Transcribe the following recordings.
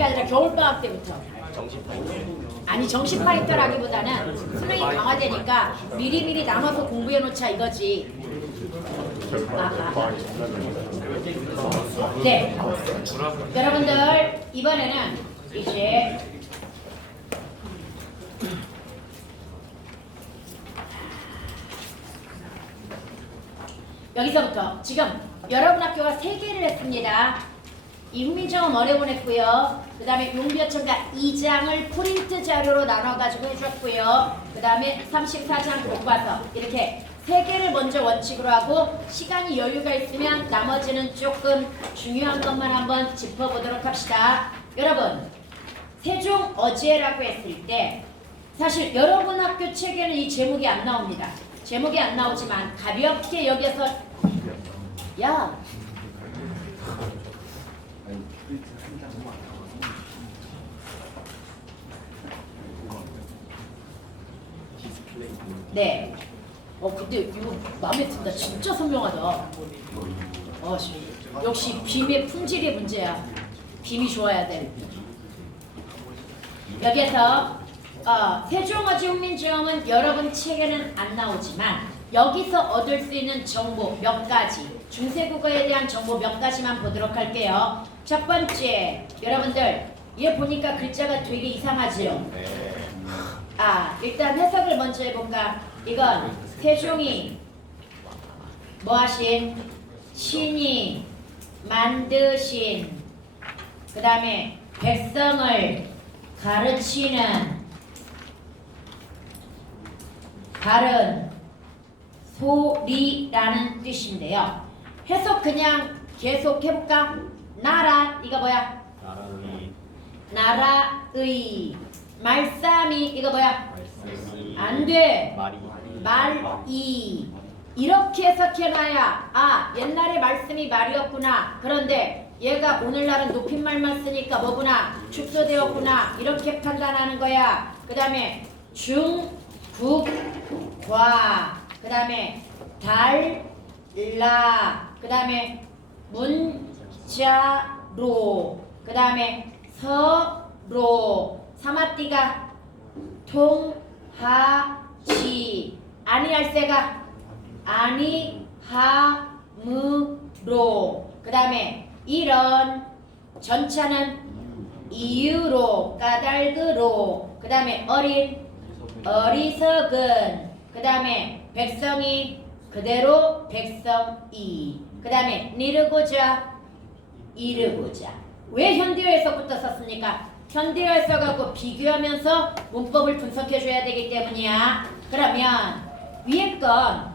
방학이 아니라 겨울방학 때부터. 정신 파이팅. 아니 정신 파이터라기보다는 수능이 강화되니까 미리미리 나눠서 공부해놓자 이거지. 네. 여러분들 이번에는 이제 여기서부터 지금 여러분 학교가 3개를 했습니다. 이훈민정음 어려운 했고요. 그 다음에 용비어천가 2장을 프린트 자료로 나눠가지고 해줬고요. 그 다음에 34장 교과서 이렇게 3개를 먼저 원칙으로 하고 시간이 여유가 있으면 나머지는 조금 중요한 것만 한번 짚어보도록 합시다. 여러분 세종 어제라고 했을 때 사실 여러분 학교 책에는 이 제목이 안 나옵니다. 제목이 안 나오지만 가볍게 여기서 야 네. 근데 이거 마음에 든다. 진짜 선명하다. 역시 빔의 품질이 문제야. 빔이 좋아야 돼. 여기에서 세종어지 훈민정음은 여러분 책에는 안 나오지만 여기서 얻을 수 있는 정보 몇 가지, 중세국어에 대한 정보 몇 가지만 보도록 할게요. 첫 번째, 여러분들 얘 보니까 글자가 되게 이상하지요? 일단 해석을 먼저 해볼까? 이건 세종이 뭐 하신? 신이 만드신 그 다음에 백성을 가르치는 바른 소리라는 뜻인데요. 해석 그냥 계속 해볼까? 나라 이거 뭐야? 나라의 말싸미 이거 뭐야? 안돼 말이 이렇게 해석해놔야 옛날에 말씀이 말이었구나. 그런데 얘가 오늘날은 높임말만 쓰니까 뭐구나 축소되었구나 이렇게 판단하는 거야. 그 다음에 중국과 그 다음에 달라 그 다음에 문자로 그 다음에 서로 사마띠가 통하지 아니할세가 아니함으로 그 다음에 이런 전차는 이유로 까닭으로 그 다음에 어린 어리석은 그 다음에 백성이 그대로 백성이 그 다음에 이르고자 왜 현대어에서부터 썼습니까? 현대어에서하고 비교하면서 문법을 분석해줘야 되기 때문이야. 그러면 위에 건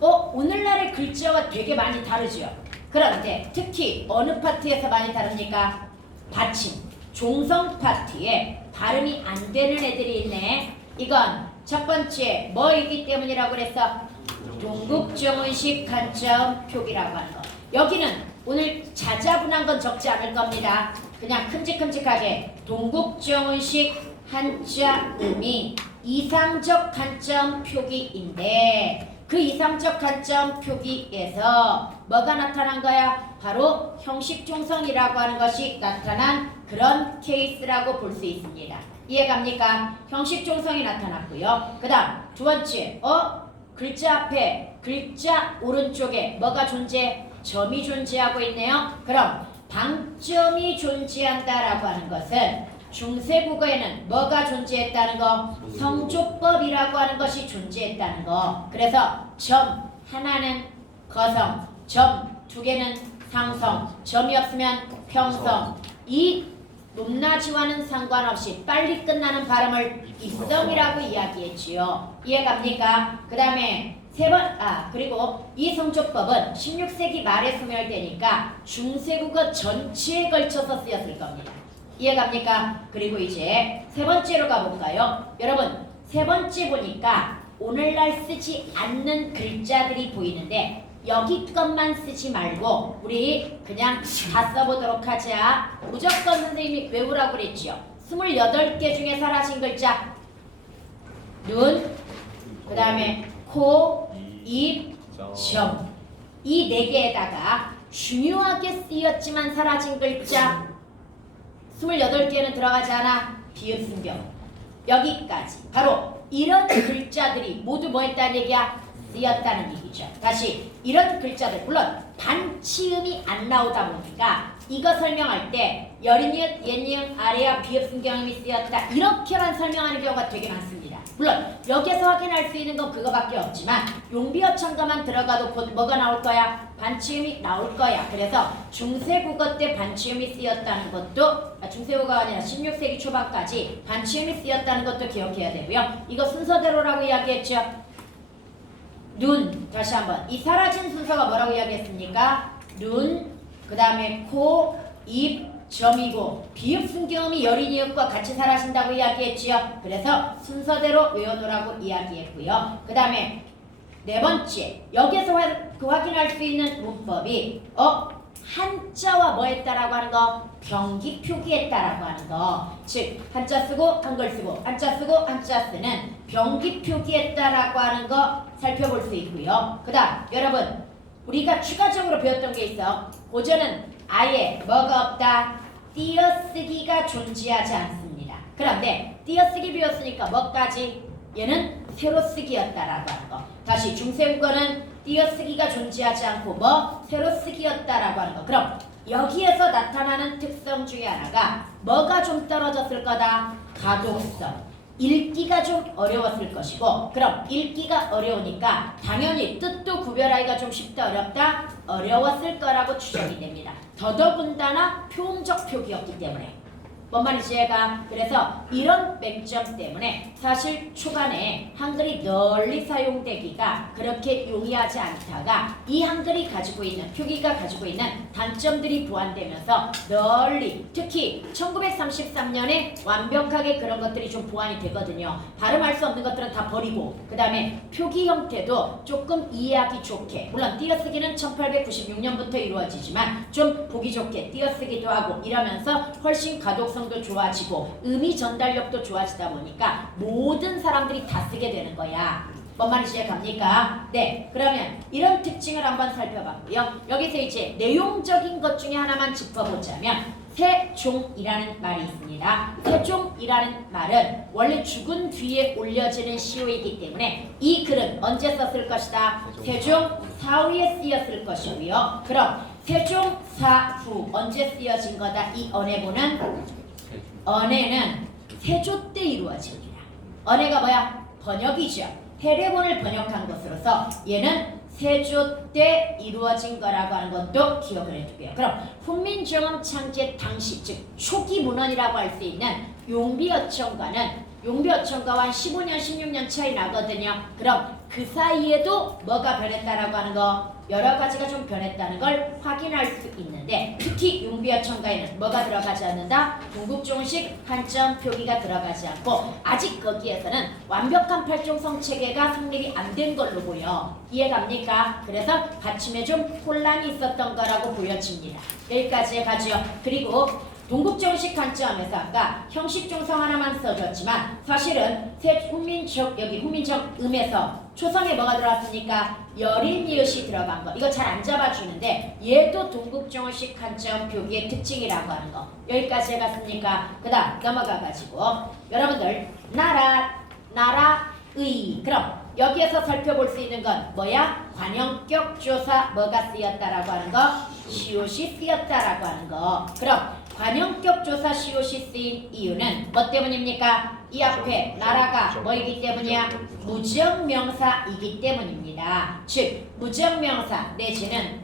오늘날의 글자와 되게 많이 다르죠. 그런데 특히 어느 파트에서 많이 다릅니까? 받침, 종성 파트에 발음이 안 되는 애들이 있네. 이건 첫 번째 뭐이기 때문이라고 그랬어? 동국정운식 관점 표기라고 하는 거. 여기는 오늘 자자분한 건 적지 않을 겁니다. 그냥 큼직큼직하게 동국정운식 한자음이 이상적 관점 표기인데 그 이상적 관점 표기에서 뭐가 나타난 거야? 바로 형식종성이라고 하는 것이 나타난 그런 케이스라고 볼 수 있습니다. 이해갑니까? 형식종성이 나타났고요. 그 다음 두 번째 글자 앞에 글자 오른쪽에 뭐가 존재? 점이 존재하고 있네요. 그럼 방점이 존재한다라고 하는 것은 중세국어에는 뭐가 존재했다는 거? 성조법이라고 하는 것이 존재했다는 거. 그래서 점 하나는 거성, 점 두 개는 상성, 점이 없으면 평성. 이 높낮이와는 상관없이 빨리 끝나는 발음을 입성이라고 이야기했지요. 이해갑니까? 그 다음에 그리고 이 성조법은 16세기 말에 소멸되니까 중세국어 전체에 걸쳐서 쓰였을 겁니다. 이해갑니까? 그리고 이제 세 번째로 가볼까요? 여러분 세 번째 보니까 오늘날 쓰지 않는 글자들이 보이는데 여기 것만 쓰지 말고 우리 그냥 다 써보도록 하자. 무조건 선생님이 외우라고 그랬지요. 28개 중에 사라진 글자 눈, 그 다음에 코, 입, 점. 이 4개에다가 중요하게 쓰였지만 사라진 글자 28개는 들어가지 않아? 비읍순경. 여기까지. 바로 이런 글자들이 모두 뭐 했다는 얘기야? 쓰였다는 얘기죠. 다시 이런 글자들 물론 반치음이 안 나오다 보니까 이거 설명할 때 여리니은, 옛니은, 아래야 비읍순경음이 쓰였다 이렇게만 설명하는 경우가 되게 많습니다. 물론 여기서 확인할 수 있는 건 그거밖에 없지만 용비어천가만 들어가도 곧 뭐가 나올 거야? 반치음이 나올 거야. 그래서 중세국어 때 반치음이 쓰였다는 것도 중세국어가 아니라 16세기 초반까지 반치음이 쓰였다는 것도 기억해야 되고요. 이거 순서대로라고 이야기했죠. 눈, 다시 한번 이 사라진 순서가 뭐라고 이야기했습니까? 눈, 그 다음에 코, 입, 점이고 비읍순경음이 여린이읍과 같이 사라진다고 이야기했지요. 그래서 순서대로 외워놓으라고 이야기했고요. 그 다음에 네 번째, 여기서 확인할 수 있는 문법이 한자와 뭐 했다라고 하는 거? 병기 표기했다라고 하는 거. 즉 한자 쓰고 한글 쓰고 한자 쓰고 한자 쓰는 병기 표기했다라고 하는 거 살펴볼 수 있고요. 그 다음 여러분 우리가 추가적으로 배웠던 게 있어. 고전은 아예 뭐가 없다? 띄어쓰기가 존재하지 않습니다. 그런데 띄어쓰기 배웠으니까 뭐까지? 얘는 세로쓰기였다라고 하는 거. 다시 중세국어는 띄어쓰기가 존재하지 않고 뭐? 세로쓰기였다라고 하는 거. 그럼 여기에서 나타나는 특성 중에 하나가 뭐가 좀 떨어졌을 거다? 가독성. 읽기가 좀 어려웠을 것이고 그럼 읽기가 어려우니까 당연히 뜻도 구별하기가 좀 쉽다 어렵다? 어려웠을 거라고 추정이 됩니다. 더더군다나 표음적 표기였기 때문에 뭔 말인지 얘가 그래서 이런 맹점 때문에 사실 초반에 한글이 널리 사용되기가 그렇게 용이하지 않다가 이 한글이 가지고 있는 표기가 가지고 있는 단점들이 보완되면서 널리 특히 1933년에 완벽하게 그런 것들이 좀 보완이 되거든요. 발음할 수 없는 것들은 다 버리고 그 다음에 표기 형태도 조금 이해하기 좋게 물론 띄어쓰기는 1896년부터 이루어지지만 좀 보기 좋게 띄어쓰기도 하고 이러면서 훨씬 가독성 도 좋아지고 의미 전달력도 좋아지다 보니까 모든 사람들이 다 쓰게 되는 거야. 뭔 말인지 이해갑니까? 네, 그러면 이런 특징을 한번 살펴봤고요. 여기서 이제 내용적인 것 중에 하나만 짚어보자면 세종이라는 말이 있습니다. 세종이라는 말은 원래 죽은 뒤에 올려지는 시호이기 때문에 이 글은 언제 썼을 것이다? 세종 사후에 쓰였을 것이고요. 그럼 세종 사후 언제 쓰여진 거다? 이 언해보는 언해는 세조 때 이루어집니다. 언해가 뭐야? 번역이죠. 해례본을 번역한 것으로서 얘는 세조 때 이루어진 거라고 하는 것도 기억을 해두고요. 그럼 훈민정음 창제 당시 즉 초기 문헌이라고 할 수 있는 용비어천가는 용비어천가와 15년 16년 차이 나거든요. 그럼 그 사이에도 뭐가 변했다라고 하는 거 여러 가지가 좀 변했다는 걸 확인할 수 있는데 특히 용비어천가에는 뭐가 들어가지 않는다? 동국종식 한점 표기가 들어가지 않고 아직 거기에서는 완벽한 팔종성 체계가 성립이 안 된 걸로 보여. 이해갑니까? 그래서 받침에 좀 혼란이 있었던 거라고 보여집니다. 여기까지 가죠. 그리고 동국정식 관점에서 아까 형식 종성 하나만 써줬지만 사실은 여기 훈민정음에서 초성에 뭐가 들어왔습니까? 여린 이웃이 들어간 거. 이거 잘 안 잡아주는데 얘도 동국정식 관점 표기의 특징이라고 하는 거. 여기까지 해갔습니까? 그 다음 넘어가가지고 여러분들 나라의 그럼 여기에서 살펴볼 수 있는 건 뭐야? 관형격 조사 뭐가 쓰였다라고 하는 거? 시옷이 쓰였다라고 하는 거. 그럼 관형격 조사 시옷이 쓰인 이유는 뭐 때문입니까? 이 앞에 나라가 뭐이기 때문이야? 무정명사이기 때문입니다. 즉 무정명사 내지는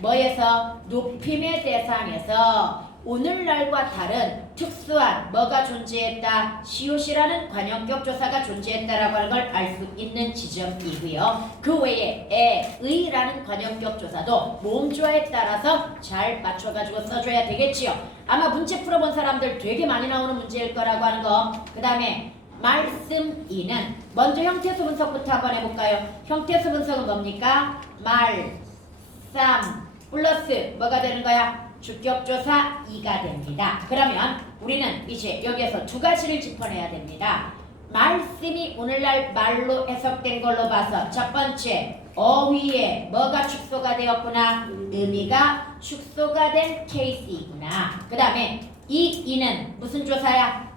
뭐에서 높임의 대상에서 오늘날과 다른 특수한 뭐가 존재했다? 시옷이라는 관형격 조사가 존재했다라고 하는 걸 알 수 있는 지점이고요. 그 외에 의라는 관형격 조사도 모음조화에 따라서 잘 맞춰가지고 써줘야 되겠지요. 아마 문제 풀어본 사람들 되게 많이 나오는 문제일 거라고 하는 거. 그 다음에 말씀이는 먼저 형태수 분석부터 한번 해볼까요? 형태수 분석은 뭡니까? 말, 쌈, 플러스 뭐가 되는 거야? 주격조사 2가 됩니다. 그러면 우리는 이제 여기에서 두 가지를 짚어내야 됩니다. 말씀이 오늘날 말로 해석된 걸로 봐서 첫 번째 어휘에 뭐가 축소가 되었구나? 의미가 축소가 된 케이스이구나. 그 다음에 이 이는 무슨 조사야?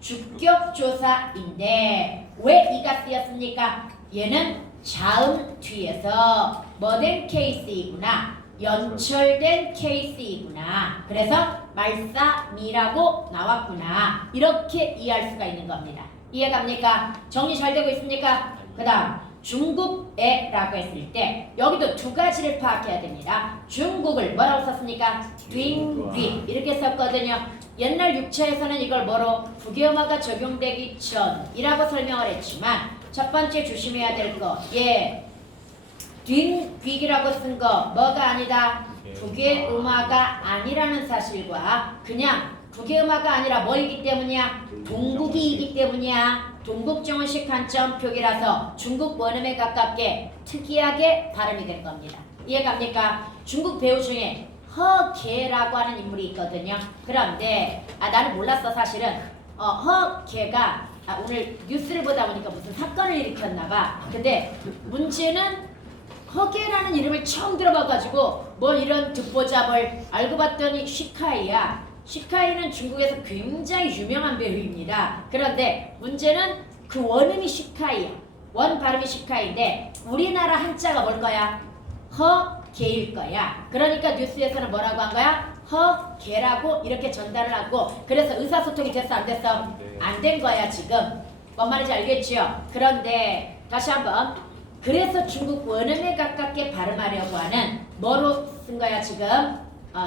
주격 조사인데 왜 이가 쓰였습니까? 얘는 자음 뒤에서 뭐된 케이스이구나. 연철된 케이스이구나. 그래서 말싸미라고 나왔구나. 이렇게 이해할 수가 있는 겁니다. 이해갑니까? 정리 잘 되고 있습니까? 그 다음 중국에라고 했을 때 여기도 두 가지를 파악해야 됩니다. 중국을 뭐라고 썼습니까? dwi 이렇게 썼거든요. 옛날 6차에서는 이걸 뭐로? 국외음화가 적용되기 전이라고 설명을 했지만 첫 번째 조심해야 될 거 dwi이라고 쓴 거 뭐가 아니다? 국외음화가 아니라는 사실과 그냥 국외음화가 아니라 뭐이기 때문이야? 동국이기 때문이야. 동국정원식 한자음 표기라서 중국 원음에 가깝게 특이하게 발음이 된 겁니다. 이해갑니까? 중국 배우 중에 허계라고 하는 인물이 있거든요. 그런데 나는 몰랐어 사실은. 허계가 오늘 뉴스를 보다 보니까 무슨 사건을 일으켰나 봐. 근데 문제는 허계라는 이름을 처음 들어봐가지고 뭐 이런 듣보잡을 알고 봤더니 시카이야. 시카이는 중국에서 굉장히 유명한 배우입니다. 그런데 문제는 그 원음이 시카이야. 원 발음이 시카이인데 우리나라 한자가 뭘 거야? 허계일 거야. 그러니까 뉴스에서는 뭐라고 한 거야? 허계라고 이렇게 전달을 하고 그래서 의사소통이 됐어 안 됐어? 안 된 거야 지금. 뭔 말인지 알겠지요? 그런데 다시 한번 그래서 중국 원음에 가깝게 발음하려고 하는 뭐로 쓴 거야 지금?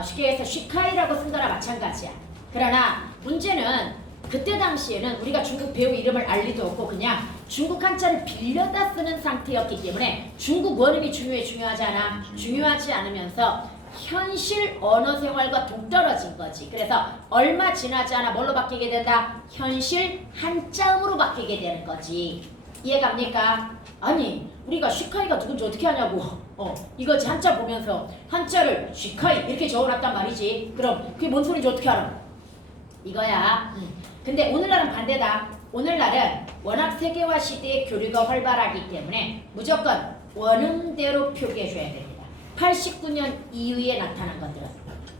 쉽게 해서 시카이라고 쓴 거나 마찬가지야. 그러나 문제는 그때 당시에는 우리가 중국 배우 이름을 알 리도 없고 그냥 중국 한자를 빌려다 쓰는 상태였기 때문에 중국 원음이 중요하지 않아? 중요하지 않으면서 현실 언어 생활과 동떨어진 거지. 그래서 얼마 지나지 않아 뭘로 바뀌게 된다? 현실 한자음으로 바뀌게 되는 거지. 이해갑니까? 아니 우리가 시카이가 누군지 어떻게 하냐고. 이거 한자 보면서 한자를 시카이 이렇게 적어놨단 말이지. 그럼 그게 뭔 소리인지 어떻게 알아? 이거야. 근데 오늘날은 반대다. 오늘날은 워낙 세계화 시대의 교류가 활발하기 때문에 무조건 원음대로 표기해줘야 됩니다. 89년 이후에 나타난 것들은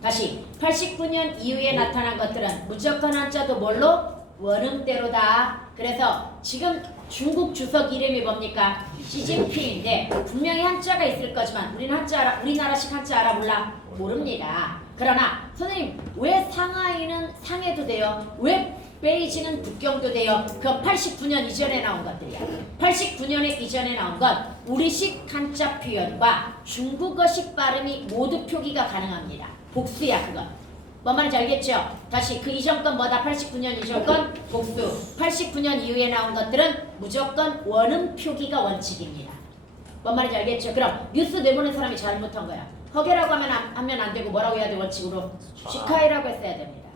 다시 89년 이후에 나타난 것들은 무조건 한자도 뭘로? 원음대로다. 그래서 지금 중국 주석 이름이 뭡니까? 시진핑인데 분명히 한자가 있을 거지만 우리는 한자 알아? 우리나라식 한자 알아? 몰라? 모릅니다. 그러나 선생님 왜 상하이는 상해도 돼요? 왜 베이징은 북경도 돼요? 그건 89년 이전에 나온 것들이야. 89년에 이전에 나온 건 우리식 한자 표현과 중국어식 발음이 모두 표기가 가능합니다. 복수야 그건. 뭔 말인지 알겠죠? 다시 그 이전 건 뭐다? 89년 이전 건 복수. 89년 이후에 나온 것들은 무조건 원음 표기가 원칙입니다. 뭔 말인지 알겠죠? 그럼 뉴스 내보낸 사람이 잘못한 거야. 허계라고 하면 안 되고 뭐라고 해야 돼? 원칙으로? 시카이라고 했어야 됩니다.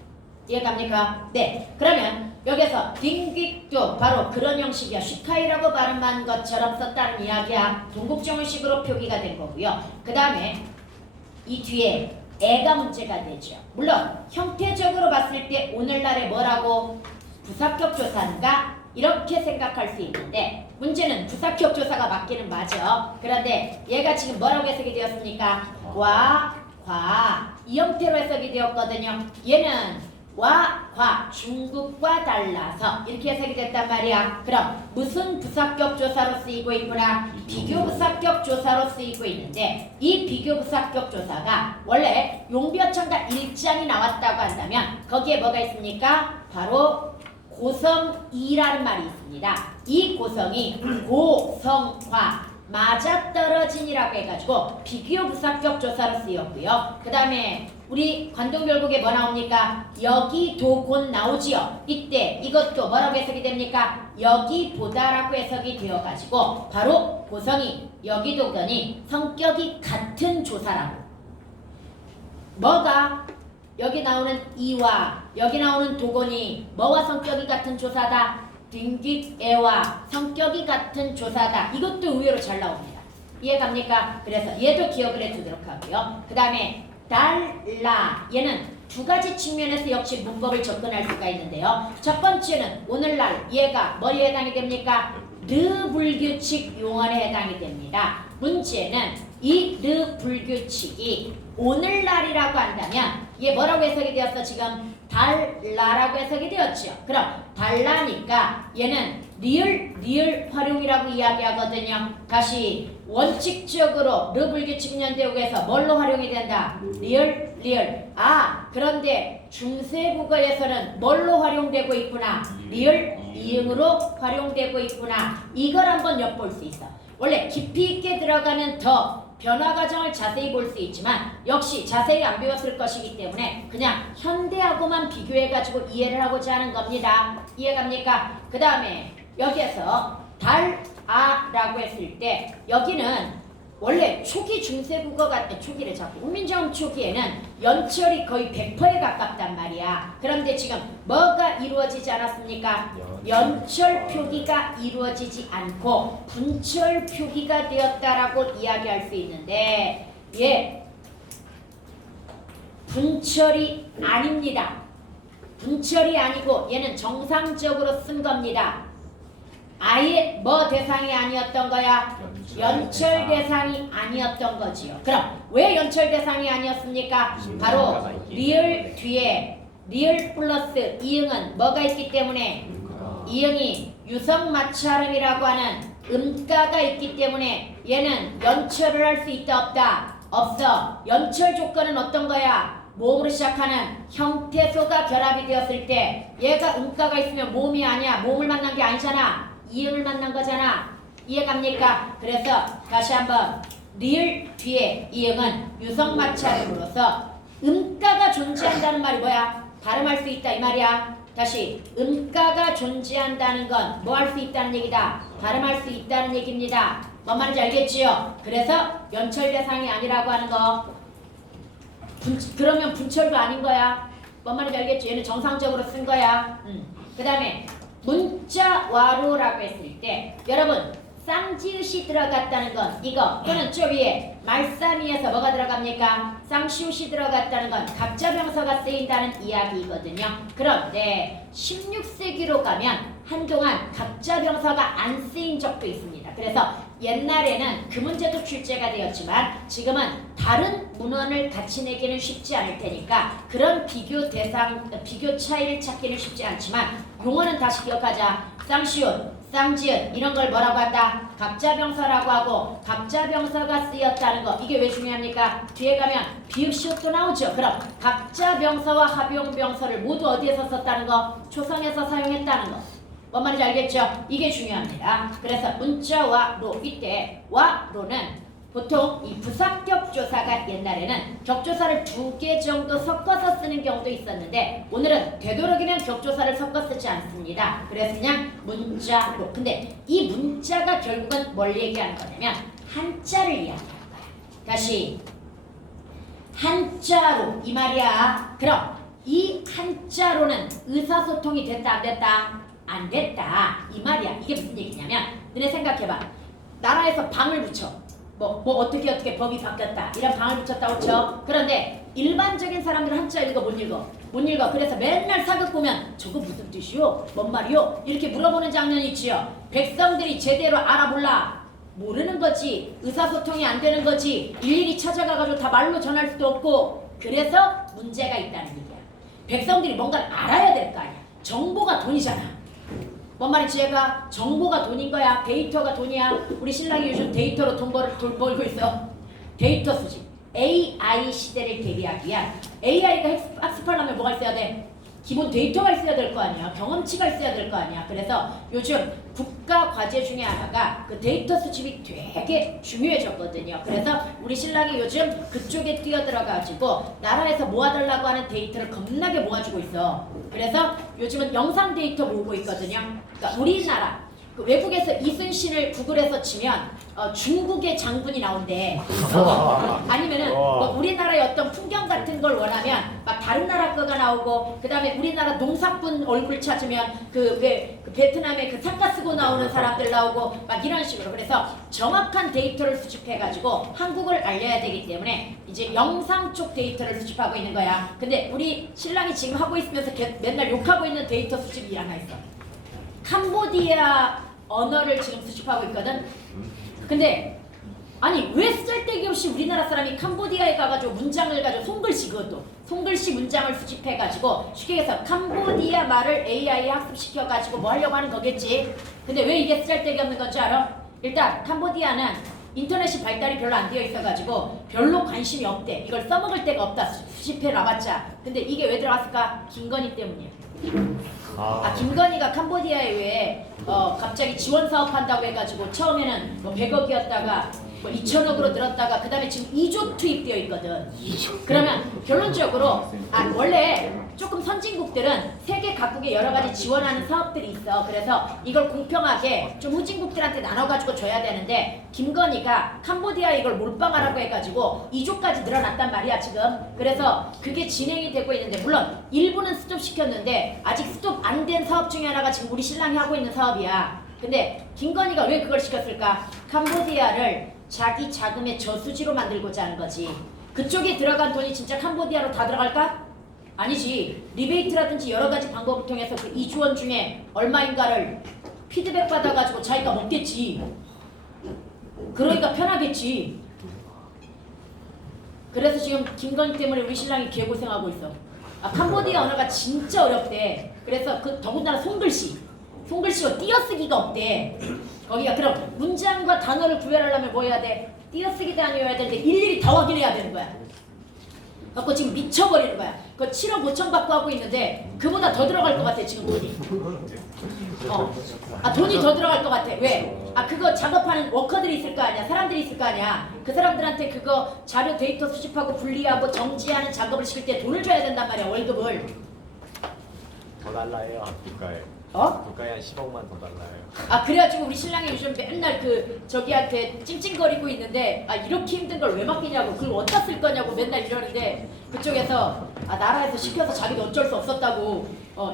이해갑니까? 네. 그러면 여기서 딩귀도 바로 그런 형식이야. 시카이라고 발음한 것처럼 썼다는 이야기야. 동국정원식으로 표기가 된 거고요. 그 다음에 이 뒤에 애가 문제가 되죠. 물론 형태적으로 봤을 때 오늘날의 뭐라고? 부사격 조사인가? 이렇게 생각할 수 있는데 문제는 부사격 조사가 맞기는 맞아. 그런데 얘가 지금 뭐라고 해석이 되었습니까? 과, 과 이 형태로 해석이 되었거든요. 얘는 와, 과 중국과 달라서 이렇게 해석이 됐단 말이야. 그럼 무슨 부사격 조사로 쓰이고 있구나? 비교 부사격 조사로 쓰이고 있는데 이 비교 부사격 조사가 원래 용비어천가 1장이 나왔다고 한다면 거기에 뭐가 있습니까? 바로 고성이라는 말이 있습니다. 이 고성이 고성화 맞아떨어진이라고 해가지고 비교 부사격 조사로 쓰였고요. 그 다음에 우리 관동별곡에 뭐 나옵니까? 여기도 곧 나오지요. 이때 이것도 뭐라고 해석이 됩니까? 여기보다라고 해석이 되어가지고 바로 고성이 여기도더니 성격이 같은 조사라고. 뭐가? 여기 나오는 이와 여기 나오는 도곤이 뭐와 성격이 같은 조사다? 딩깃애와 성격이 같은 조사다. 이것도 의외로 잘 나옵니다. 이해갑니까? 그래서 얘도 기억을 해두도록 하고요. 그 다음에 달라 얘는 두 가지 측면에서 역시 문법을 접근할 수가 있는데요. 첫 번째는 오늘날 얘가 뭐에 해당이 됩니까? 르 불규칙 용언에 해당이 됩니다. 문제는 이 르 불규칙이 오늘날이라고 한다면 이게 뭐라고 해석이 되었어? 지금 달라라고 해석이 되었죠. 그럼 달라니까 얘는 리을 활용이라고 이야기하거든요. 다시 원칙적으로 르불규칙 연대국에서 뭘로 활용이 된다? 리을. 아, 그런데 중세국어에서는 뭘로 활용되고 있구나? 리을 이응으로 활용되고 있구나. 이걸 한번 엿볼 수 있어. 원래 깊이 있게 들어가면 더 변화 과정을 자세히 볼 수 있지만 역시 자세히 안 배웠을 것이기 때문에 그냥 현대하고만 비교해가지고 이해를 하고자 하는 겁니다. 이해갑니까? 그 다음에 여기에서 달아라고 했을 때 여기는 원래 초기 중세국어 같은 초기를 잡고 훈민정음 초기에는 연철이 거의 100%에 가깝단 말이야. 그런데 지금 뭐가 이루어지지 않았습니까? 연철 표기가 이루어지지 않고 분철 표기가 되었다라고 이야기할 수 있는데 분철이 아닙니다. 분철이 아니고 얘는 정상적으로 쓴 겁니다. 아예 뭐 대상이 아니었던 거야? 연철 대상이 아니었던 거지요. 그럼 왜 연철 대상이 아니었습니까? 바로 리을 뒤에 리을 플러스 이응은 뭐가 있기 때문에 이응이 유성마찰음이라고 하는 음가가 있기 때문에 얘는 연철을 할 수 있다 없다? 없어. 연철 조건은 어떤 거야? 모음으로 시작하는 형태소가 결합이 되었을 때 얘가 음가가 있으면 모음이 아니야. 모음을 만난 게 아니잖아. 이응을 만난 거잖아. 이해갑니까? 그래서 다시 한번 리을 뒤에 이응은 유성마찰음으로써 음가가 존재한다는 말이 뭐야? 발음할 수 있다 이 말이야. 다시 음가가 존재한다는 건 뭐 할 수 있다는 얘기다. 발음할 수 있다는 얘기입니다. 뭔 말인지 알겠지요? 그래서 연철 대상이 아니라고 하는 거. 그러면 분철도 아닌 거야. 뭔 말인지 알겠지? 얘는 정상적으로 쓴 거야. 그 다음에 문자와로라고 했을 때 여러분 쌍지읒이 들어갔다는 건 이거 또는 저 위에 말싸미에서 뭐가 들어갑니까? 쌍시읒이 들어갔다는 건 갑자병서가 쓰인다는 이야기이거든요. 그런데 16세기로 가면 한동안 갑자병서가 안 쓰인 적도 있습니다. 그래서 옛날에는 그 문제도 출제가 되었지만 지금은 다른 문헌을 같이 내기는 쉽지 않을 테니까 그런 비교 차이를 찾기는 쉽지 않지만 용어는 다시 기억하자. 쌍시읒, 쌍지읒 이런 걸 뭐라고 한다? 갑자병서라고 하고 갑자병서가 쓰였다는 거 이게 왜 중요합니까? 뒤에 가면 비읍시읒도 나오죠. 그럼 갑자병서와 합용병서를 모두 어디에서 썼다는 거? 초성에서 사용했다는 거. 뭔 말인지 알겠죠? 이게 중요합니다. 그래서 문자와 로 이때 와 로는 보통 이 부사격조사가 옛날에는 격조사를 2개 정도 섞어서 쓰는 경우도 있었는데 오늘은 되도록이면 격조사를 섞어 쓰지 않습니다. 그래서 그냥 문자로. 근데 이 문자가 결국은 뭘 얘기하는 거냐면 한자를 이야기하는 거야. 다시 한자로 이 말이야. 그럼 이 한자로는 의사소통이 됐다 안 됐다? 안 됐다 이 말이야. 이게 무슨 얘기냐면 너네 생각해봐. 나라에서 방을 붙여. 뭐 어떻게 법이 바뀌었다 이런 방을 붙였다고 쳐. 그런데 일반적인 사람들은 한자 읽어 못 읽어. 그래서 맨날 사극 보면 저거 무슨 뜻이요? 뭔 말이요? 이렇게 물어보는 장면이 있지요. 백성들이 제대로 알아볼라 모르는 거지. 의사소통이 안 되는 거지. 일일이 찾아가가지고 다 말로 전할 수도 없고. 그래서 문제가 있다는 얘기야. 백성들이 뭔가를 알아야 될 거 아니야. 정보가 돈이잖아. 뭔 말인지 얘가 정보가 돈인 거야. 데이터가 돈이야. 우리 신랑이 요즘 데이터로 돈 벌고 있어. 데이터 수집. AI 시대를 대비하기 위한 AI가 학습하려면 뭐가 있어야 돼? 기본 데이터가 있어야 될 거 아니야. 경험치가 있어야 될 거 아니야. 그래서 요즘 국가 과제 중에 하나가 그 데이터 수집이 되게 중요해졌거든요. 그래서 우리 신랑이 요즘 그쪽에 뛰어들어가지고 나라에서 모아달라고 하는 데이터를 겁나게 모아주고 있어. 그래서 요즘은 영상 데이터 모으고 있거든요. 그러니까 우리나라 그 외국에서 이순신을 구글에서 치면 중국의 장군이 나온대. 아니면은 뭐 우리나라의 어떤 풍경 같은 걸 원하면 막 다른 나라 거가 나오고, 그 다음에 우리나라 농사꾼 얼굴 찾으면 그 베트남에 그 상가 쓰고 나오는 사람들 나오고 막 이런 식으로. 그래서 정확한 데이터를 수집해가지고 한국을 알려야 되기 때문에 이제 영상 쪽 데이터를 수집하고 있는 거야. 근데 우리 신랑이 지금 하고 있으면서 맨날 욕하고 있는 데이터 수집이 하나 있어. 캄보디아 언어를 지금 수집하고 있거든. 근데 아니 왜 쓰잘데기 없이 우리나라 사람이 캄보디아에 가가지고 문장을 가지고 손글씨 그것도 손글씨 문장을 수집해가지고 쉽게 해서 캄보디아 말을 AI에 학습시켜가지고 뭐 하려고 하는 거겠지. 근데 왜 이게 쓰잘데기 없는 건지 알아? 일단 캄보디아는 인터넷이 발달이 별로 안 되어 있어가지고 별로 관심이 없대. 이걸 써먹을 데가 없다. 수집해놔봤자. 근데 이게 왜 들어갔을까? 김건희 때문이야. 김건희가 캄보디아에 왜 갑자기 지원 사업한다고 해가지고 처음에는 뭐 100억이었다가 뭐 2천억으로 늘었다가 그 다음에 지금 2조 투입되어 있거든. 그러면 결론적으로 원래 조금 선진국들은 세계 각국에 여러 가지 지원하는 사업들이 있어. 그래서 이걸 공평하게 좀 후진국들한테 나눠가지고 줘야 되는데 김건희가 캄보디아에 이걸 몰빵하라고 해가지고 2조까지 늘어났단 말이야 지금. 그래서 그게 진행이 되고 있는데 물론 일부는 스톱시켰는데 아직 스톱 안 된 사업 중에 하나가 지금 우리 신랑이 하고 있는 사업이야. 근데 김건희가 왜 그걸 시켰을까? 캄보디아를 자기 자금의 저수지로 만들고자 하는 거지. 그쪽에 들어간 돈이 진짜 캄보디아로 다 들어갈까? 아니지. 리베이트라든지 여러 가지 방법을 통해서 그 2조 원 중에 얼마인가를 피드백 받아가지고 자기가 먹겠지. 그러니까 편하겠지. 그래서 지금 김건희 때문에 우리 신랑이 개고생하고 있어. 캄보디아 언어가 진짜 어렵대. 그래서 그 더군다나 손글씨가 띄어쓰기가 없대. 거기가 그럼 문장과 단어를 구별하려면 뭐 해야 돼? 띄어쓰기 단위여야 되는데 일일이 다 확인해야 되는 거야. 그래서 지금 미쳐버리는 거야. 그 7억 5천 받고 하고 있는데 그보다 더 들어갈 것 같아 지금 돈이. 돈이 더 들어갈 것 같아. 왜? 그거 작업하는 워커들이 있을 거 아니야. 사람들이 있을 거 아니야. 그 사람들한테 그거 자료 데이터 수집하고 분리하고 정지하는 작업을 시킬 때 돈을 줘야 된단 말이야. 월급을. 더 달라요 국가에. 국가에 한 10억만 더 달라요. 그래가지고 우리 신랑이 요즘 맨날 그 저기한테 찡찡거리고 있는데 이렇게 힘든 걸 왜 맡기냐고 그걸 어디다 쓸 거냐고 맨날 이러는데 그쪽에서 나라에서 시켜서 자기도 어쩔 수 없었다고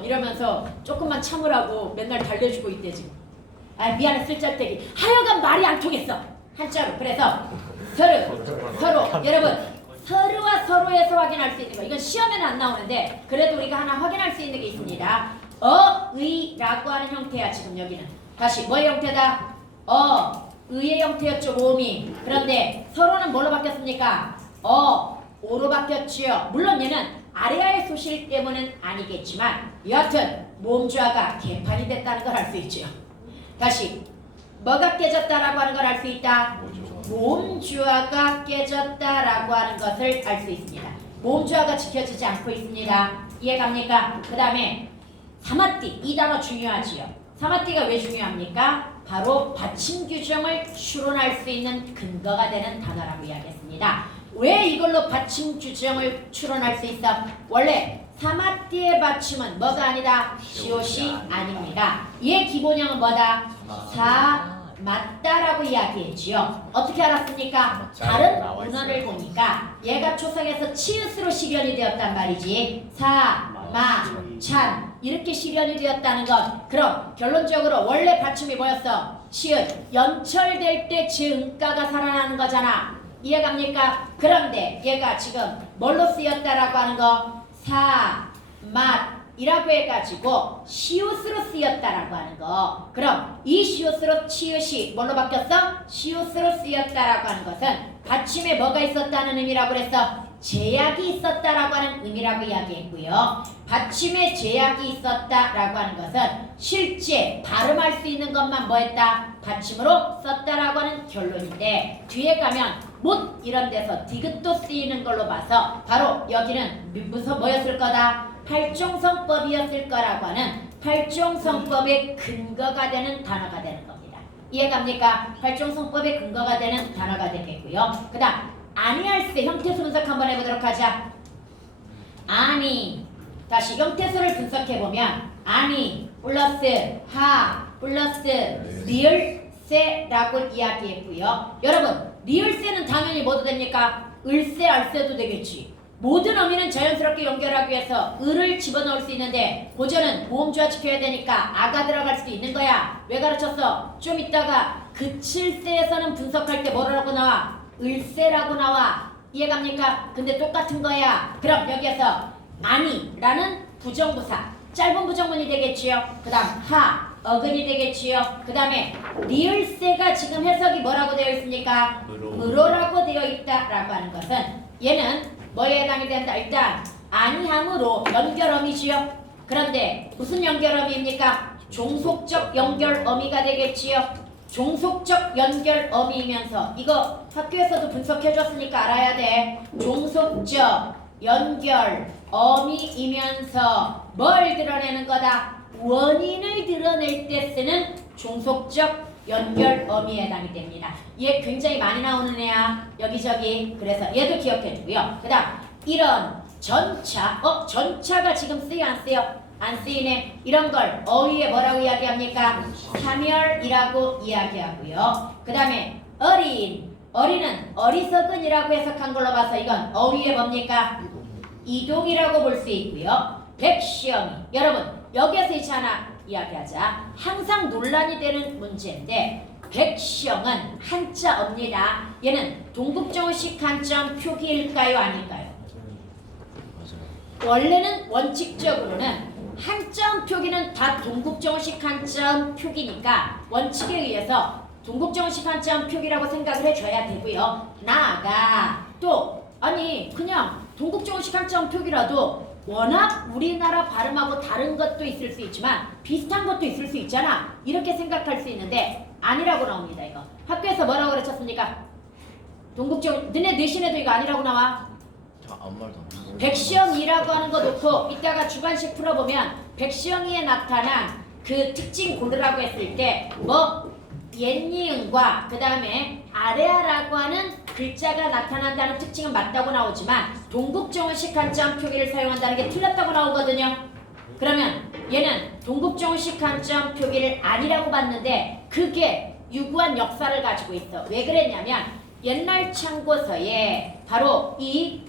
이러면서 조금만 참으라고 맨날 달래주고 있대 지금. 미안해 쓸잘데기. 하여간 말이 안 통했어 한자로. 그래서 서로 여러분 서로와 서로에서 확인할 수 있는 거 이건 시험에는 안 나오는데 그래도 우리가 하나 확인할 수 있는 게 있습니다. 의라고 하는 형태야 지금 여기는. 다시 뭐의 형태다? 의의 형태였죠 모음이. 그런데 서로는 뭘로 바뀌었습니까? 오로 바뀌었지요. 물론 얘는 아래아의 소실 때문은 아니겠지만 여하튼 모음주어가 개판이 됐다는 걸 알 수 있죠. 다시 뭐가 깨졌다라고 하는 걸 알 수 있다. 모음주어가 깨졌다라고 하는 것을 알 수 있습니다. 모음주어가 지켜지지 않고 있습니다. 이해갑니까? 그 다음에 사마띠 이 단어 중요하지요. 사마띠가 왜 중요합니까? 바로 받침 규정을 추론할 수 있는 근거가 되는 단어라고 이야기했습니다. 왜 이걸로 받침 규정을 추론할 수 있어? 원래 사마띠의 받침은 뭐가 아니다? 시옷이 아닙니다. 얘 기본형은 뭐다? 맞다라고 이야기했지요. 어떻게 알았습니까? 다른 문헌을 보니까 얘가 초성에서 치읓으로 실현이 되었단 말이지. 찬 이렇게 실현이 되었다는 것. 그럼 결론적으로 원래 받침이 뭐였어? 치읓. 연철될 때 증가가 살아나는 거잖아. 이해갑니까? 그런데 얘가 지금 뭘로 쓰였다라고 하는 거? 이라고 해가지고 시옷으로 쓰였다라고 하는 거. 그럼 이 시옷으로 치읓이 뭘로 바뀌었어? 시옷으로 쓰였다라고 하는 것은 받침에 뭐가 있었다는 의미라고 그랬어? 제약이 있었다라고 하는 의미라고 이야기했고요. 받침에 제약이 있었다라고 하는 것은 실제 발음할 수 있는 것만 뭐했다? 받침으로 썼다라고 하는 결론인데 뒤에 가면 못 이런 데서 디귿도 쓰이는 걸로 봐서 바로 여기는 무슨 뭐였을 거다? 팔종성법이었을 거라고 하는 팔종성법의 근거가 되는 단어가 되는 겁니다. 이해갑니까? 팔종성법의 근거가 되는 단어가 되겠고요. 그 다음 아니할세 형태수 분석 한번 해보도록 하자. 아니 다시 형태수를 분석해보면 아니 플러스 하 플러스 리을세라고 이야기했고요. 여러분 리을세는 당연히 뭐도 됩니까? 을세 알세도 되겠지. 모든 어미는 자연스럽게 연결하기 위해서 을을 집어넣을 수 있는데 고전은 모음주어 지켜야 되니까 아가 들어갈 수도 있는 거야. 왜 가르쳤어? 좀 이따가 그칠세에서는 분석할 때 뭐라고 나와? 을세라고 나와. 이해갑니까? 근데 똑같은 거야. 그럼 여기에서 아니라는 부정부사 짧은 부정문이 되겠지요. 그 다음 어근이 되겠지요. 그 다음에 리을세가 지금 해석이 뭐라고 되어 있습니까? 무로라고 되어 있다라고 하는 것은 얘는 뭐에 해당이 된다? 일단 아니함으로 연결어미지요. 그런데 무슨 연결어미입니까? 종속적 연결어미가 되겠지요. 종속적 연결어미이면서 이거 학교에서도 분석해줬으니까 알아야 돼. 종속적 연결어미이면서 뭘 드러내는 거다? 원인을 드러낼 때 쓰는 종속적 연결어미에 해당이 됩니다. 얘 굉장히 많이 나오는 애야. 여기저기. 그래서 얘도 기억해주고요. 그 다음 이런 전차. 전차가 지금 쓰여 안 쓰여? 안 쓰이네. 이런 걸 어휘에 뭐라고 이야기합니까? 사멸이라고 이야기하고요. 그 다음에 어린. 어린은 어리석은이라고 해석한 걸로 봐서 이건 어휘에 뭡니까? 이동이라고 볼 수 있고요. 백시영이. 여러분 여기에서 이제 하나 이야기하자. 항상 논란이 되는 문제인데 백시영은 한자어입니다. 얘는 동국정식 한자음 표기일까요? 아닐까요? 원래는 원칙적으로는 한자음 표기는 다 동국정식 한자음 표기니까 원칙에 의해서 동국정식 한자음 표기라고 생각을 해줘야 되고요. 나아가 또 아니 그냥 동국정식 한자음 표기라도 워낙 우리나라 발음하고 다른 것도 있을 수 있지만 비슷한 것도 있을 수 있잖아. 이렇게 생각할 수 있는데 아니라고 나옵니다. 이거 학교에서 뭐라고 그랬었습니까? 동국정 너네 내신에도 이거 아니라고 나와. 아무 말도 안 해. 백시영이라고 하는 거 놓고 이따가 주관식 풀어보면 백시영이에 나타난 그 특징 고르라고 했을 때 뭐 옛니은과 그 다음에 아래아라고 하는 글자가 나타난다는 특징은 맞다고 나오지만 동국정식 한자음 표기를 사용한다는 게 틀렸다고 나오거든요. 그러면 얘는 동국정식 한자음 표기를 아니라고 봤는데 그게 유구한 역사를 가지고 있어. 왜 그랬냐면 옛날 참고서에 바로 이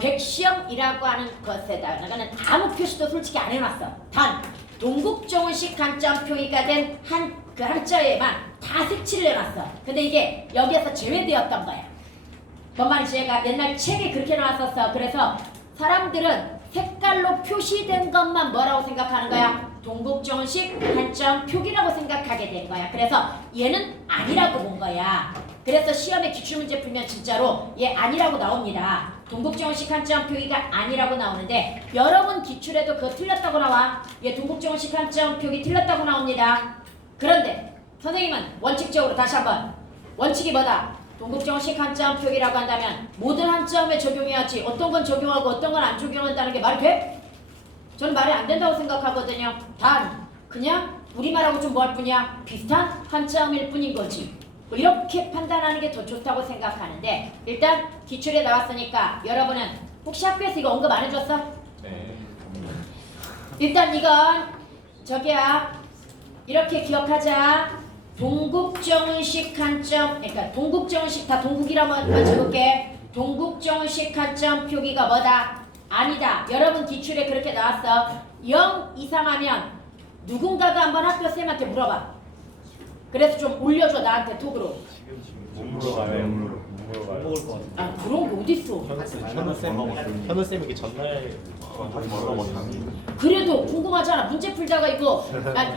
백시영이라고 하는 것에다가는 아무 표시도 솔직히 안 해놨어. 단 동국정식 한자음 표기가 된 그 한자에만 다 색칠을 해놨어. 근데 이게 여기에서 제외되었던 거야. 뭔 말인지 제가 옛날 책에 그렇게 나왔었어. 그래서 사람들은 색깔로 표시된 것만 뭐라고 생각하는 거야? 동국정식 한자음 표기라고 생각하게 된 거야. 그래서 얘는 아니라고 본 거야. 그래서 시험에 기출문제 풀면 진짜로 얘 아니라고 나옵니다. 동국정식 한자음 표기가 아니라고 나오는데 여러분 기출에도 그거 틀렸다고 나와. 얘 동국정식 한자음 표기 틀렸다고 나옵니다. 그런데 선생님은 원칙적으로 다시 한번 원칙이 뭐다? 동국정식 한자음 표기라고 한다면 모든 한자음에 적용해야지 어떤 건 적용하고 어떤 건 안 적용한다는 게 말이 돼? 저는 말이 안 된다고 생각하거든요. 단 그냥 우리말하고 좀 뭐 할 뿐이야? 비슷한 한자음일 뿐인 거지. 뭐 이렇게 판단하는 게 더 좋다고 생각하는데 일단 기출에 나왔으니까 여러분은 혹시 학교에서 이거 언급 안 해줬어? 네. 일단 이건 저기야 이렇게 기억하자. 동국정식 한자음 그러니까 동국정식 다 동국이라면 적을게. 동국정식 한자음 표기가 뭐다? 아니다. 여러분 기출에 그렇게 나왔어. 0 이상하면 누군가가 한번 학교 쌤한테 물어봐. 그래서 좀 올려줘 나한테 톡으로. 못 물어봐요. 못 물어봐요. 먹을 것 같아. 아 그런 게 어딨어. 현우 쌤 이게 전날 그래도 궁금하잖아. 문제 풀다가 이거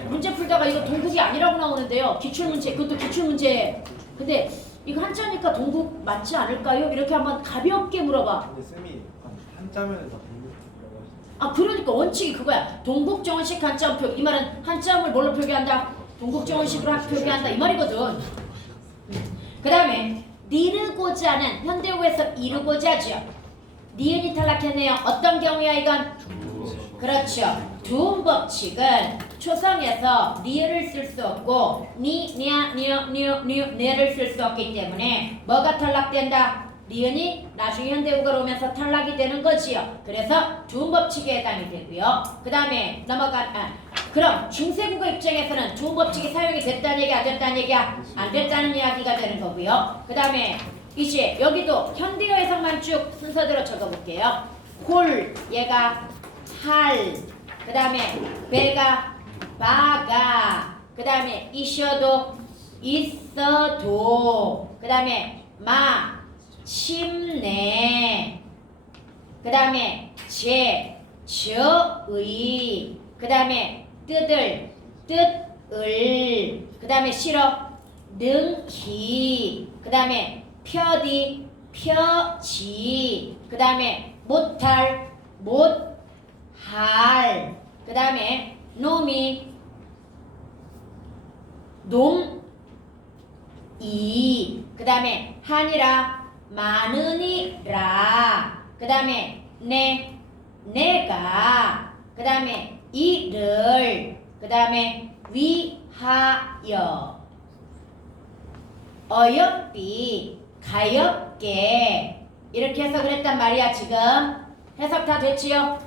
문제 풀다가 이거 동국이 아니라고 나오는데요. 기출문제 그것도 기출문제. 근데 이거 한자니까 동국 맞지 않을까요? 이렇게 한번 가볍게 물어봐. 근데 쌤이 한자면은 다 동국이라고 하시죠. 아 그러니까 원칙이 그거야. 동국정식 한자음 표기. 이 말은 한자음을 뭘로 표기한다? 동국정식으로 표기한다 이 말이거든. 그 다음에 니르고자는 현대어에서 이르고자죠. 니은이 탈락했네요. 어떤 경우야 이건? 그렇죠. 두음 법칙은 초성에서 니을을 쓸 수 없고 니, 냐, 니어, 니어, 니어, 네를 쓸 수 없기 때문에 뭐가 탈락된다? 니은이 나중에 현대국어로 오면서 탈락이 되는 거지요. 그래서 두음 법칙에 해당이 되고요. 그 다음에 그럼 중세국어 입장에서는 두음 법칙이 사용이 됐다는 얘기 안 됐다는 얘기야? 안 됐다는 이야기가 되는 거고요. 그 다음에 이제 여기도 현대어 해석만 쭉 순서대로 적어볼게요. 홀 얘가 할, 그 다음에 배가 바가, 그 다음에 있어도 있어도, 그 다음에 마 침내, 그 다음에 저의, 그 다음에 뜯을 뜻 을, 그 다음에 싫어, 능히, 그 다음에 펴디, 펴지, 그 다음에 못할, 못할, 그 다음에 놈이, 놈이, 그 다음에 하니라, 많으니라, 그 다음에 내가, 그 다음에 이를, 그 다음에 위하여, 어여삐, 가엽게, 이렇게 해서 그랬단 말이야. 지금 해석 다 됐지요?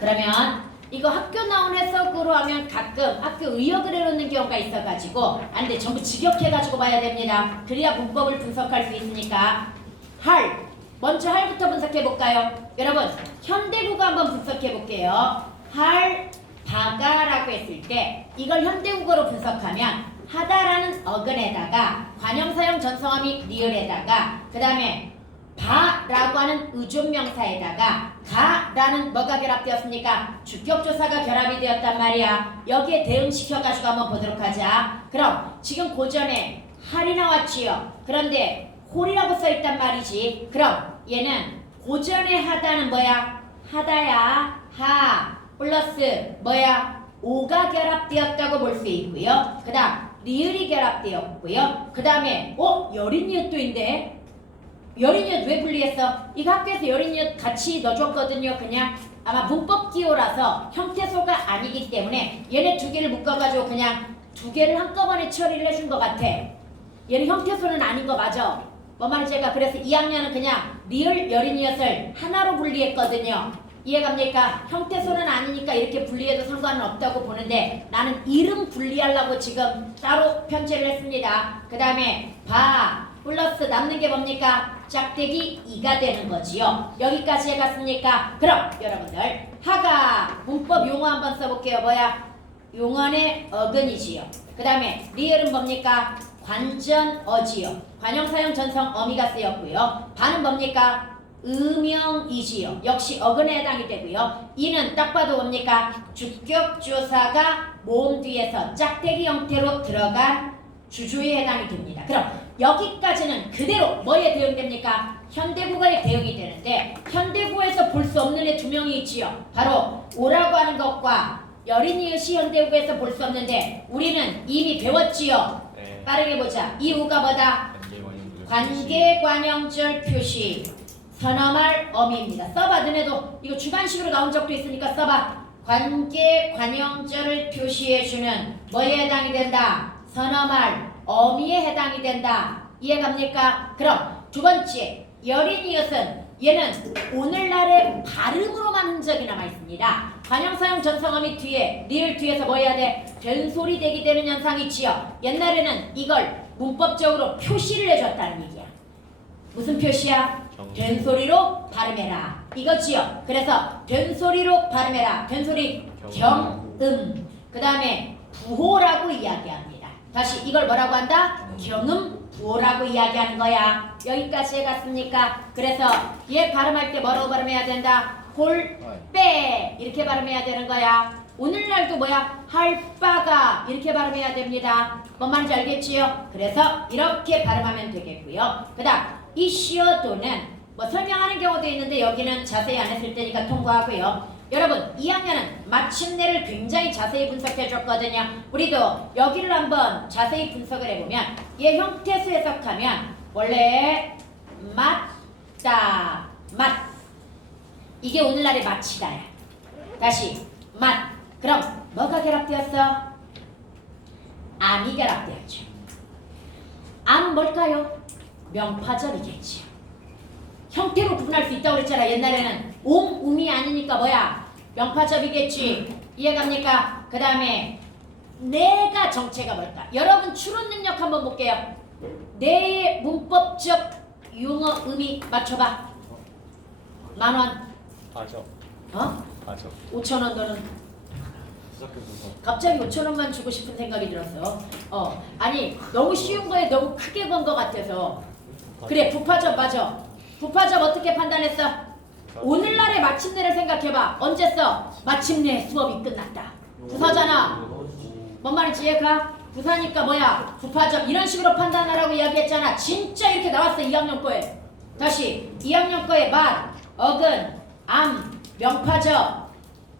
그러면 이거 학교 나온 해석으로 하면 가끔 학교 의역을 해놓는 경우가 있어가지고 안 돼. 전부 직역해가지고 봐야 됩니다. 그래야 문법을 분석할 수 있으니까. 할, 먼저 할부터 분석해볼까요? 여러분 현대국어 한번 분석해볼게요. 할, 다가라고 했을 때 이걸 현대국어로 분석하면 하다라는 어근에다가 관형사형 전성함이 리을에다가 그 다음에 바라고 하는 의존명사에다가 가라는 뭐가 결합되었습니까? 주격조사가 결합이 되었단 말이야. 여기에 대응시켜가지고 한번 보도록 하자. 그럼 지금 고전에 할이 나왔지요. 그런데 홀이라고 써있단 말이지. 그럼 얘는 고전에 하다는 뭐야? 하다야. 하 플러스 뭐야? 오가 결합되었다고 볼 수 있고요. 그 다음 리을이 결합되었고요. 그 다음에 여린이웃도인데 여린이웃 왜 분리했어? 이거 학교에서 여린이웃 같이 넣어줬거든요. 그냥 아마 문법 기호라서 형태소가 아니기 때문에 얘네 두 개를 묶어가지고 그냥 두 개를 한꺼번에 처리를 해준 것 같아. 얘는 형태소는 아닌 거 맞아. 뭐 말인지 제가 그래서 2학년은 그냥 리을 여린이웃을 하나로 분리했거든요. 이해갑니까? 형태소는 아니니까 이렇게 분리해도 상관은 없다고 보는데 나는 이름 분리하려고 지금 따로 편제를 했습니다. 그 다음에 바 플러스 남는 게 뭡니까? 짝대기 2가 되는 거지요. 여기까지 해갔습니까? 그럼 여러분들 하가 문법 용어 한번 써볼게요. 뭐야? 용언의 어근이지요. 그 다음에 리을은 뭡니까? 관전어지요. 관형사형 전성 어미가 쓰였고요. 바는 뭡니까? 음영이지요. 역시 어근에 해당이 되고요. 이는 딱 봐도 뭡니까? 주격조사가 모음 뒤에서 짝대기 형태로 들어간 주조에 해당이 됩니다. 그럼 여기까지는 그대로 뭐에 대응됩니까? 현대국어에 대응이 되는데 현대국어에서 볼 수 없는 애 두 명이 있지요. 바로 오라고 하는 것과 여린이웃이 현대국어에서 볼 수 없는데 우리는 이미 배웠지요. 네. 빠르게 보자. 이 우가 뭐다? 관계관형절 표시 선어말 어미입니다. 써봐. 너네도 이거 주관식으로 나온 적도 있으니까 써봐. 관계관형절을 표시해주는 뭐에 해당이 된다? 선어말 어미에 해당이 된다. 이해갑니까? 그럼 두 번째 여린이웃은 얘는 오늘날의 발음으로만 흔적이 남아 있습니다. 관형사형 전성어미 뒤에 리을 뒤에서 뭐 해야 돼? 된소리 대기 되는 현상이 있지요. 옛날에는 이걸 문법적으로 표시를 해줬다는 얘기야. 무슨 표시야? 된소리로 발음해라 이거지요. 그래서 된소리로 발음해라. 된소리 경음. 그 다음에 부호라고 이야기합니다. 다시 이걸 뭐라고 한다? 경음 부호라고 이야기하는 거야. 여기까지 해갔습니까? 그래서 얘 발음할 때 뭐라고 발음해야 된다? 홀, 빼 이렇게 발음해야 되는 거야. 오늘날도 뭐야? 할바가 이렇게 발음해야 됩니다. 뭔 말인지 알겠지요? 그래서 이렇게 발음하면 되겠고요. 그 다음 이시어도는 뭐 설명하는 경우도 있는데 여기는 자세히 안 했을 테니까 통과하고요. 여러분 2학년은 마침내를 굉장히 자세히 분석해 줬거든요. 우리도 여기를 한번 자세히 분석을 해보면 얘 형태수 해석하면 원래 맞다 맛 이게 오늘날의 맛이다야. 다시 맛 그럼 뭐가 결합되었어? 암이 결합되었죠. 암은 뭘까요? 명파절이겠지요. 형태로 구분할 수 있다고 그랬잖아. 옛날에는 음이 아니니까 뭐야? 명파접이겠지. 이해갑니까? 그 다음에 내가 정체가 뭘까? 여러분 추론 능력 한번 볼게요. 내의 문법적 용어 의미 맞춰봐. 10,000원. 맞아. 어? 맞아. 5,000원 너는? 갑자기 5,000원만 주고 싶은 생각이 들었어. 아니 너무 쉬운 거에 너무 크게 건 것 같아서. 그래 부파접 맞아. 부파접 어떻게 판단했어? 오늘날의 마침내를 생각해봐. 언제 써? 마침내 수업이 끝났다. 부사잖아. 뭔 말인지 이해가? 부사니까 뭐야? 부파적 이런 식으로 판단하라고 이야기했잖아. 진짜 이렇게 나왔어 2학년 거에. 다시 2학년 거에 맛, 어근, 암, 명파적.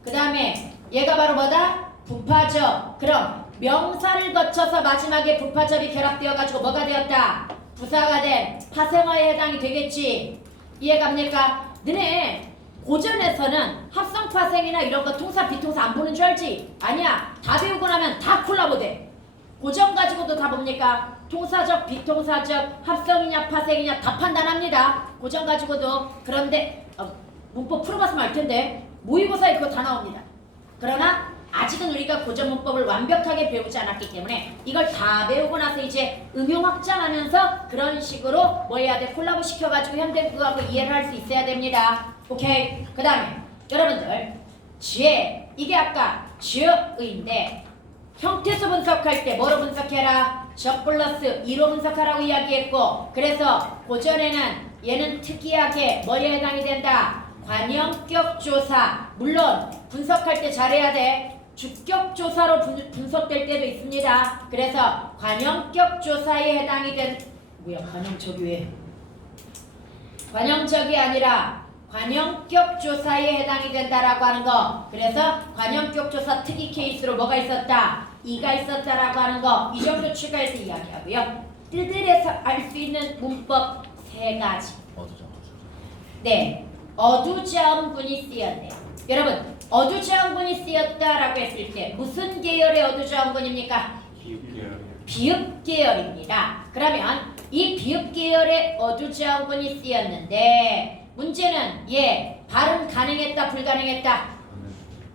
그 다음에 얘가 바로 뭐다? 부파적. 그럼 명사를 거쳐서 마지막에 부파적이 결합되어가지고 뭐가 되었다? 부사가 된 파생어에 해당이 되겠지. 이해갑니까? 너네 고전에서는 합성 파생이나 이런 거 통사 비통사 안 보는 줄 알지? 아니야. 다 배우고 나면 다 콜라보 돼. 고전 가지고도 다 봅니까? 통사적, 비통사적, 합성이냐 파생이냐 다 판단합니다. 고전 가지고도. 그런데 문법 풀어봤으면 알 텐데 모의고사에 그거 다 나옵니다. 그러나 아직은 우리가 고전 문법을 완벽하게 배우지 않았기 때문에 이걸 다 배우고 나서 이제 응용 확장하면서 그런 식으로 뭐 해야 돼? 콜라보 시켜가지고 현대국어하고 이해를 할 수 있어야 됩니다. 오케이. 그 다음에 여러분들 지혜 이게 아까 지어의인데 형태수 분석할 때 뭐로 분석해라? 적 플러스 이로 분석하라고 이야기했고 그래서 고전에는 얘는 특이하게 뭐에 해당이 된다? 관형격 조사. 물론 분석할 때 잘해야 돼. 주격 조사로 분석될 때도 있습니다. 그래서 관형격 조사에 해당이 된 뭐야 관형적이 왜? 관형적이 아니라 관형격 조사에 해당이 된다라고 하는 거. 그래서 관형격 조사 특이 케이스로 뭐가 있었다? 이가 있었다라고 하는 거. 이 정도 추가해서 이야기하고요. 뜨들에서 알 수 있는 문법 3가지. 네, 어두저음군이 쓰였네요. 여러분, 어두저음군이 쓰였다라고 했을 때 무슨 계열의 어두저음군입니까? 비읍 계열입니다. 그러면 이 비읍 계열의 어두저음군이 쓰였는데 문제는 발음 가능했다 불가능했다?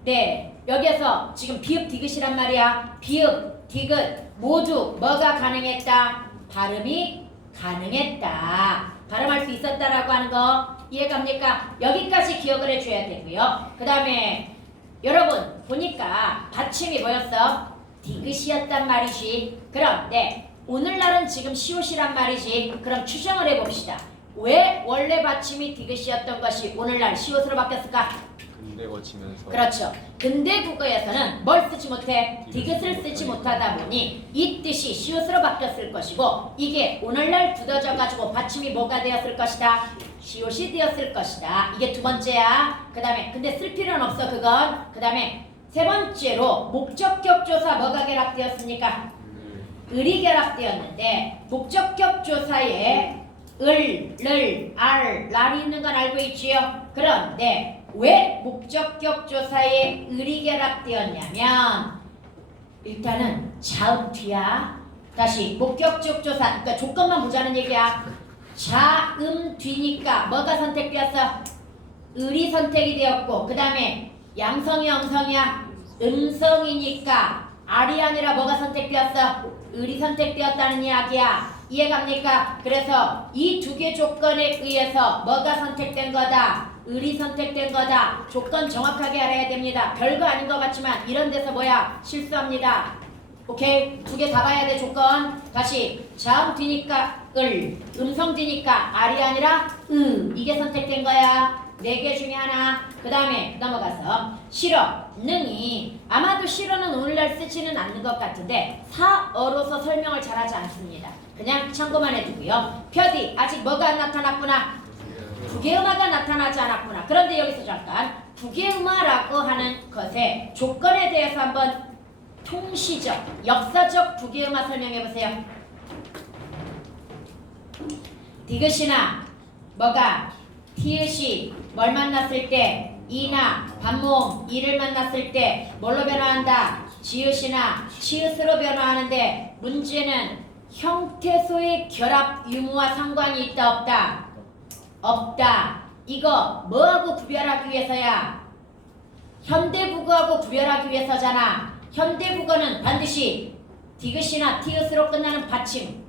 네, 여기에서 지금 비읍 디귿이란 말이야. 비읍 디귿 모두 뭐가 가능했다? 발음이 가능했다. 발음할 수 있었다라고 하는 거 이해갑니까? 여기까지 기억을 해줘야 되고요. 그 다음에 여러분 보니까 받침이 뭐였어? 디귿이었단 말이지. 그럼 네, 오늘날은 지금 시옷이란 말이지. 그럼 추정을 해봅시다. 왜 원래 받침이 디귿이었던 것이 오늘날 시옷으로 바뀌었을까? 근대 거치면서. 그렇죠. 근대 국어에서는 뭘 쓰지 못해? 디귿을 쓰지 못하다 보니 이 뜻이 시옷으로 바뀌었을 것이고 이게 오늘날 굳어져 가지고 받침이 뭐가 되었을 것이다? 시옷이 되었을 것이다. 이게 두 번째야. 그 다음에 근데 쓸 필요는 없어 그건. 그 다음에 세 번째로 목적격 조사 뭐가 결합되었습니까? 을이 결합되었는데 목적격 조사에 을, 를, 알, 랄이 있는 건 알고 있지요? 그런데 왜 목적격 조사에 을이 결합되었냐면 일단은 자음 뒤야. 다시 목적격 조사, 그러니까 조건만 보자는 얘기야. 자음 뒤니까 뭐가 선택되었어? 을이 선택이 되었고 그 다음에 양성이 음성이야? 음성이니까 알이 아니라 뭐가 선택되었어? 을이 선택되었다는 이야기야. 이해갑니까? 그래서 이 두 개 조건에 의해서 뭐가 선택된 거다? 을이 선택된 거다. 조건 정확하게 알아야 됩니다. 별거 아닌 것 같지만 이런 데서 뭐야? 실수합니다. 오케이? 두 개 다 봐야 돼 조건. 다시 자음 뒤니까 을, 음성 뒤니까 알이 아니라 이게 선택된 거야. 4개 중에 하나. 그 다음에 넘어가서 실어, 능이 아마도 실어는 오늘날 쓰지는 않는 것 같은데 사어로서 설명을 잘하지 않습니다. 그냥 참고만 해두고요. 표디 아직 뭐가 나타났구나? 부계음화가 나타나지 않았구나. 그런데 여기서 잠깐 부계음화라고 하는 것의 조건에 대해서 한번 통시적, 역사적 부계음화 설명해보세요. 디귿이나 뭐가 티읕이 뭘 만났을 때 이나 반모음 이를 만났을 때 뭘로 변화한다? 지읒이나 치읒으로 변화하는데 문제는 형태소의 결합 유무와 상관이 있다 없다? 없다. 이거 뭐하고 구별하기 위해서야? 현대국어하고 구별하기 위해서잖아. 현대국어는 반드시 디귿이나 티읕으로 끝나는 받침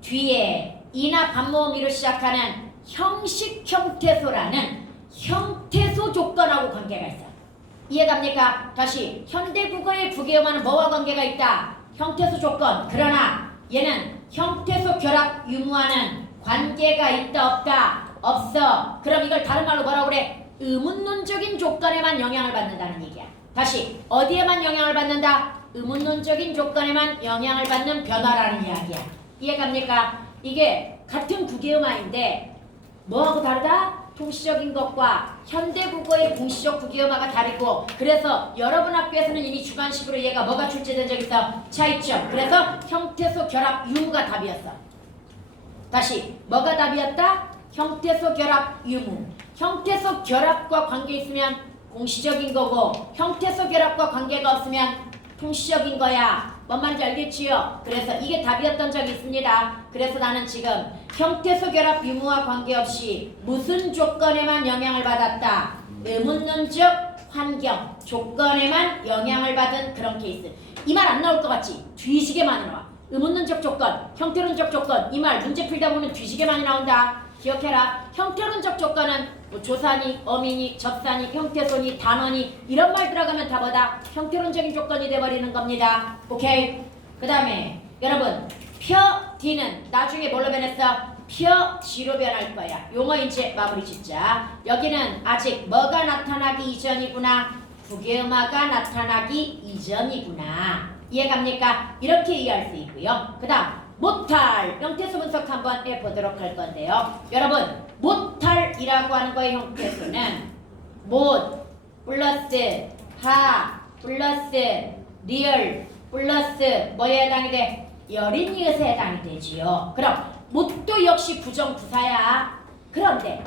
뒤에 이나 반모음이로 시작하는 형식 형태소라는 형태소 조건하고 관계가 있어. 이해갑니까? 다시 현대국어의 부계음화는 뭐와 관계가 있다? 형태소 조건. 그러나 얘는 형태소 결합 유무와는 관계가 있다 없다? 없어. 그럼 이걸 다른 말로 뭐라고 그래? 의문론적인 조건에만 영향을 받는다는 얘기야. 다시 어디에만 영향을 받는다? 의문론적인 조건에만 영향을 받는 변화라는 이야기야. 이해갑니까? 이게 같은 국외음화인데 뭐하고 다르다? 통시적인 것과 현대국어의 공시적 국외음화가 다르고 그래서 여러분 학교에서는 이미 주관식으로 얘가 뭐가 출제된 적 있어? 차이점. 그래서 형태소 결합 유무가 답이었어. 다시 뭐가 답이었다? 형태소 결합 유무. 형태소 결합과 관계 있으면 공시적인 거고 형태소 결합과 관계가 없으면 통시적인 거야. 뭔 말인지 알겠지요? 그래서 이게 답이었던 적이 있습니다. 그래서 나는 지금 형태소 결합 유무와 관계없이 무슨 조건에만 영향을 받았다. 의문론적 환경 조건에만 영향을 받은 그런 케이스. 이 말 안 나올 것 같지? 뒤지게 많이 나와. 의문론적 조건, 형태론적 조건 이 말 문제 풀다 보면 뒤지게 많이 나온다. 기억해라. 형태론적 조건은 뭐 조사니, 어미니, 접사니, 형태소니, 단어니 이런 말 들어가면 다 뭐다? 형태론적인 조건이 돼버리는 겁니다. 오케이? 그 다음에 여러분 펴 D는 나중에 뭘로 변했어? 펴 G로 변할 거야. 용어 이제 마무리 짓자. 여기는 아직 뭐가 나타나기 이전이구나. 국외음화가 나타나기 이전이구나. 이해갑니까? 이렇게 이해할 수 있고요. 그 다음 못할 형태소 분석 한번 해보도록 할 건데요. 여러분 못할이라고 하는 거의 형태소는 못 플러스 하 플러스 리얼 플러스 뭐에 해당이 돼? 여린 이웃에 해당이 되지요. 그럼 못도 역시 부정부사야. 그런데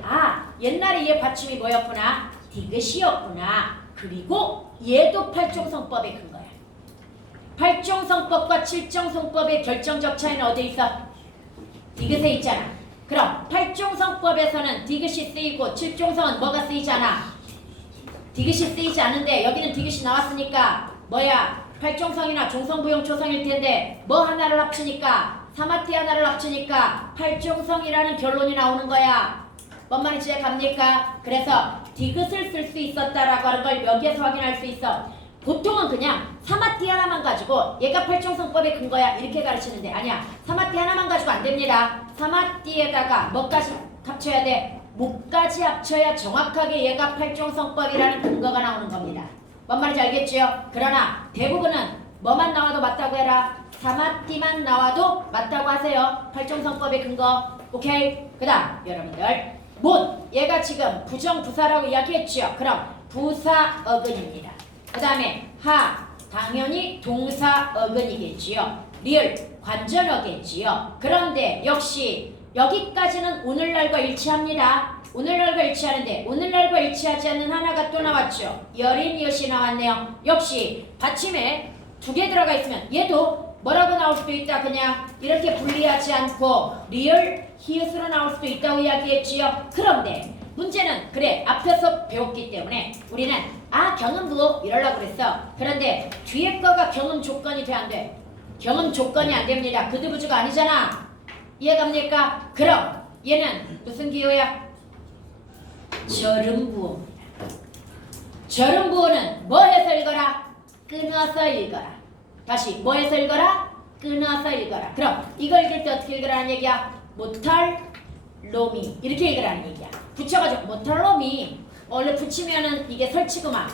옛날에 얘 받침이 뭐였구나? 디귿이었구나. 그리고 얘도 팔종성법에 큰 거야. 팔종성법과 칠정성법의 결정적 차이는 어디에 있어? 디귿에 있잖아. 그럼 팔종성법에서는 디귿이 쓰이고 칠종성은 뭐가 쓰이잖아? 디귿이 쓰이지 않은데 여기는 디귿이 나왔으니까 뭐야? 팔종성이나 종성부용 초성일 텐데 뭐 하나를 합치니까 사마티 하나를 합치니까 팔종성이라는 결론이 나오는 거야. 뭔 말인지 갑니까? 그래서 디귿을 쓸 수 있었다라고 하는 걸 여기에서 확인할 수 있어. 보통은 그냥 사마티 하나만 가지고 얘가 팔종성법의 근거야 이렇게 가르치는데 아니야. 사마티 하나만 가지고 안 됩니다. 사마티에다가 뭐까지 합쳐야 돼? 목까지 합쳐야 정확하게 얘가 팔종성법이라는 근거가 나오는 겁니다. 뭔 말인지 알겠지요? 그러나 대부분은 뭐만 나와도 맞다고 해라. 사마티만 나와도 맞다고 하세요. 팔종성법의 근거. 오케이? 그 다음 여러분들 못 얘가 지금 부정부사라고 이야기했지요. 그럼 부사 어근입니다. 그 다음에 하 당연히 동사 어근이겠지요. 리을 관전어겠지요. 그런데 역시 여기까지는 오늘날과 일치합니다. 오늘날과 일치하는데 오늘날과 일치하지 않는 하나가 또 나왔죠. 여린 이엇이 나왔네요. 역시 받침에 두 개 들어가 있으면 얘도 뭐라고 나올 수도 있다. 그냥 이렇게 분리하지 않고 리을 히읗으로 나올 수도 있다고 이야기했지요. 그런데 문제는 그래 앞에서 배웠기 때문에 우리는 경음부 이러려고 그랬어. 그런데 뒤에 거가 경음 조건이 돼 안 돼? 경음 조건이 안 됩니다. 그드부주가 아니잖아. 이해갑니까? 그럼 얘는 무슨 기호야? 절음부호입니다. 절음부호는 뭐 해서 읽어라? 끊어서 읽어라. 다시 뭐 해서 읽어라? 끊어서 읽어라. 그럼 이걸 읽을 때 어떻게 읽으라는 얘기야? 못할 놈이 이렇게 읽으라는 얘기야. 붙여가지고 못할 놈이 원래 붙이면은 이게 설치금화.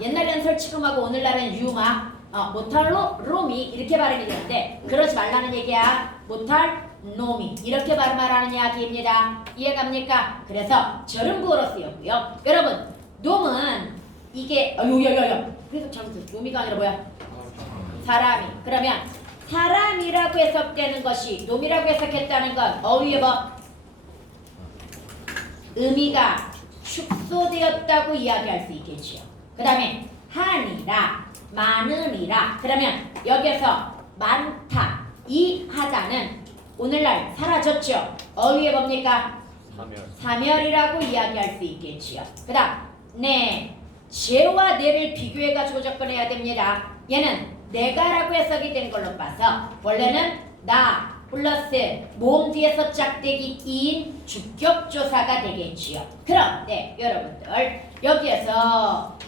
옛날에는 설치금하고 오늘날은 유화. 못할 놈이 이렇게 발음이 되는데 그러지 말라는 얘기야. 못할 놈이 이렇게 발음하라는 이야기입니다. 이해갑니까? 그래서 절음부호로 쓰였고요. 여러분 놈은 이게 그래서 잘못했어. 놈이가 아니라 뭐야? 사람이. 그러면 사람이라고 해석되는 것이 놈이라고 해석했다는 건 어휘에 뭐? 의미가 축소되었다고 이야기할 수 있겠지요. 그 다음에 한이라 많으니라. 그러면 여기에서 많다 이 하다는 오늘날 사라졌죠. 어휘에 뭡니까? 사멸이라고 이야기할 수 있겠지요. 그 다음 네 제와 네를 비교해가지고 접근해야 됩니다. 얘는 내가라고 해석이 된 걸로 봐서 원래는 나 플러스 모음 뒤에서 짝대기 이인 주격조사가 되겠지요. 그런데 여러분들 여기에서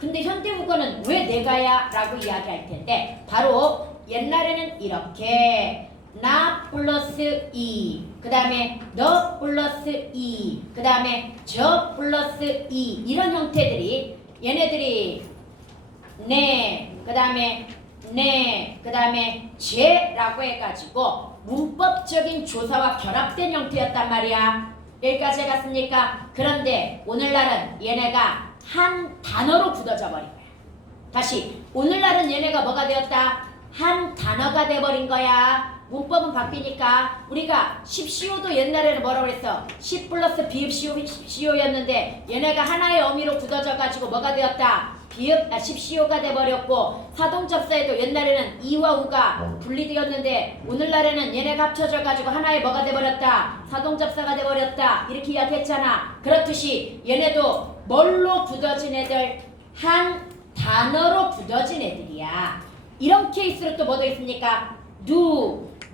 근데 현대국어는 왜 내가야? 라고 이야기할 텐데 바로 옛날에는 이렇게 나 플러스 이, 그 다음에 너 플러스 이, 그 다음에 저 플러스 이 이런 형태들이 얘네들이 네, 그 다음에 네, 그 다음에 제라고 해가지고 문법적인 조사와 결합된 형태였단 말이야. 여기까지 해갔습니까? 그런데 오늘날은 얘네가 한 단어로 굳어져 버린 거야. 다시 오늘날은 얘네가 뭐가 되었다? 한 단어가 돼버린 거야. 문법은 바뀌니까 우리가 십시오도 옛날에는 뭐라고 그랬어? 10 플러스 비읍 시오였는데 얘네가 하나의 어미로 굳어져 가지고 뭐가 되었다? 십시오가 돼버렸고 사동접사에도 옛날에는 이와 우가 분리되었는데 오늘날에는 얘네가 합쳐져 가지고 하나의 뭐가 돼버렸다? 사동접사가 돼버렸다. 이렇게 이야기했잖아. 그렇듯이 얘네도 뭘로 굳어진 애들? 한 단어로 굳어진 애들이야. 이런 케이스로 또 뭐도 있습니까?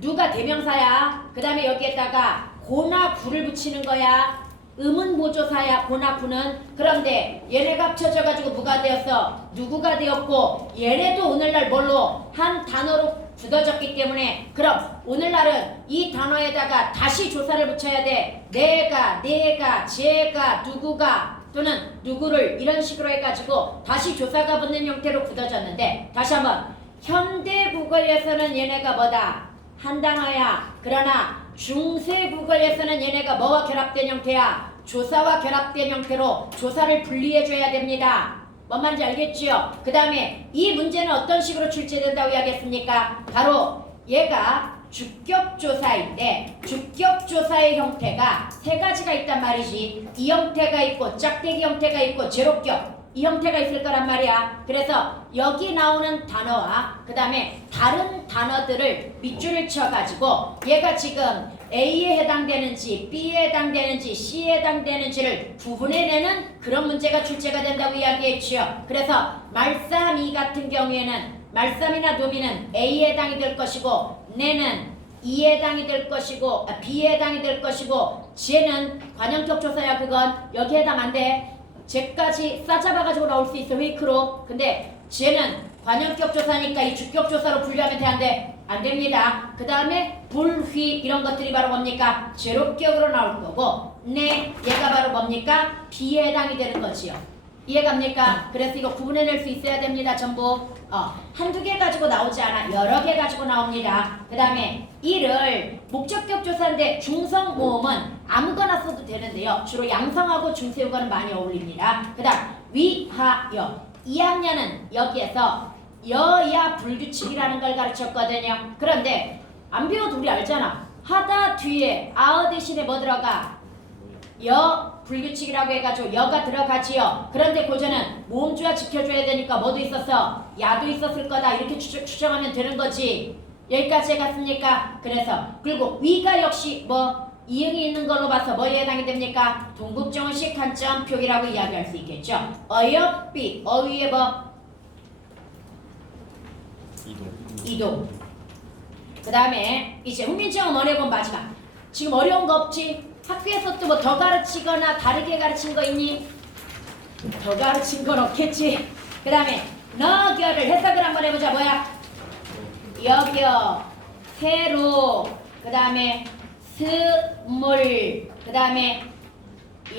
누가 대명사야. 그 다음에 여기에다가 고나 구를 붙이는 거야. 음은 보조사야. 고나 구는. 그런데 얘네가 합쳐져 가지고 뭐가 되었어? 누구가 되었고 얘네도 오늘날 뭘로? 한 단어로 굳어졌기 때문에 그럼 오늘날은 이 단어에다가 다시 조사를 붙여야 돼. 내가, 제가, 누구가 또는 누구를 이런 식으로 해가지고 다시 조사가 붙는 형태로 굳어졌는데 다시 한번 현대 국어에서는 얘네가 뭐다? 한 단어야. 그러나 중세 국어에서는 얘네가 뭐와 결합된 형태야? 조사와 결합된 형태로 조사를 분리해줘야 됩니다. 뭔 말인지 알겠지요? 그 다음에 이 문제는 어떤 식으로 출제된다고 이야기했습니까? 바로 얘가 주격조사인데 주격조사의 형태가 세 가지가 있단 말이지. 이 형태가 있고 짝대기 형태가 있고 제로격 이 형태가 있을 거란 말이야. 그래서 여기 나오는 단어와 그 다음에 다른 단어들을 밑줄을 쳐가지고 얘가 지금 A에 해당되는지 B에 해당되는지 C에 해당되는지를 구분해내는 그런 문제가 출제가 된다고 이야기했지요. 그래서 말싸미 같은 경우에는 말싸미나 도미는 A에 해당이 될 것이고 내는 E에 해당이 될 것이고 B에 해당이 될 것이고 쟤는 관형격 조사야. 그건 여기에 해당 안 돼. 쟤까지 싸잡아가지고 나올 수 있어 웨이크로. 근데 쟤는 관형격 조사니까 이 주격 조사로 분류하면 되는데 안 됩니다. 그 다음에 불휘 이런 것들이 바로 뭡니까? 제로격으로 나올 거고 네 얘가 바로 뭡니까? B에 해당이 되는 거지요. 이해갑니까? 그래서 이거 구분해낼 수 있어야 됩니다. 전부 한두 개 가지고 나오지 않아. 여러 개 가지고 나옵니다. 그 다음에 이를 목적격 조사인데 중성 모음은 아무거나 써도 되는데요. 주로 양성하고 중세국어는 많이 어울립니다. 그 다음 위하여 2학년은 여기에서 여야 불규칙이라는 걸 가르쳤거든요. 그런데 안 배워도 우리 알잖아. 하다 뒤에 아어 대신에 뭐 들어가? 여 불규칙이라고 해가지고 여가 들어가지요. 그런데 고전은 모음주와 지켜줘야 되니까 뭐도 있었어? 야도 있었을 거다. 이렇게 추정하면 되는 거지. 여기까지 해갔습니까? 그래서 그리고 위가 역시 뭐 이응이 있는 걸로 봐서 뭐에 해당이 됩니까? 동국정식 한점 표기라고 이야기할 수 있겠죠. 어여삐 어위에 뭐? 이동. 그 다음에 이제 훈민정음 어려운 마지막. 지금 어려운 거 없지? 학교에서 또 뭐 더 가르치거나 다르게 가르친 거 있니? 더 가르친 건 없겠지. 그 다음에 너겨를 해석을 한번 해보자. 뭐야? 여겨, 새로, 그 다음에 스물, 그 다음에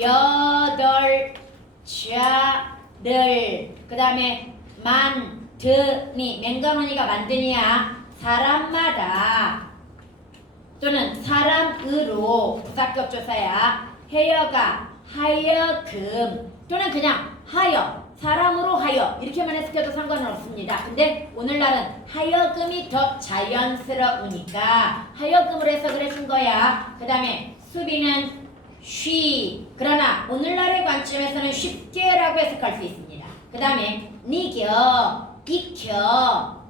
여덟, 자를, 그 다음에 만드니, 맹간원이가 만드니야. 사람마다 또는 사람으로 부사격 조사야. 해여가 하여금 또는 그냥 하여 사람으로 하여 이렇게만 해석해도 상관은 없습니다. 근데 오늘날은 하여금이 더 자연스러우니까 하여금으로 해석을 해준 거야. 그 다음에 수비는 쉬. 그러나 오늘날의 관점에서는 쉽게라고 해석할 수 있습니다. 그 다음에 니겨 익혀.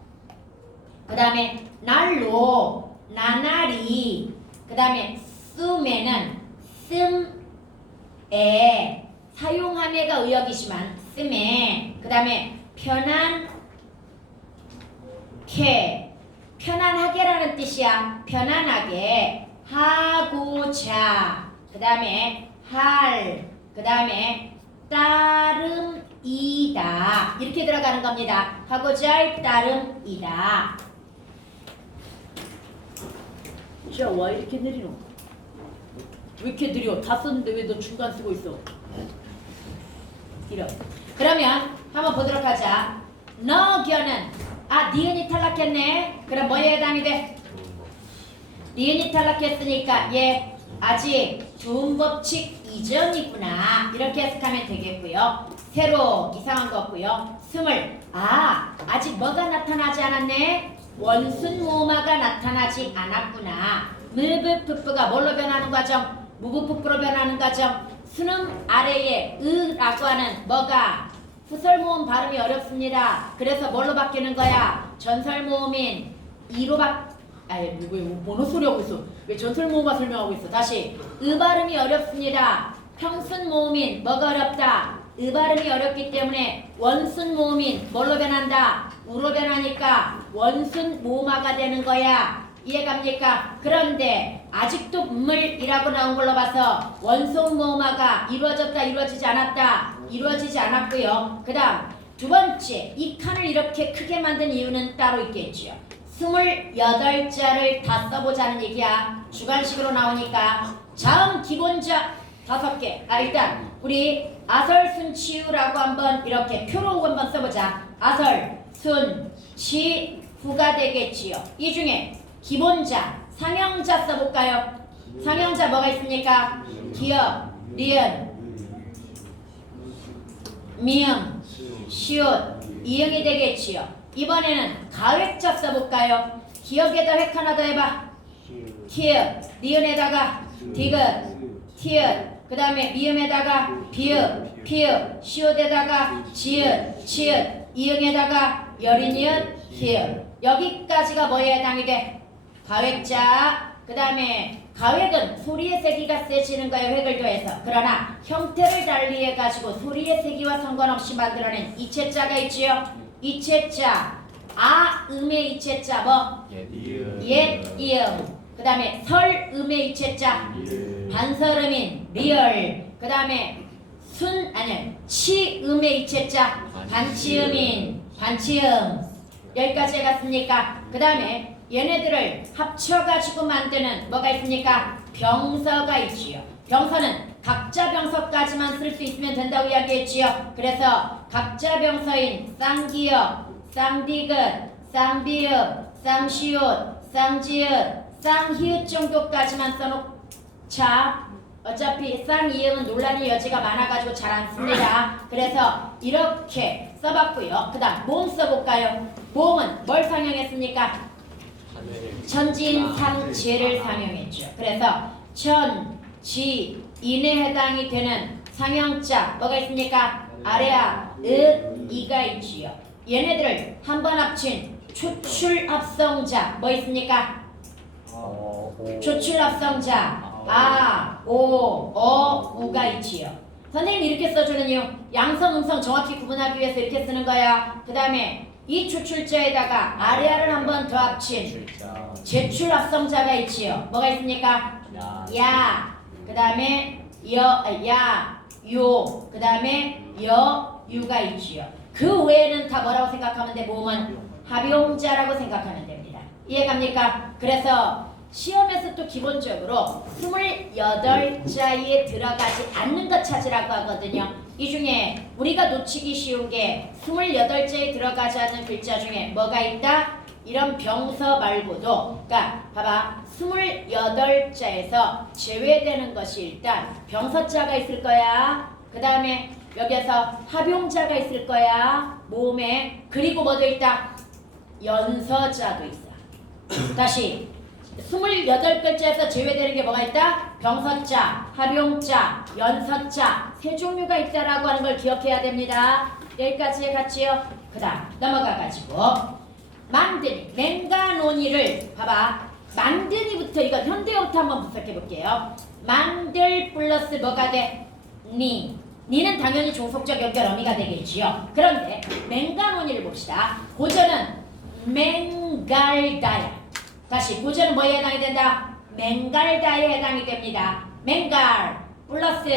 그 다음에 날로 나날이. 그 다음에 쓰면은 씀에 사용함에가 의역이지만 씀에. 그 다음에 편안하게라는 뜻이야. 편안하게 하고자. 그 다음에 할. 그 다음에 따름이다. 이렇게 들어가는 겁니다. 하고자 할 따름이다. 자, 와 이렇게 느리노? 왜 이렇게 느려? 다 썼는데 왜 너 중간 쓰고 있어? 이렇게. 그러면 한번 보도록 하자. 너겨는 니은이 탈락했네. 그럼 뭐에 해당이 돼? 니은이 탈락했으니까 얘 아직 두음 법칙 이전이구나. 이렇게 해석하면 되겠고요. 새로 이상한 거 없고요. 스물. 아직 뭐가 나타나지 않았네? 원순 모마가 나타나지 않았구나. 무브프프가 뭘로 변하는 과정? 무브프프로 변하는 과정. 순음 아래에 으라고 하는 뭐가 후설 모음 발음이 어렵습니다. 그래서 뭘로 바뀌는 거야? 전설 모음인 이로 왜 번호 소리 하고 있어? 왜 전설 모음만 설명하고 있어? 다시 으 발음이 어렵습니다. 평순 모음인 뭐가 어렵다? 으 발음이 어렵기 때문에 원순 모음인 뭘로 변한다? 우로 변하니까 원순 모음화가 되는 거야. 이해갑니까? 그런데 아직도 물이라고 나온 걸로 봐서 원순 모음화가 이루어졌다 이루어지지 않았다? 이루어지지 않았고요. 그 다음 두 번째 이 칸을 이렇게 크게 만든 이유는 따로 있겠지요. 28자를 다 써보자는 얘기야. 주관식으로 나오니까 자음 기본자 5개. 일단 우리 아설 순치우라고 한번 이렇게 표로 한번 써보자. 아설 순치 후가 되겠지요. 이 중에 기본자 상형자 써볼까요? 상형자 뭐가 있습니까? 기역, 리은, 미음, 시옷, 이응이 되겠지요. 이번에는 가획자 써볼까요? 기역에다 획 하나 더 해봐. 키읔, 니은에다가 디귿, 티읕, 그 다음에 미음에다가 비읍, 피읍, 시옷에다가 지읒, 치읒, 이응에다가 여린이읒, 히읗. 여기까지가 뭐에 해당이 돼? 가획자. 그 다음에 가획은 소리의 세기가 세지는 거에 획을 더해서, 그러나 형태를 달리해가지고 소리의 세기와 상관없이 만들어낸 이체자가 있지요. 이체자, 음의 이체자 뭐? 옛, 이음. 그 다음에 설음의 이체자, 반설음인 리얼. 그 다음에 치음의 이체자, 반치음인 반치음. 여기까지 해갔습니까? 그 다음에 얘네들을 합쳐가지고 만드는 뭐가 있습니까? 병서가 있지요. 병서는 각자 병서까지만 쓸 수 있으면 된다고 이야기했지요. 그래서 각자 병서인 쌍기역, 쌍디귿, 쌍비읍, 쌍시옷, 쌍지읒, 쌍히읗 정도까지만 써놓자. 어차피 쌍이음은 논란의 여지가 많아가지고 잘 안 씁니다. 그래서 이렇게 써봤고요. 그 다음 모음 써볼까요? 모음은 뭘 상형했습니까? 천진, 상, 지를 상형했죠. 그래서 천, 지, 인에 해당이 되는 상형자 뭐가 있습니까? 아래아, 이가 있지요. 얘네들을 한번 합친 초출합성자 뭐 있습니까? 초출합성자 우가 있지요. 선생님이 이렇게 써주는 이유, 양성, 음성 정확히 구분하기 위해서 이렇게 쓰는 거야. 그 다음에 이 초출자에다가 아래아를 한번 더 합친 제출합성자가 있지요. 뭐가 있습니까? 야, 그 다음에 요, 그 다음에 유가 있지요. 그 외에는 다 뭐라고 생각하면 돼? 모음은 합용자라고 생각하면 됩니다. 이해갑니까? 그래서 시험에서 또 기본적으로 28자에 들어가지 않는 것 찾으라고 하거든요. 이 중에 우리가 놓치기 쉬운 게 28자에 들어가지 않는 글자 중에 뭐가 있다? 이런 병서 말고도, 그러니까 봐봐, 28자에서 제외되는 것이 일단 병서자가 있을 거야. 그 다음에 여기에서 합용자가 있을 거야. 모음에. 그리고 뭐도 있다? 연서자도 있어. 다시 28글자에서 제외되는 게 뭐가 있다? 병서자, 합용자, 연서자 세 종류가 있다라고 하는 걸 기억해야 됩니다. 여기까지 해갔지요? 그 다음 넘어가가지고 만드니, 맹가노니를 봐봐. 만드니부터 이거 현대어부터 한번 분석해 볼게요. 만들 플러스 뭐가 돼? 니는 당연히 종속적 연결 어미가 되겠지요. 그런데 맹가노니를 봅시다. 고전은 맹갈다야. 다시 고전은 뭐에 해당이 된다? 맹갈다에 해당이 됩니다. 맹갈 플러스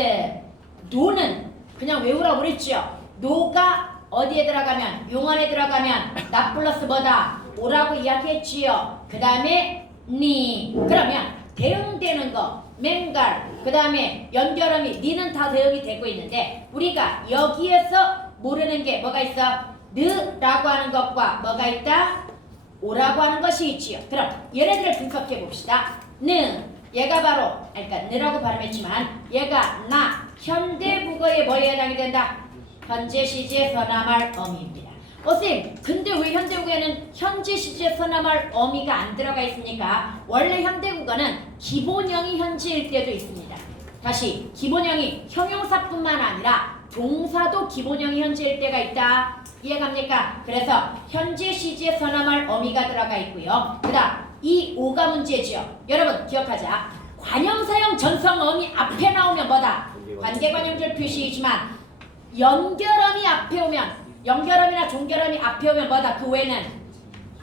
노는 그냥 외우라고 그랬죠. 노가 어디에 들어가면, 용언에 들어가면 나 플러스 뭐다? 오라고 이야기했지요. 그 다음에 니. 그러면 대응되는 거 맹갈, 그 다음에 연결음이 니는 다 대응이 되고 있는데 우리가 여기에서 모르는 게 뭐가 있어? 느라고 하는 것과 뭐가 있다? 오라고 하는 것이 있지요. 그럼 얘네들을 분석해 봅시다. 느, 얘가 바로 그러니까 느라고 발음했지만 얘가 나 현대국어에 뭐에 해당이 된다? 현재 시제 서남할 어미입니다. 선생님, 근데 왜 현대국어에는 현재 시제 서남할 어미가 안 들어가 있습니까? 원래 현대국어는 기본형이 현재일 때도 있습니다. 다시 기본형이 형용사뿐만 아니라 동사도 기본형이 현재일 때가 있다. 이해갑니까? 그래서 현재 시제 서남할 어미가 들어가 있고요. 그 다음 이 5가 문제죠. 여러분 기억하자. 관형사형 전성 어미 앞에 나오면 뭐다? 관계관형절 표시이지만 연결어미 앞에 오면 연결어미나 종결어미 앞에 오면 뭐다? 그 외에는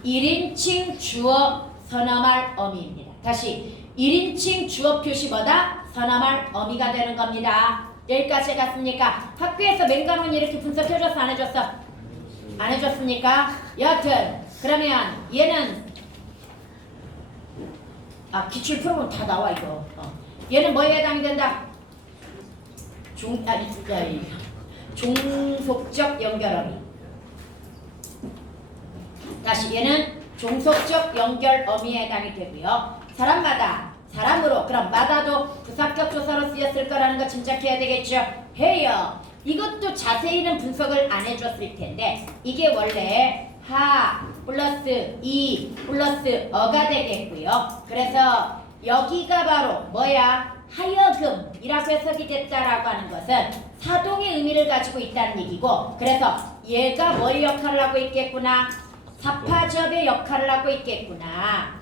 1인칭 주어 서남할 어미입니다. 다시 1인칭 주어 표시 뭐다? 서남할 어미가 되는 겁니다. 여기까지 갔습니까? 학교에서 맹강은 이렇게 분석해줬어? 안 해줬어? 안 해줬습니까? 여하튼 그러면 얘는 기출 풀어보면 다 나와 이거. 얘는 뭐에 해당이 된다? 종속적 연결어미. 다시 얘는 종속적 연결어미에 해당이 되고요. 사람마다 사람으로 그럼 마다도 부사격 조사로 쓰였을 거라는 거 짐작해야 되겠죠? 해요. 이것도 자세히는 분석을 안 해줬을 텐데 이게 원래 하 플러스 이 플러스 어가 되겠고요. 그래서 여기가 바로 뭐야? 하여금이라고 해석이 됐다라고 하는 것은 사동의 의미를 가지고 있다는 얘기고, 그래서 얘가 뭐의 역할을 하고 있겠구나? 사파접의 역할을 하고 있겠구나.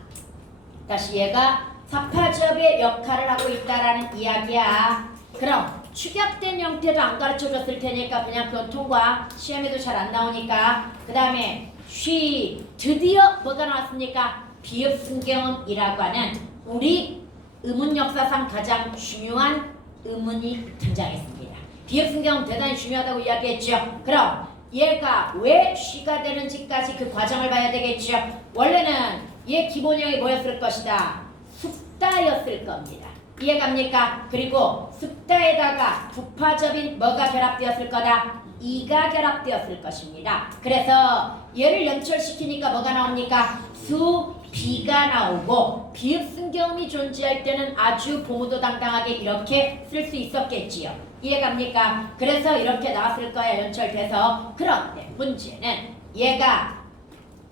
다시 얘가 사파접의 역할을 하고 있다라는 이야기야. 그럼 축약된 형태도 안 가르쳐줬을 테니까 그냥 그건 통과. 시험에도 잘 안 나오니까. 그 다음에 쉬 드디어 뭐가 나왔습니까? 비읍순경음이라고 하는 우리 의문 역사상 가장 중요한 의문이 등장했습니다. 비읍순경음 대단히 중요하다고 이야기했죠. 그럼 얘가 왜 쉬가 되는지까지 그 과정을 봐야 되겠죠. 원래는 얘 기본형이 뭐였을 것이다? 숫다였을 겁니다. 이해갑니까? 그리고 숫다에다가 부파접인 뭐가 결합되었을 거다? 이가 결합되었을 것입니다. 그래서 얘를 연철시키니까 뭐가 나옵니까? 수, 비가 나오고 비읍순경음이 존재할 때는 아주 보무도당당하게 이렇게 쓸 수 있었겠지요. 이해갑니까? 그래서 이렇게 나왔을 거야 연철돼서. 그런데 문제는 얘가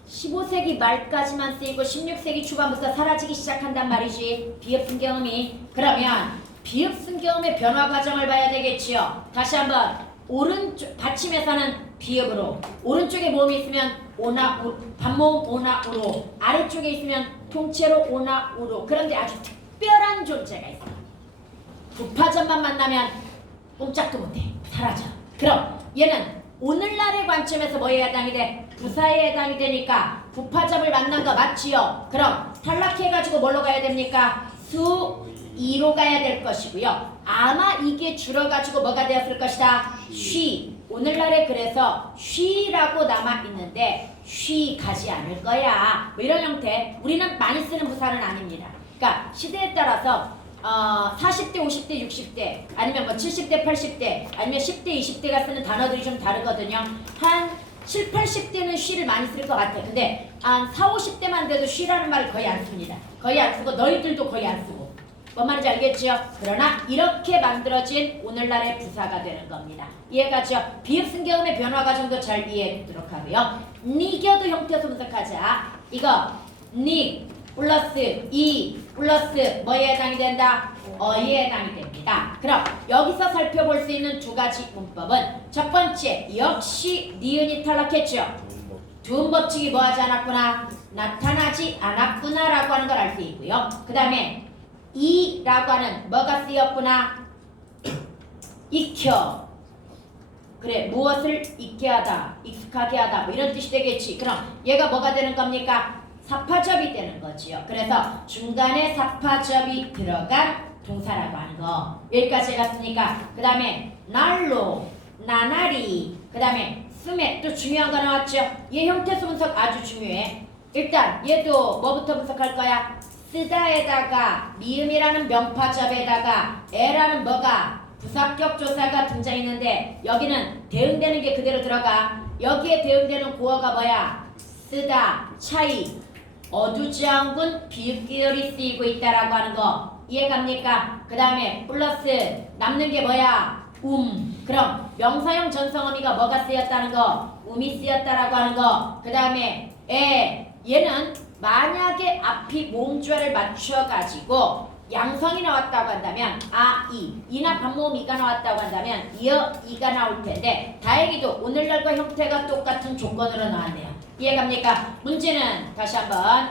15세기 말까지만 쓰이고 16세기 초반부터 사라지기 시작한단 말이지. 비읍순경음이. 그러면 비읍순경음의 변화 과정을 봐야 되겠지요. 다시 한번 오른쪽 받침에서는 비읍으로, 오른쪽에 모음이 있으면 오나 우, 반모음 오나 우로, 아래쪽에 있으면 통째로 오나 우로. 그런데 아주 특별한 존재가 있어요. 부파점만 만나면 꼼짝도 못해. 사라져. 그럼 얘는 오늘날의 관점에서 뭐에 해당이 돼? 부사에 해당이 되니까 부파점을 만난 거 맞지요? 그럼 탈락해가지고 뭘로 가야 됩니까? 수, 이로 가야 될 것이고요. 아마 이게 줄어가지고 뭐가 되었을 것이다? 쉬. 오늘날에 그래서 쉬라고 남아있는데 쉬 가지 않을 거야. 뭐 이런 형태. 우리는 많이 쓰는 부사는 아닙니다. 그러니까 시대에 따라서 40대, 50대, 60대 아니면 뭐 70대, 80대 아니면 10대, 20대가 쓰는 단어들이 좀 다르거든요. 한 7, 80대는 쉬를 많이 쓸 것 같아. 근데 한 4, 50대만 돼도 쉬라는 말을 거의 안 씁니다. 거의 안 쓰고 너희들도 거의 안 쓰고. 뭔 말인지 알겠죠? 그러나 이렇게 만들어진 오늘날의 부사가 되는 겁니다. 이해가죠? 비읍순경음의 변화 과정도 잘 이해하도록 하고요. 니겨도 형태에서 분석하자. 이거 니 플러스 이 플러스 뭐에 해당이 된다? 어에 해당이 됩니다. 그럼 여기서 살펴볼 수 있는 두 가지 문법은 첫 번째, 역시 니은이 탈락했죠. 두음 법칙이 뭐하지 않았구나? 나타나지 않았구나 라고 하는 걸 알 수 있고요. 그 다음에 이라고 하는 뭐가 쓰였구나? 익혀. 그래, 무엇을 익게 하다, 익숙하게 하다 뭐 이런 뜻이 되겠지. 그럼 얘가 뭐가 되는 겁니까? 사파접이 되는 거지요. 그래서 중간에 사파접이 들어간 동사라고 하는 거. 여기까지 갔으니까 그 다음에 날로, 나날이, 그 다음에 스메. 또 중요한 거 나왔죠. 얘 형태수 분석 아주 중요해. 일단 얘도 뭐부터 분석할 거야? 쓰다에다가 미음이라는 명파접에다가 에라는 뭐가 부사격 조사가 등장했는데 여기는 대응되는 게 그대로 들어가. 여기에 대응되는 고어가 뭐야? 쓰다, 차이, 어두지한군 비읍기열이 쓰이고 있다라고 하는 거 이해갑니까? 그 다음에 플러스 남는 게 뭐야? 그럼 명사형 전성어미가 뭐가 쓰였다는 거? 음이 쓰였다라고 하는 거. 그 다음에 얘는 만약에 앞이 모음조화를 맞춰가지고 양성이 나왔다고 한다면 이나 반모음 이가 나왔다고 한다면 이가 나올 텐데 다행히도 오늘날과 형태가 똑같은 조건으로 나왔네요. 이해갑니까? 문제는 다시 한번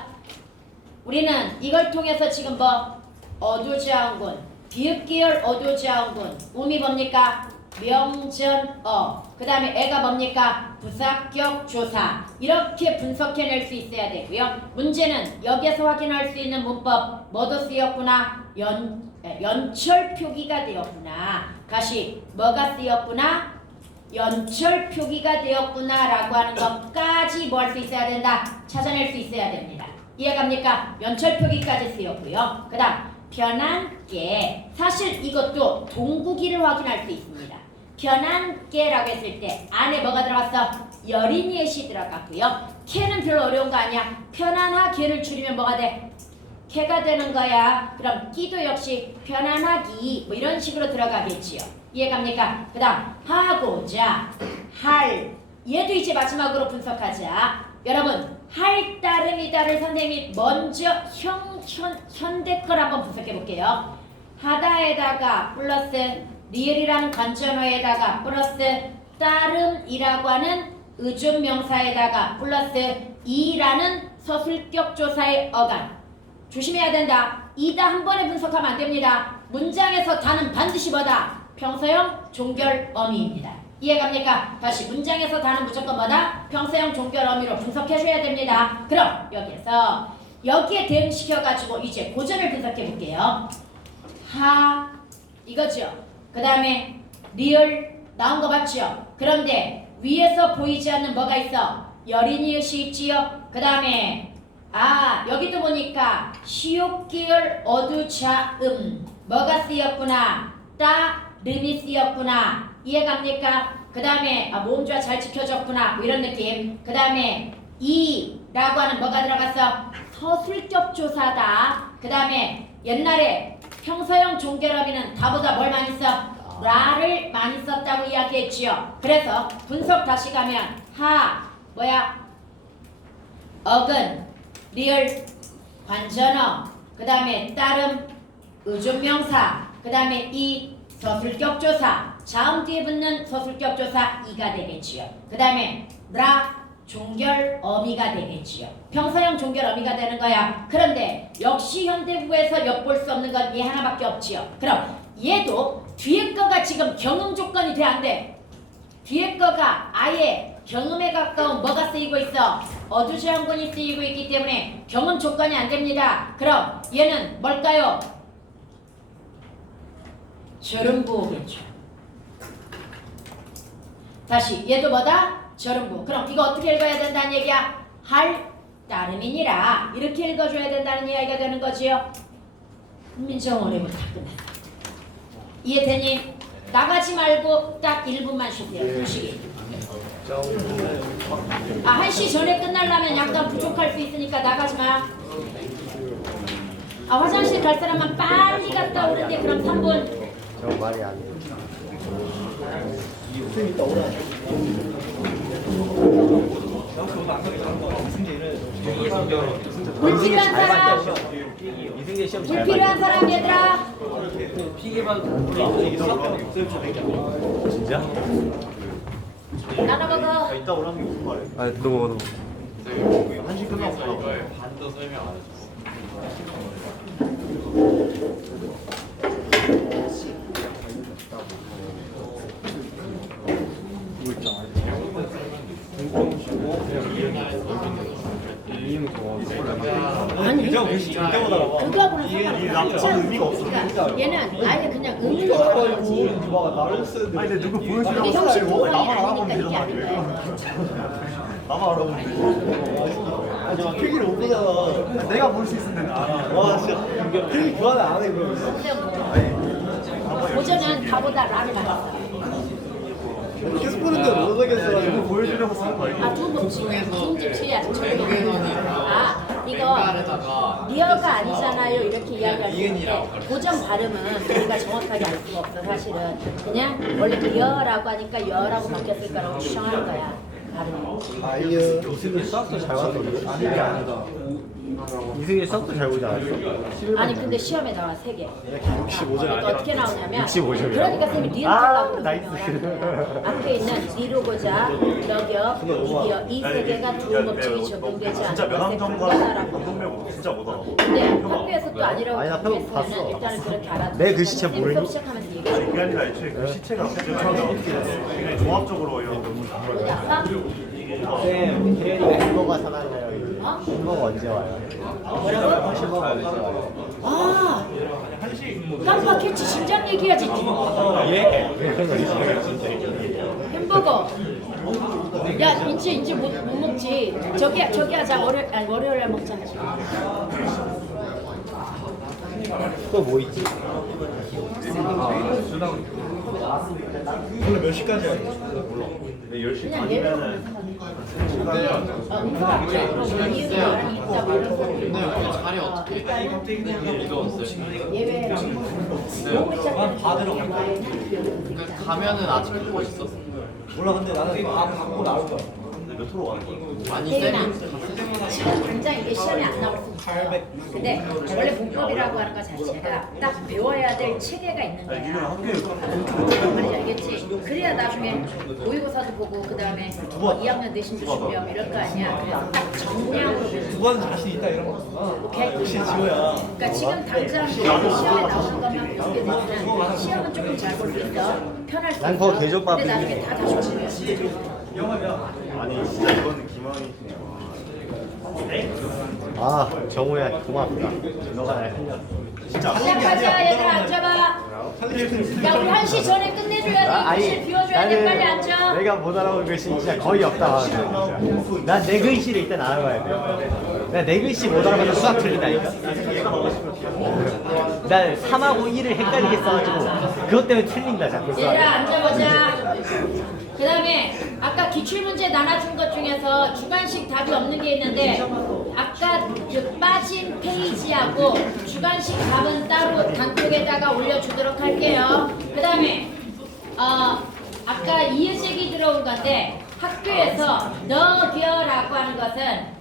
우리는 이걸 통해서 지금 뭐 어두지한군 비읍기열 어두지한군 음이 뭡니까? 명전어 그 다음에 애가 뭡니까? 부사격 조사 이렇게 분석해낼 수 있어야 되고요. 문제는 여기에서 확인할 수 있는 문법 뭐도 쓰였구나? 연철 표기가 되었구나. 다시 뭐가 쓰였구나? 연철 표기가 되었구나 라고 하는 것까지 뭐 할 수 있어야 된다? 찾아낼 수 있어야 됩니다. 이해갑니까? 연철 표기까지 쓰였고요. 그 다음 편안께 사실 이것도 동국이를 확인할 수 있습니다. 편안께라고 했을 때 안에 뭐가 들어갔어? 여린이의시 들어갔고요. 캐는 별로 어려운 거 아니야. 편안하게를 줄이면 뭐가 돼? 캐가 되는 거야. 그럼 끼도 역시 편안하기 뭐 이런 식으로 들어가겠지요. 이해갑니까? 그 다음 하고자 할 얘도 이제 마지막으로 분석하자. 여러분 할 따름이다를 선생님이 먼저 현대 걸 한번 분석해 볼게요. 하다에다가 플러스 리을이라는 관전어에다가 플러스 따름이라고 하는 의존명사에다가 플러스 이라는 서술격 조사의 어간 조심해야 된다. 이다 한 번에 분석하면 안 됩니다. 문장에서 다는 반드시 뭐다? 평서형 종결 어미입니다. 이해갑니까? 다시 문장에서 다는 무조건 뭐다? 평서형 종결 어미로 분석해줘야 됩니다. 그럼 여기에서 여기에 대응시켜가지고 이제 고전을 분석해 볼게요. 하 이거죠. 그 다음에 리을 나온 거 맞죠? 그런데 위에서 보이지 않는 뭐가 있어? 여린이의시 있지요? 그 다음에 여기도 보니까 시옷기열 어두자음 뭐가 쓰였구나? 따름이 쓰였구나. 이해갑니까? 그 다음에 모음조화 잘 지켜졌구나 뭐 이런 느낌. 그 다음에 이라고 하는 뭐가 들어갔어? 서술격 조사다. 그 다음에 옛날에 평서형 종결어미는 다보다 뭘 많이 써? 라를 많이 썼다고 이야기했지요. 그래서 분석 다시 가면 어근 리을 관전어 그 다음에 따름 의존명사 그 다음에 이 서술격 조사 자음 뒤에 붙는 서술격 조사 이가 되겠지요. 그 다음에 라 종결 어미가 되겠지요. 평서형 종결 어미가 되는 거야. 그런데 역시 현대국에서 엿볼 수 없는 건 얘 하나밖에 없지요. 그럼 얘도 뒤에 거가 지금 경음 조건이 돼 안 돼? 뒤에 거가 아예 경음에 가까운 뭐가 쓰이고 있어? 어두지한군이 쓰이고 있기 때문에 경음 조건이 안 됩니다. 그럼 얘는 뭘까요? 절음부호겠죠. 다시 얘도 뭐다? 절음부. 그럼 이거 어떻게 읽어야 된다는 얘기야? 할 따름이니라 이렇게 읽어줘야 된다는 이야기가 되는 거지요. 민정원회부 다 끝났다. 이해되니? 나가지 말고 딱 1분만 쉬세요. 휴식이. 1시 전에 끝나려면 약간 부족할 수 있으니까 나가지 마. 화장실 갈 사람은 빨리 갔다 오는데 그럼 3분. 저 말이 안 돼. 불필요한 사람. 이승재 시험 잘 불필요한 사람 얘들아. 진짜? 나눠 먹어. 이따 오라는 게 무슨 말이야? 너무 한시 끝나고 가라고. 반도 설명 안 해줬어. 아니 이정 글씨 절대 못 알아봐. 그거하고는 이 상관없어. 남자는 의미가 없어. 그러니까 얘는 아예 그냥 의미가 이거 없는 거지. 누가 나를 쓰는데. 아니 근데 누구 보여주려고 이게 형식 알고 보관이 나만 아니니까 알아보면 이게 아닌 되잖아. 거야. 나만 알아보면 되지. 아니 막 필기를 못 보잖아. 내가 볼 수 있으면 와 진짜 필기 교환을 안 해 그러면. 고전은 다보다 라를 많이 써. 계속 보는데 못 하겠어. 이거 보여주려고 쓴 거야. 아, 두음법칙이 아직 적용이 이거 뱅갈에다가 리어가 아니잖아요 이렇게 이야기할 수 이은이라고 있는데 고전 발음은 우리가 정확하게 알 수가 없어 사실은. 그냥 원래 리어라고 하니까 여라고 바뀌었을 거라고 추정하는 거야 발음이. 아이유. 이승일 수학도 잘 왔어. 아니 아니다. 이승일 수학도 잘 보지 않았어? 아니 근데 시험에 나와 3개. 65점. 어떻게 나오냐면 65 점이요? 그러니까 쌤이 리을 아, 탈락으로 나이스. 설명을 하는 거야. 앞에 있는 리로고자, 너겨, 이기어 이 3개가 두음법칙이 적용되지 않는 것의 근거다라고. 방송명 진짜 못 알아. 근데 학교에서 또 아니라고 아니, 나 표본 했으면 봤어. 일단은 그렇게 알아두고 내 글씨체 모르니? 수업 시작하면서 얘기해 아니 그게 아니라 애초에 그 시체가 굉장히 종합적으로 이런 논문 줬어. 쌤, 혜연이가 햄버거 사달래요. 어? 햄버거 언제 와요? 뭐라고? 햄버거 언제 와요? 아 깜빡했지 심장 얘기하지 예? 햄버거 야 이제 못 먹지 저기 하자 월요일 날 먹자 또 뭐 있지? 원래 몇 시까지 하는 거야? 몰라. 10시 그냥 예를 음성학적으로 이유가 있다고 근데 여기 자리 어떻게 이동했어요? 예외라고 너무 시작하는 그러니까 가면은 아직 한 곳 있었어? 몰라 근데 나는 다 받고 나올 거야. 근데 몇 호로 가는 거야? 아니 대윤아 쌤이 지금 당장 이게 시험에 안 나올 수 있어 근데 원래 문법이라고 하는 것 자체가 딱 배워야 될 체계가 있는 거야 무슨 말인지 알겠지? 그래야 나중에 모의고사도 보고 그 다음에 2학년 내신도 준비하고 이럴 거 아니야 그래서 딱 정량으로 두번 자신 있다 이런 거 없어. 오케이? 역시 지호야. 그러니까 지금 당장 시험에 나오는 것만 보게 되면 시험은 조금 잘 볼 수 있어 편할 수 있어 난 그거 개조밥 근데 나중에 다 다시 오시면 아니 진짜 이거는 김원희 아, 정우야 고맙다. 너가 날 살렸어. 진짜 시작하자 얘들아 앉아봐 야 우리 1시 전에 끝내줘야 돼 글씨 비워줘야 돼 빨리 앉아 내가 못 알아본 글씨 진짜 거의 없다 하는데 난 내 글씨를 일단 알아봐야 돼. 나 내 글씨 못 알아봐서 수학 틀린다니까. 난 3하고 1을 헷갈리게 써가지고 그것 때문에 틀린다 자꾸 수학. 얘들아 앉아보자 그 다음에 아까 기출문제 나눠준 것 중에서 주관식 답이 없는 게 있는데 아까 그 빠진 페이지하고 주관식 답은 따로 단톡에다가 올려주도록 할게요 그 다음에 아까 이의제기 들어온 건데 학교에서 너겨라고 하는 것은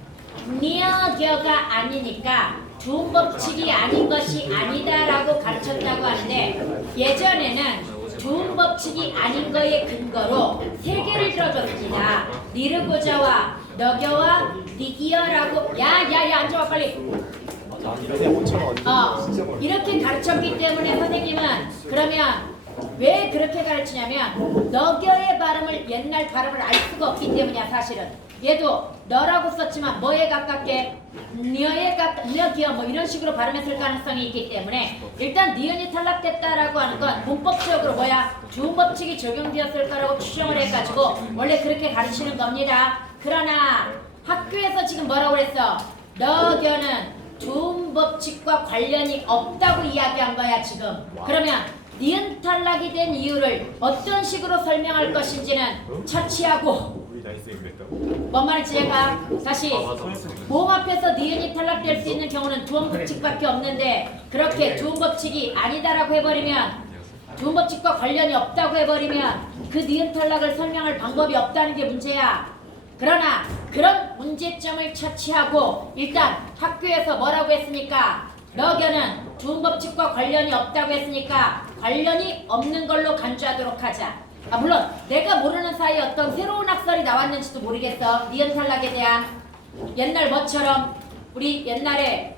니어겨가 아니니까 두음법칙이 아닌 것이 아니다라고 가르쳤다고 하는데 예전에는 두음법칙이 아닌 거에 근거로 3개를 들어줬습니다. 니르고자와 너겨와 니기어라고 야야야 앉아봐 빨리 이렇게 가르쳤기 때문에 선생님은 그러면 왜 그렇게 가르치냐면 너겨의 발음을 옛날 발음을 알 수가 없기 때문이야 사실은 얘도 너라고 썼지만 뭐에 가깝게 니어에 가깝 니어기어 뭐 이런 식으로 발음했을 가능성이 있기 때문에 일단 니은이 탈락됐다라고 하는 건 문법적으로 뭐야 두음법칙이 적용되었을 거라고 추정을 해가지고 원래 그렇게 가르치는 겁니다. 그러나 학교에서 지금 뭐라고 그랬어? 너겨는 두음법칙과 관련이 없다고 이야기한 거야 지금. 그러면 니은 탈락이 된 이유를 어떤 식으로 설명할 것인지는 차치하고 우리 나이스 그랬다. 뭔 말인지 제가 다시 모음 앞에서 니은이 탈락될 수 있는 경우는 두음법칙밖에 없는데 그렇게 두음법칙이 아니다라고 해버리면 두음법칙과 관련이 없다고 해버리면 그 니은 탈락을 설명할 방법이 없다는 게 문제야. 그러나 그런 문제점을 차치하고 일단 학교에서 뭐라고 했습니까? 너겨는 두음법칙과 관련이 없다고 했으니까 관련이 없는 걸로 간주하도록 하자. 물론 내가 모르는 사이에 어떤 새로운 학설이 나왔는지도 모르겠어. 니은 탈락에 대한 옛날 뭐처럼 우리 옛날에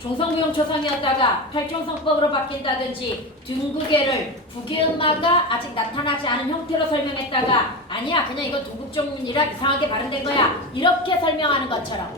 종성무용 초성이었다가 팔종성법으로 바뀐다든지 둥구개를 부계음마가 아직 나타나지 않은 형태로 설명했다가 아니야 그냥 이거 동국종문이라 이상하게 발음된 거야 이렇게 설명하는 것처럼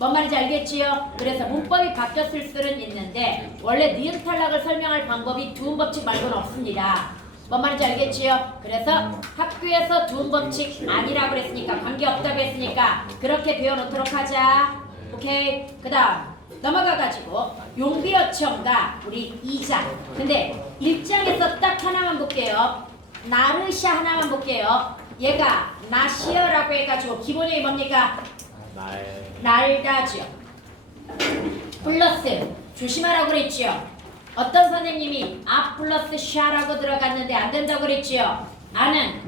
뭔 말인지 알겠지요? 그래서 문법이 바뀌었을 수는 있는데 원래 니은 탈락을 설명할 방법이 두음법칙 말고는 없습니다. 뭔 말인지 알겠지요? 그래서 학교에서 두음법칙 아니라고 그랬으니까 관계없다고 했으니까 그렇게 배워놓도록 하자. 오케이? 그 다음 넘어가가지고 용비어청가 우리 2장 근데 1장에서 딱 하나만 볼게요. 나르샤 하나만 볼게요. 얘가 나시어라고 해가지고 기본형이 뭡니까? 날다죠. 플러스 조심하라고 그랬죠. 어떤 선생님이 아 플러스 샤라고 들어갔는데 안 된다고 그랬죠. 아는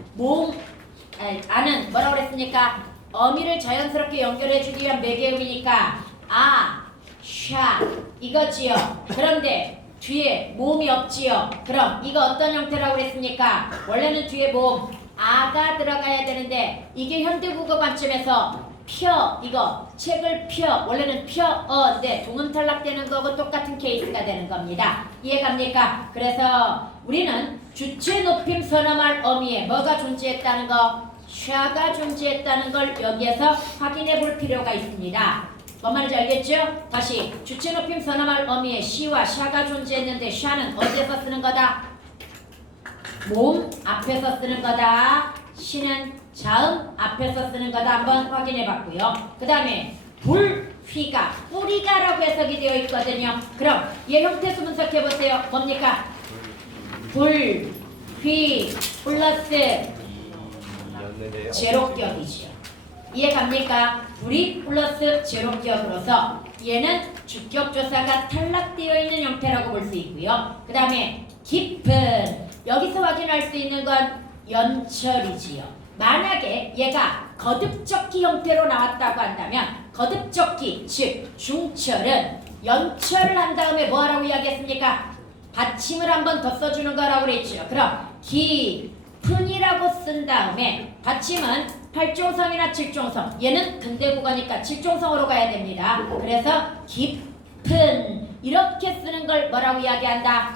뭐라고 그랬습니까? 어미를 자연스럽게 연결해주기 위한 매개음이니까 아, 샤 이거지요. 그런데 뒤에 모음이 없지요. 그럼 이거 어떤 형태라고 그랬습니까? 원래는 뒤에 모음 아가 들어가야 되는데 이게 현대국어 관점에서 펴 이거 책을 펴 원래는 펴어인데 동음 탈락되는 거고 똑같은 케이스가 되는 겁니다. 이해갑니까? 그래서 우리는 주체 높임 선어말 어미에 뭐가 존재했다는 거 샤가 존재했다는 걸 여기에서 확인해 볼 필요가 있습니다. 뭔 말인지 알겠죠? 다시 주체 높임 선어말 어미에 시와 샤가 존재했는데 샤는 어디에서 쓰는 거다? 몸 앞에서 쓰는 거다. 시는 자음 앞에서 쓰는 거다. 한번 확인해 봤고요. 그 다음에 불휘가 뿌리가라고 해석이 되어 있거든요. 그럼 얘 형태수 분석해 보세요. 뭡니까? 불, 휘, 플러스 제로격이죠. 이해갑니까? 불이 플러스 제로격으로서 얘는 주격조사가 탈락되어 있는 형태라고 볼 수 있고요. 그 다음에 깊은 여기서 확인할 수 있는 건 연철이지요. 만약에 얘가 거듭적기 형태로 나왔다고 한다면 거듭적기 즉 중철은 연철을 한 다음에 뭐 하라고 이야기했습니까? 받침을 한 번 더 써주는 거라고 그랬죠. 그럼 깊은이라고 쓴 다음에 받침은 8종성이나 7종성 얘는 근대국어니까 7종성으로 가야 됩니다. 그래서 깊은 이렇게 쓰는 걸 뭐라고 이야기한다?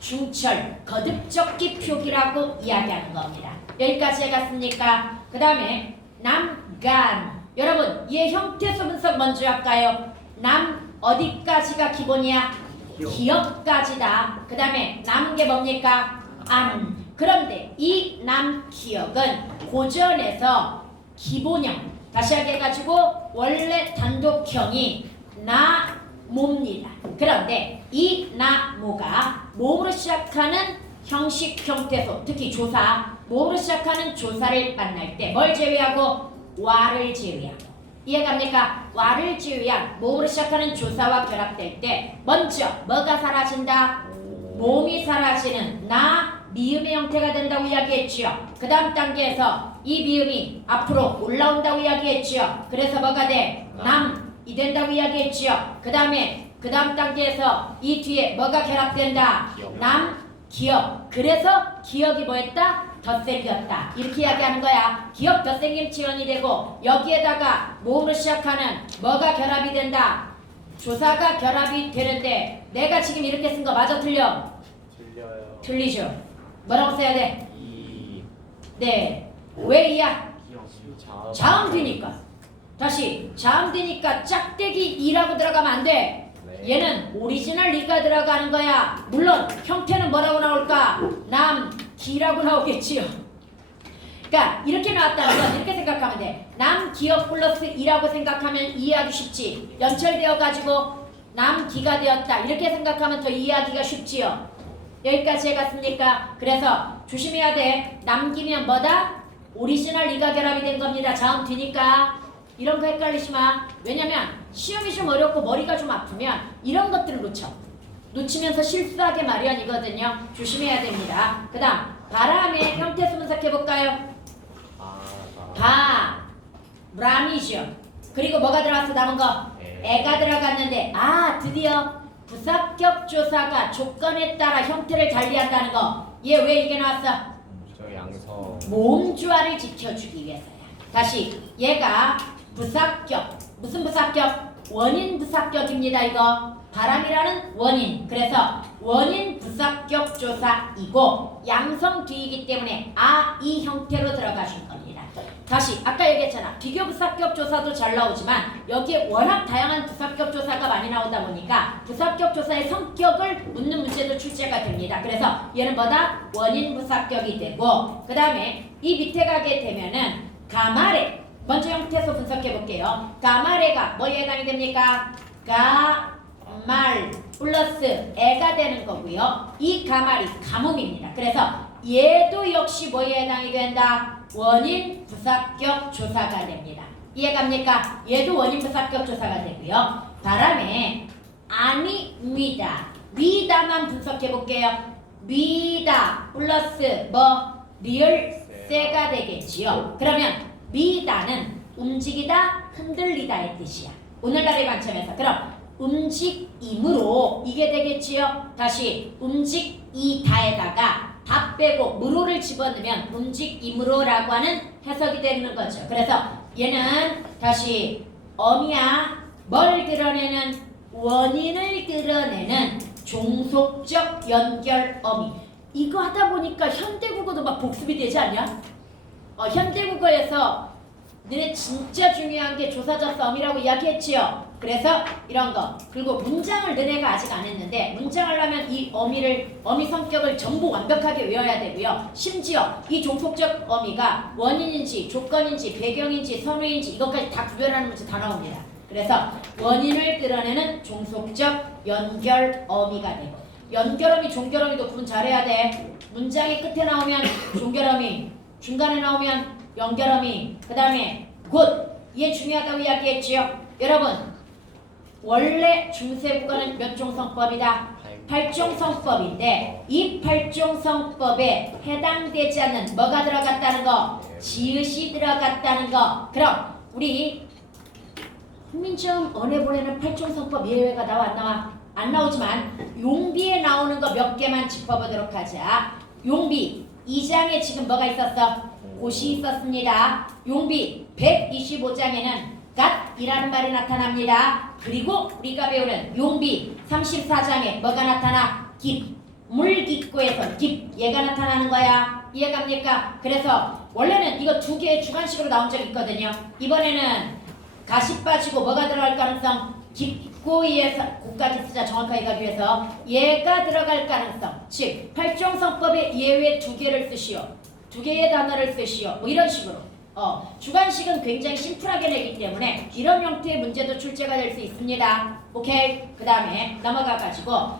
중철 거듭적기 표기라고 이야기하는 겁니다. 여기까지 해갔습니까? 그 다음에 남간 여러분 얘 형태수 분석 먼저 할까요? 남 어디까지가 기본이야? 기억까지다. 그 다음에 남은 게 뭡니까? 안. 그런데 이 남기억은 고전에서 기본형 다시 하게 해가지고 원래 단독형이 나모입니다. 그런데 이 나모가 모음으로 시작하는 형식 형태소 특히 조사 모음으로 시작하는 조사를 만날 때 뭘 제외하고 와를 제외하고 이해갑니까? 와를 제외한 모음으로 시작하는 조사와 결합될 때 먼저 뭐가 사라진다? 모음이 사라지는 나 미음의 형태가 된다고 이야기했지요. 그 다음 단계에서 이 미음이 앞으로 올라온다고 이야기했지요. 그래서 뭐가 돼? 남이 된다고 이야기했지요. 그 다음에 그 다음 단계에서 이 뒤에 뭐가 결합된다? 남, 기억. 그래서 기억이 뭐였다? 덧생겼다. 이렇게 이야기하는 거야. 기억 덧생김 치연이 되고 여기에다가 모음으로 시작하는 뭐가 결합이 된다? 조사가 결합이 되는데 내가 지금 이렇게 쓴 거 맞아 틀려? 틀려요. 틀리죠. 뭐라고 써야 돼? 네. 왜 이야? 자음 뒤니까. 다시 자음 뒤니까 짝대기 이라고 들어가면 안 돼. 네. 얘는 오리지널 리가 들어가는 거야. 물론 형태는 뭐라고 나올까? 남, 기라고 나오겠지요. 그러니까 이렇게 나왔다는 건 이렇게 생각하면 돼. 남, 기억 플러스 이라고 생각하면 이해하기 쉽지. 연철되어 가지고 남, 기가 되었다. 이렇게 생각하면 더 이해하기가 쉽지요. 여기까지 해갔습니까? 그래서 조심해야 돼. 남기면 뭐다? 오리지널 리가 결합이 된 겁니다. 자음 뒤니까 이런 거 헷갈리지 마. 왜냐면 시험이 좀 어렵고 머리가 좀 아프면 이런 것들을 놓치면서 실수하게 마련이거든요. 조심해야 됩니다. 그 다음 바람의 형태수 분석해볼까요? 바람이죠. 그리고 뭐가 들어갔어? 남은 거? 애가 들어갔는데 드디어 부사격 조사가 조건에 따라 형태를 달리한다는 거. 얘 왜 이게 나왔어? 저 양성. 모음주화를 지켜주기 위해서야. 다시 얘가 부사격. 무슨 부사격? 원인 부사격입니다. 이거 바람이라는 원인. 그래서 원인 부사격 조사이고 양성 뒤이기 때문에 이 형태로 들어가신 겁니다. 다시 아까 얘기했잖아. 비교 부사격 조사도 잘 나오지만 여기에 워낙 다양한 부사격 조사가 많이 나오다 보니까 부사격 조사의 성격을 묻는 문제도 출제가 됩니다. 그래서 얘는 뭐다? 원인 부사격이 되고 그 다음에 이 밑에 가게 되면은 가마레 먼저 형태에서 분석해 볼게요. 가마레가 뭐에 해당이 됩니까? 가말 플러스 애가 되는 거고요. 이 가말이 가뭄입니다. 그래서 얘도 역시 뭐에 해당이 된다? 원인 부사격 조사가 됩니다. 이해갑니까? 얘도 원인 부사격 조사가 되고요. 다음에 아닙니다. 미다만 분석해 볼게요. 미다 플러스 뭐 리얼세가 되겠지요. 그러면 미다는 움직이다, 흔들리다의 뜻이야. 오늘날의 관점에서. 그럼 움직임으로 이게 되겠지요. 다시 움직이다에다가 다 빼고 무로를 집어넣으면 움직임으로라고 하는 해석이 되는 거죠. 그래서 얘는 다시 어미야. 뭘 드러내는? 원인을 드러내는 종속적 연결 어미. 이거 하다 보니까 현대국어도 막 복습이 되지 않냐? 현대국어에서 너네 진짜 중요한 게 조사적 어미라고 이야기했지요. 그래서 이런 거. 그리고 문장을 너네가 아직 안 했는데 문장을 하면 이 어미 성격을 전부 완벽하게 외워야 되고요. 심지어 이 종속적 어미가 원인인지 조건인지 배경인지 선우인지 이것까지 다 구별하는 문제 다 나옵니다. 그래서 원인을 드러내는 종속적 연결 어미가 되고 연결어미, 종결어미도 구분 잘해야 돼. 문장이 끝에 나오면 종결어미, 중간에 나오면 연결어미, 그 다음에 곧 이게 중요하다고 이야기했지요. 여러분 원래 중세국어는 몇 종성법이다? 8종성법인데 이 8종성법에 해당되지 않는 뭐가 들어갔다는 거? 지읒이 들어갔다는 거. 그럼 우리 훈민정 언해본에는 8종성법 예외가 나와 안 나와? 안 나오지만 용비에 나오는 거 몇 개만 짚어보도록 하자. 용비 2장에 지금 뭐가 있었어? 곳이 있었습니다. 용비 125장에는 갓이라는 말이 나타납니다. 그리고 우리가 배우는 용비 34장에 뭐가 나타나? 깁. 물 깃고에서 깁. 얘가 나타나는 거야. 이해갑니까? 그래서 원래는 이거 두 개의 주관식으로 나온 적이 있거든요. 이번에는 가시 빠지고 뭐가 들어갈 가능성? 깁고에서 고까지 쓰자 정확하게 가기 위해서 얘가 들어갈 가능성. 즉 8종성법의 예외 두 개를 쓰시오. 두 개의 단어를 쓰시오. 뭐 이런 식으로. 주관식은 굉장히 심플하게 내기 때문에 이런 형태의 문제도 출제가 될 수 있습니다. 오케이? 그 다음에 넘어가 가지고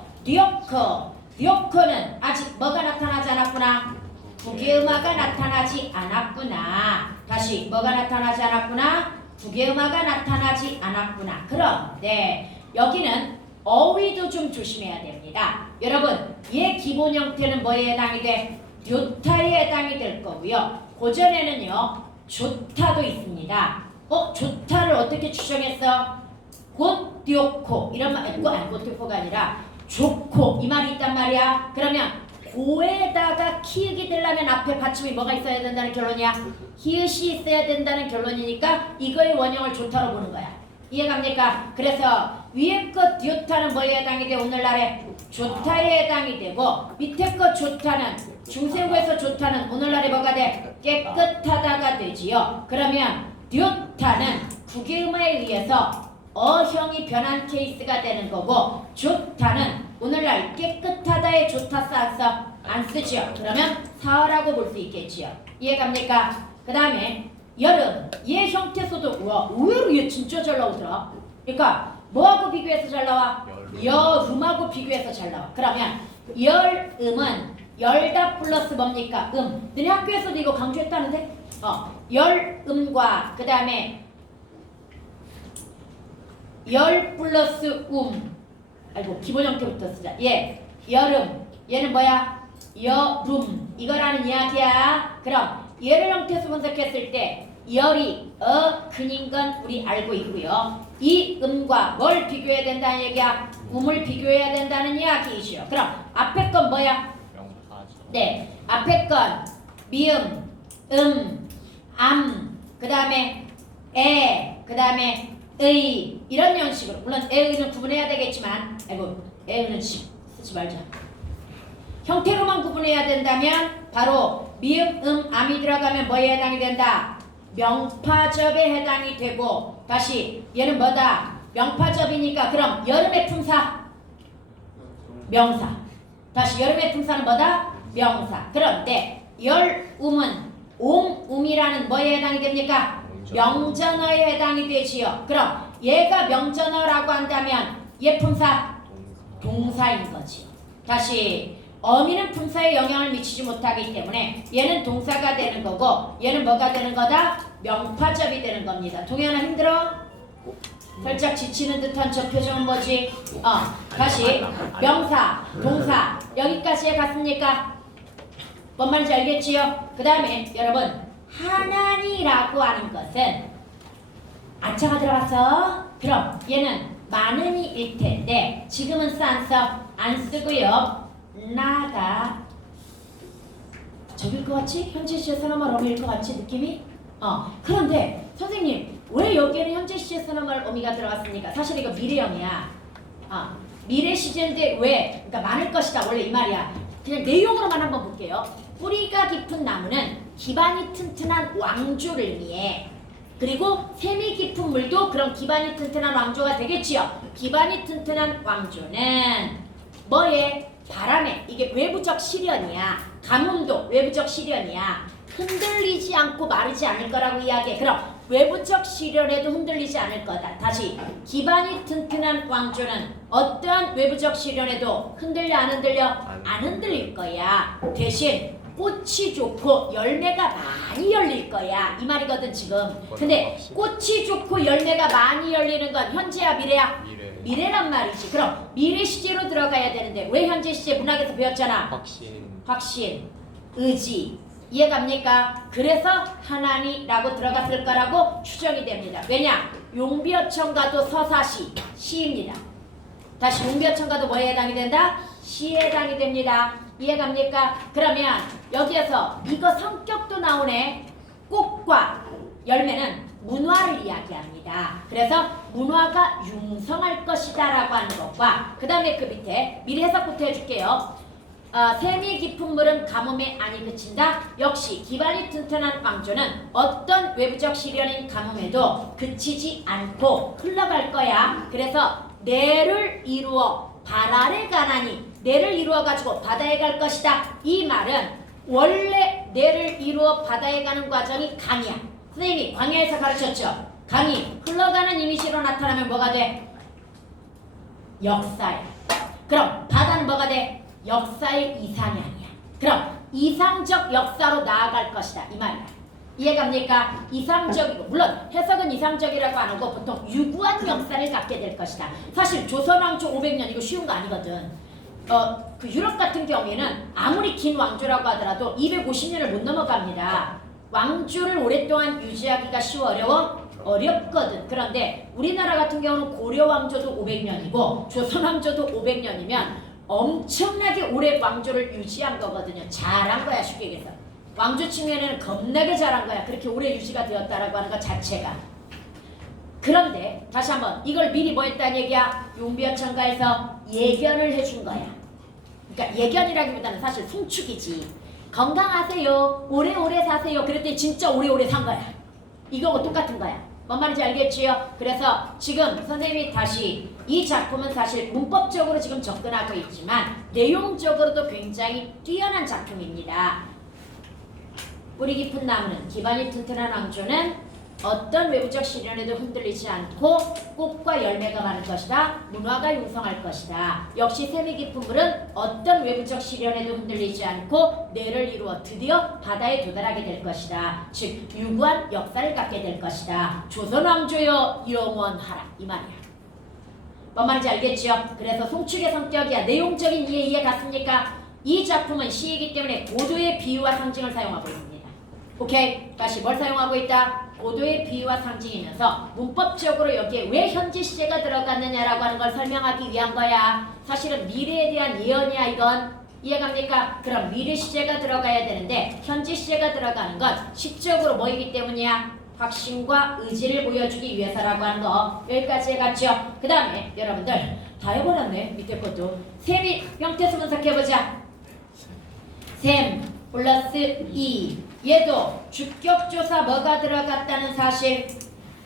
뉴요커는 아직 뭐가 나타나지 않았구나? 부계음화가 나타나지 않았구나. 다시 뭐가 나타나지 않았구나? 부계음화가 나타나지 않았구나. 그런데 여기는 어휘도 좀 조심해야 됩니다. 여러분 얘 기본 형태는 뭐에 해당이 돼? 요타에 해당이 될 거고요. 고전에는요 좋다도 있습니다. 좋다를 어떻게 추정했어? 곧디오코 이런 말, 곧디오코가 아니라 좋고 이 말이 있단 말이야. 그러면 고에다가 키읔이 되려면 앞에 받침이 뭐가 있어야 된다는 결론이야? 히읗이 있어야 된다는 결론이니까 이거의 원형을 좋다로 보는 거야. 이해갑니까? 그래서 위에 것 디오타는 뭐에 해당이 돼? 오늘날에 좋다에 해당이 되고 밑에 것 좋다는 중세국에서 좋다는 오늘날에 뭐가 돼? 깨끗하다가 되지요. 그러면 디오타는 국외음화에 의해서 어형이 변한 케이스가 되는 거고 좋다는 오늘날 깨끗하다에 좋다 써서 안 쓰지요. 그러면 사어라고 볼 수 있겠지요. 이해갑니까? 그 다음에 여름 얘 형태에서도 와 의외로 얘 진짜 잘 나오더라. 그러니까 뭐하고 비교해서 잘 나와? 여름하고 비교해서 잘 나와. 그러면 열음은 열다 플러스 뭡니까? 너네 학교에서도 이거 강조했다는데? 열음과 그 다음에 열 플러스 아이고 기본 형태부터 쓰자. 여름 얘는 뭐야? 여름 이거라는 이야기야. 그럼 얘를 형태에서 분석했을 때 열이 근인 건 우리 알고 있고요. 이 음과 뭘 비교해야 된다는 얘기야? 음을 비교해야 된다는 이야기이죠. 그럼 앞에 건 뭐야? 네, 앞에 건 미음, 암, 그 다음에 그 다음에 의 이런 형식으로 물론 의는 구분해야 되겠지만 의는 쓰지 말자. 형태로만 구분해야 된다면 바로 미음, 암이 들어가면 뭐에 해당이 된다? 명파접에 해당이 되고 다시 얘는 뭐다? 명파접이니까 그럼 여름의 품사 명사. 다시 여름의 품사는 뭐다? 명사. 그런데 열음은 옴음이라는 뭐에 해당이 됩니까? 명전어에 해당이 되지요. 그럼 얘가 명전어라고 한다면 얘 품사 동사인 거지. 다시 어미는 품사에 영향을 미치지 못하기 때문에 얘는 동사가 되는 거고 얘는 뭐가 되는 거다? 명파접이 되는 겁니다. 동현아 힘들어? 살짝 지치는 듯한 저 표정은 뭐지? 다시 명사, 동사 여기까지에 갔습니까? 뭔 말인지 알겠지요? 그 다음에 여러분 하나니라고 하는 것은 아차가 들어갔어? 그럼 얘는 많으니일 텐데 지금은 안 쓰고요. 나가 저길 것 같지? 현재 시제 선언말 어미일 것 같지 느낌이? 그런데 선생님 왜 여기에는 현재 시제 선언말 어미가 들어갔습니까? 사실 이거 미래형이야. 미래 시제인데 왜? 그러니까 많을 것이다 원래 이 말이야. 그냥 내용으로만 한번 볼게요. 뿌리가 깊은 나무는 기반이 튼튼한 왕조를 의미해. 그리고 샘이 깊은 물도 그런 기반이 튼튼한 왕조가 되겠지요. 기반이 튼튼한 왕조는 뭐에? 바람에. 이게 외부적 시련이야. 가뭄도 외부적 시련이야. 흔들리지 않고 마르지 않을 거라고 이야기해. 그럼 외부적 시련에도 흔들리지 않을 거다. 다시 기반이 튼튼한 왕조는 어떠한 외부적 시련에도 흔들려 안 흔들려? 안 흔들릴 거야. 대신 꽃이 좋고 열매가 많이 열릴 거야. 이 말이거든 지금. 근데 꽃이 좋고 열매가 많이 열리는 건 현재야 미래야? 미래란 말이지. 그럼 미래 시제로 들어가야 되는데 왜 현재 시제 문학에서 배웠잖아. 확신, 의지. 이해갑니까? 그래서 하나니라고 들어갔을 거라고 추정이 됩니다. 왜냐? 용비어천가도 서사시, 시입니다. 다시 용비어천가도 뭐에 해당이 된다? 시에 해당이 됩니다. 이해갑니까? 그러면 여기에서 이거 성격도 나오네. 꽃과 열매는 문화를 이야기합니다. 그래서 문화가 융성할 것이다 라고 하는 것과 그 다음에 그 밑에 미리 해석부터 해줄게요. 샘이 깊은 물은 가뭄에 안이 그친다. 역시 기반이 튼튼한 왕조는 어떤 외부적 시련인 가뭄에도 그치지 않고 흘러갈 거야. 그래서 내를 이루어 발 아래 가나니 내를 이루어 가지고 바다에 갈 것이다. 이 말은 원래 내를 이루어 바다에 가는 과정이 강이야. 선생님이 광야에서 가르쳤죠. 강이 흘러가는 이미지로 나타나면 뭐가 돼? 역사야. 그럼 바다는 뭐가 돼? 역사의 이상이 아니야. 그럼 이상적 역사로 나아갈 것이다. 이 말이야. 이해갑니까? 이상적이고 물론 해석은 이상적이라고 안 하고 보통 유구한 역사를 갖게 될 것이다. 사실 조선왕조 500년 이거 쉬운 거 아니거든. 그 유럽 같은 경우에는 아무리 긴 왕조라고 하더라도 250년을 못 넘어갑니다. 왕조를 오랫동안 유지하기가 쉬워 어려워? 어렵거든. 그런데 우리나라 같은 경우는 고려 왕조도 500년이고 조선 왕조도 500년이면 엄청나게 오래 왕조를 유지한 거거든요. 잘한 거야 쉽게 얘기해서. 왕조 측면에는 겁나게 잘한 거야. 그렇게 오래 유지가 되었다라고 하는 것 자체가. 그런데 다시 한번 이걸 미리 뭐 했다는 얘기야? 용비어천가에서 예견을 해준 거야. 그러니까 예견이라기보다는 사실 송축이지. 건강하세요. 오래오래 사세요. 그랬더니 진짜 오래오래 산 거야. 이거하고 똑같은 거야. 뭔 말인지 알겠지요? 그래서 지금 선생님이 다시 이 작품은 사실 문법적으로 지금 접근하고 있지만 내용적으로도 굉장히 뛰어난 작품입니다. 뿌리 깊은 나무는 기반이 튼튼한 왕조는 어떤 외부적 시련에도 흔들리지 않고 꽃과 열매가 많을 것이다. 문화가 융성할 것이다. 역시 샘이 깊은 물은 어떤 외부적 시련에도 흔들리지 않고 뇌를 이루어 드디어 바다에 도달하게 될 것이다. 즉 유구한 역사를 갖게 될 것이다. 조선왕조여 영원하라. 이 말이야. 뭔 말인지 알겠지요? 그래서 송축의 성격이야. 내용적인 이해 갔습니까? 이 작품은 시이기 때문에 고도의 비유와 상징을 사용하고 있습니다. 오케이? 다시 뭘 사용하고 있다? 고도의 비유와 상징이면서 문법적으로 여기에 왜 현재 시제가 들어갔느냐라고 하는 걸 설명하기 위한 거야. 사실은 미래에 대한 예언이야 이건. 이해갑니까? 그럼 미래 시제가 들어가야 되는데 현재 시제가 들어가는 건 시적으로 뭐이기 때문이야? 확신과 의지를 보여주기 위해서라고 하는 거 여기까지 해갔죠. 그 다음에 여러분들 다 해버렸네. 밑에 것도. 셈이 형태수 분석해보자. 셈 플러스 이. 얘도 주격조사 뭐가 들어갔다는 사실.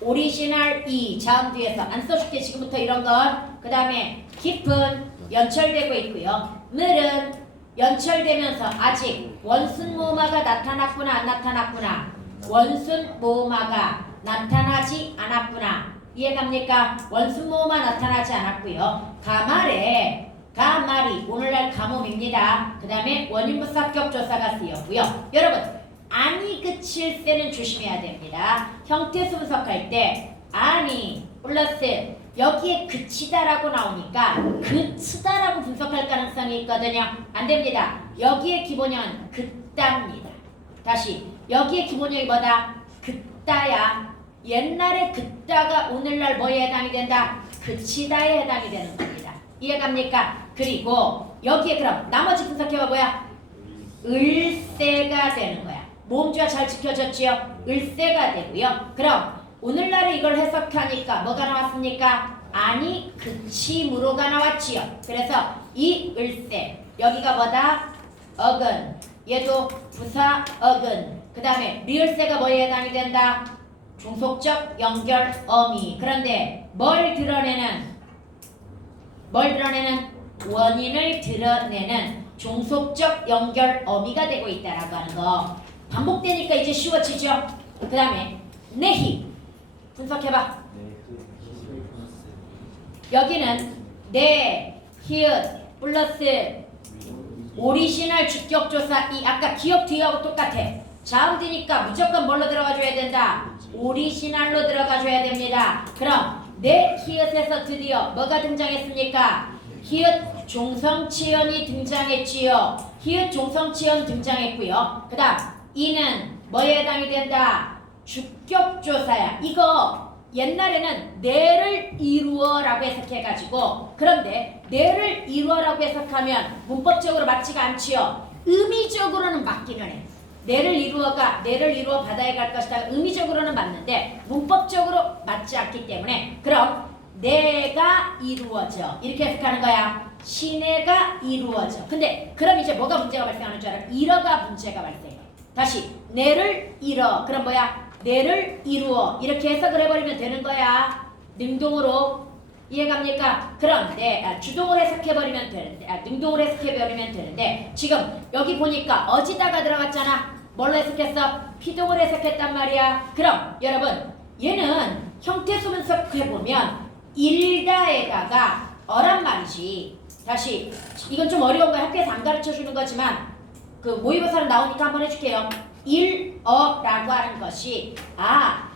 오리지널 이. 자음 뒤에서 안 써줄게 지금부터 이런 건. 그 다음에 깊은 연철되고 있고요. 물은 연철되면서 아직 원순모마가 나타났구나 안 나타났구나. 원순모마가 나타나지 않았구나. 이해갑니까? 원순모마 나타나지 않았고요. 가말에 가말이 오늘날 가뭄입니다. 그 다음에 원인부사격 조사가 쓰였고요. 여러분 아니 그칠 때는 조심해야 됩니다. 형태수 분석할 때 아니 플러스 여기에 그치다라고 나오니까 그치다라고 분석할 가능성이 있거든요. 안 됩니다. 여기에 기본형은 그따입니다. 다시 여기에 기본형이 뭐다? 그따야. 옛날에 그따가 오늘날 뭐에 해당이 된다? 그치다에 해당이 되는 겁니다. 이해갑니까? 그리고 여기에 그럼 나머지 분석해봐 뭐야? 을세가 되는 거야. 모음주가 잘 지켜졌지요? 을세가 되고요. 그럼 오늘날에 이걸 해석하니까 뭐가 나왔습니까? 아니 그치무로가 나왔지요. 그래서 이 을세 여기가 뭐다? 어근. 얘도 부사 어근. 그 다음에 리을세가 뭐에 해당이 된다? 종속적 연결 어미. 그런데 뭘 드러내는 원인을 드러내는 종속적 연결 어미가 되고 있다라고 하는 거. 반복되니까 이제 쉬워지죠. 그 다음에 내희 분석해봐. 여기는 네, 히읗 플러스 오리지널 주격조사. 이 아까 기억 뒤하고 똑같아. 자음 뒤니까 무조건 뭘로 들어가줘야 된다? 오리지널로 들어가줘야 됩니다. 그럼 네 히읗에서 드디어 뭐가 등장했습니까? 히읗 종성치연이 등장했지요. 히읗 종성치연 등장했고요. 그 다음 이는 뭐에 해당이 된다? 주격조사야. 이거 옛날에는 내를 이루어라고 해석해가지고, 그런데 내를 이루어라고 해석하면 문법적으로 맞지가 않지요. 의미적으로는 맞기는 해. 내를 이루어 바다에 갈 것이다. 의미적으로는 맞는데 문법적으로 맞지 않기 때문에 그럼 내가 이루어져 이렇게 해석하는 거야. 시내가 이루어져. 근데 그럼 이제 뭐가 문제가 발생하는 줄 알아? 이러가 문제가 발생해. 다시 내를 이뤄. 그럼 뭐야? 내를 이루어 이렇게 해석을 해버리면 되는 거야. 능동으로. 이해갑니까? 그런데 주동을 해석해버리면 되는데 능동을 해석해버리면 되는데 지금 여기 보니까 어지다가 들어갔잖아. 뭘로 해석했어? 피동을 해석했단 말이야. 그럼 여러분 얘는 형태수 분석해보면 일다에다가 어란 말이지. 다시 이건 좀 어려운 거야. 학교에서 안 가르쳐주는 거지만 그 모의고사로 나오니까 한번 해줄게요. 일어라고 하는 것이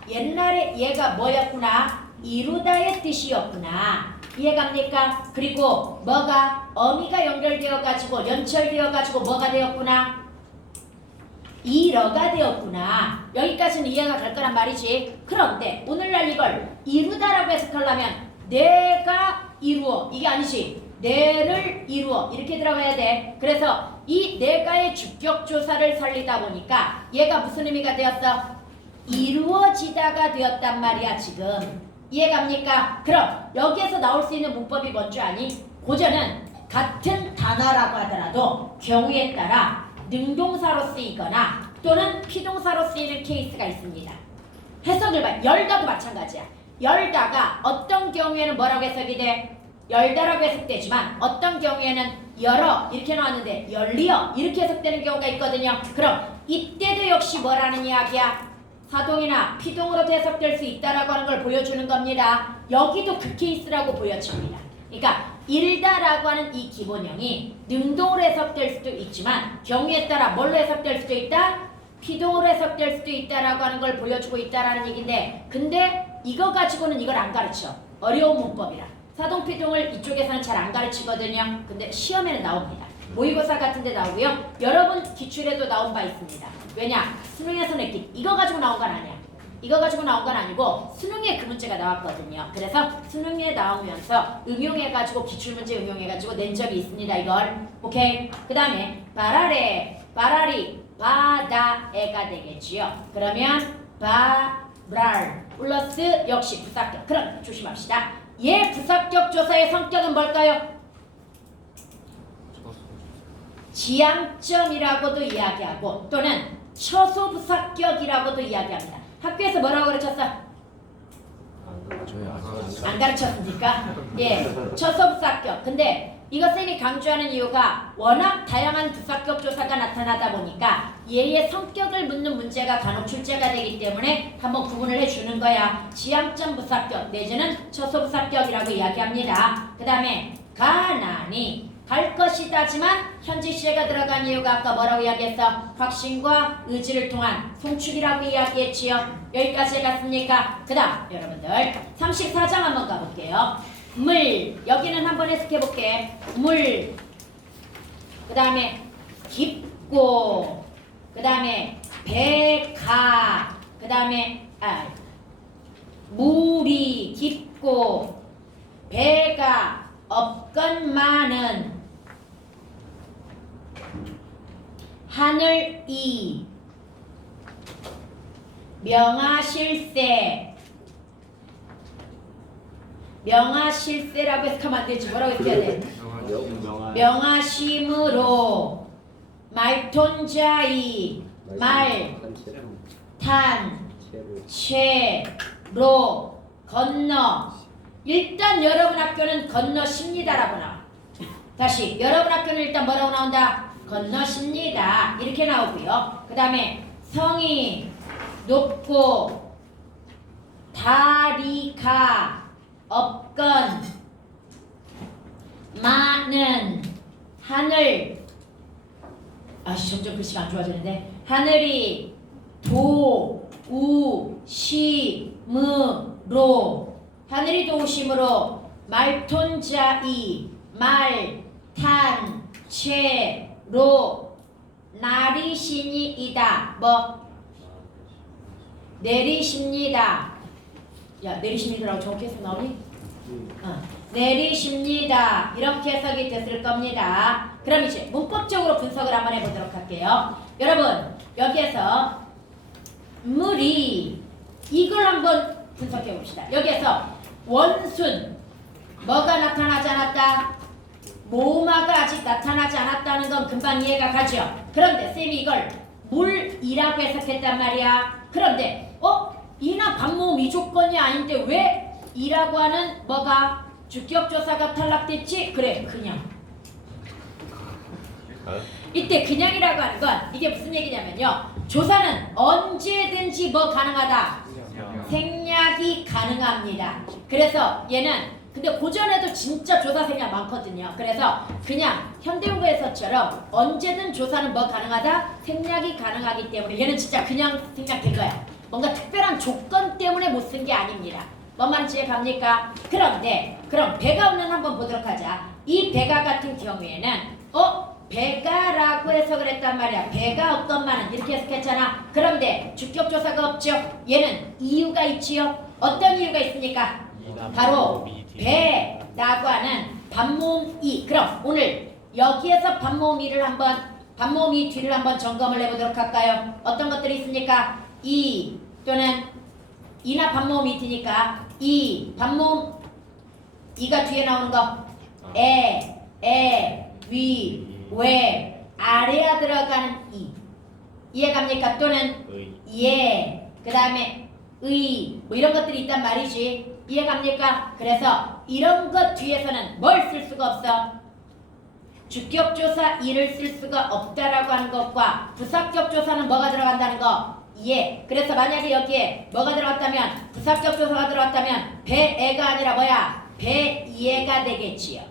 옛날에 얘가 뭐였구나? 이루다의 뜻이었구나. 이해갑니까? 그리고 뭐가 어미가 연결되어 가지고 연결되어 가지고 뭐가 되었구나? 이러가 되었구나. 여기까지는 이해가 갈 거란 말이지. 그런데 오늘날 이걸 이루다라고 해석하려면 내가 이루어 이게 아니지. 내를 이루어 이렇게 들어가야 돼. 그래서 이 내가의 주격조사를 살리다 보니까 얘가 무슨 의미가 되었어? 이루어지다가 되었단 말이야 지금. 이해갑니까? 그럼 여기에서 나올 수 있는 문법이 뭔 줄 아니? 고전은 같은 단어라고 하더라도 경우에 따라 능동사로 쓰이거나 또는 피동사로 쓰이는 케이스가 있습니다. 해석을 봐. 열다도 마찬가지야. 열다가 어떤 경우에는 뭐라고 해석이 돼? 열다라고 해석되지만 어떤 경우에는 열어 이렇게 나왔는데 열리어 이렇게 해석되는 경우가 있거든요. 그럼 이때도 역시 뭐라는 이야기야? 사동이나 피동으로 해석될 수 있다라고 하는 걸 보여주는 겁니다. 여기도 그 케이스라고 보여집니다. 그러니까 일다라고 하는 이 기본형이 능동으로 해석될 수도 있지만 경우에 따라 뭘로 해석될 수도 있다? 피동으로 해석될 수도 있다라고 하는 걸 보여주고 있다라는 얘기인데 근데 이거 가지고는 이걸 안 가르쳐. 어려운 문법이라. 사동피동을 이쪽에서는 잘 안 가르치거든요. 근데 시험에는 나옵니다. 모의고사 같은 데 나오고요. 여러분 기출에도 나온 바 있습니다. 왜냐? 수능에서 냈기. 이거 가지고 나온 건 아니야. 이거 가지고 나온 건 아니고 수능에 그 문제가 나왔거든요. 그래서 수능에 나오면서 응용해가지고 기출문제 응용해가지고 낸 적이 있습니다. 이걸. 오케이? 그 다음에 바라레, 바라리, 바다에가 되겠지요. 그러면 바랄 플러스 역시 부사격. 그럼 조심합시다. 얘 부사격 조사의 성격은 뭘까요? 지향점이라고도 이야기하고 또는 처소부사격이라고도 이야기합니다. 학교에서 뭐라고 가르쳤어? 안 가르쳤습니까? 예, 처소부사격. 근데 이거 쌤이 강조하는 이유가 워낙 다양한 부사격 조사가 나타나다 보니까 얘의 성격을 묻는 문제가 간혹 출제가 되기 때문에 한번 구분을 해주는 거야. 지향점 부사격 내지는 처소부사격이라고 이야기합니다. 그 다음에 가난이 갈 것이다지만 현재 시제가 들어간 이유가 아까 뭐라고 이야기했어? 확신과 의지를 통한 송축이라고 이야기했지요. 여기까지 갔습니까? 그 다음 여러분들 34장 한번 가볼게요. 물 여기는 한번 해석해볼게. 물 그 다음에 깊고 그 다음에 배가 그 다음에 물이 깊고 배가 없건만은 하늘이 명하실세라고 해석하면 안 되지. 뭐라고 해석해야 돼? 명하심으로 말톤자이 말탄체로 건너. 일단 여러분 학교는 건너십니다라고 나와. 다시 여러분 학교는 일단 뭐라고 나온다? 건너십니다. 이렇게 나오고요. 그 다음에 성이 높고 다리가 없건 많은 하늘 점점 글씨가 안 좋아지는데 하늘이 도우심으로 하늘이 도우심으로 말톤자이 말탄체로 나리시니이다. 뭐 내리십니다. 야 내리십니다라고 정확히 해서 나오니? 내리십니다. 이렇게 해석이 됐을 겁니다. 그럼 이제 문법적으로 분석을 한번 해보도록 할게요. 여러분 여기에서 물이 이걸 한번 분석해 봅시다. 여기에서 원순 뭐가 나타나지 않았다? 모마가 아직 나타나지 않았다는 건 금방 이해가 가죠. 그런데 쌤이 이걸 물이라고 해석했단 말이야. 그런데 이나 반모음 이 조건이 아닌데 왜 이라고 하는 뭐가 주격조사가 탈락됐지? 그래 그냥. 이때 그냥이라고 하는 건 이게 무슨 얘기냐면요. 조사는 언제든지 뭐 가능하다? 생략이 가능합니다. 그래서 얘는 근데 고전에도 진짜 조사 생략 많거든요. 그래서 그냥 현대국어에서처럼 언제든 조사는 뭐 가능하다? 생략이 가능하기 때문에 얘는 진짜 그냥 생략된 거야. 뭔가 특별한 조건 때문에 못 쓴 게 아닙니다. 뭔 말인지 이해 갑니까? 그런데 그럼 배가 없는 한번 보도록 하자. 이 배가 같은 경우에는 배가라고 해석을 했단 말이야. 배가 없건만은 이렇게 해석했잖아. 그런데 주격조사가 없죠. 얘는 이유가 있지요. 어떤 이유가 있습니까? 바로 배라고 하는 반모음 이. 그럼 오늘 여기에서 반모음 이를 한번 반모음 이 뒤를 한번 점검을 해보도록 할까요? 어떤 것들이 있습니까? 이 또는 이나 반모음 이 뒤니까 이 반모음 이가 뒤에 나오는 거 위, 왜, 아래야 들어가는 이. 이해갑니까? 또는 그 다음에 의 뭐 이런 것들이 있단 말이지. 이해갑니까? 그래서 이런 것 뒤에서는 뭘 쓸 수가 없어? 주격조사 이를 쓸 수가 없다라고 하는 것과 부사격조사는 뭐가 들어간다는 거? 예. 그래서 만약에 여기에 뭐가 들어갔다면 부사격조사가 들어갔다면 배애가 아니라 뭐야? 배이해가 되겠지요.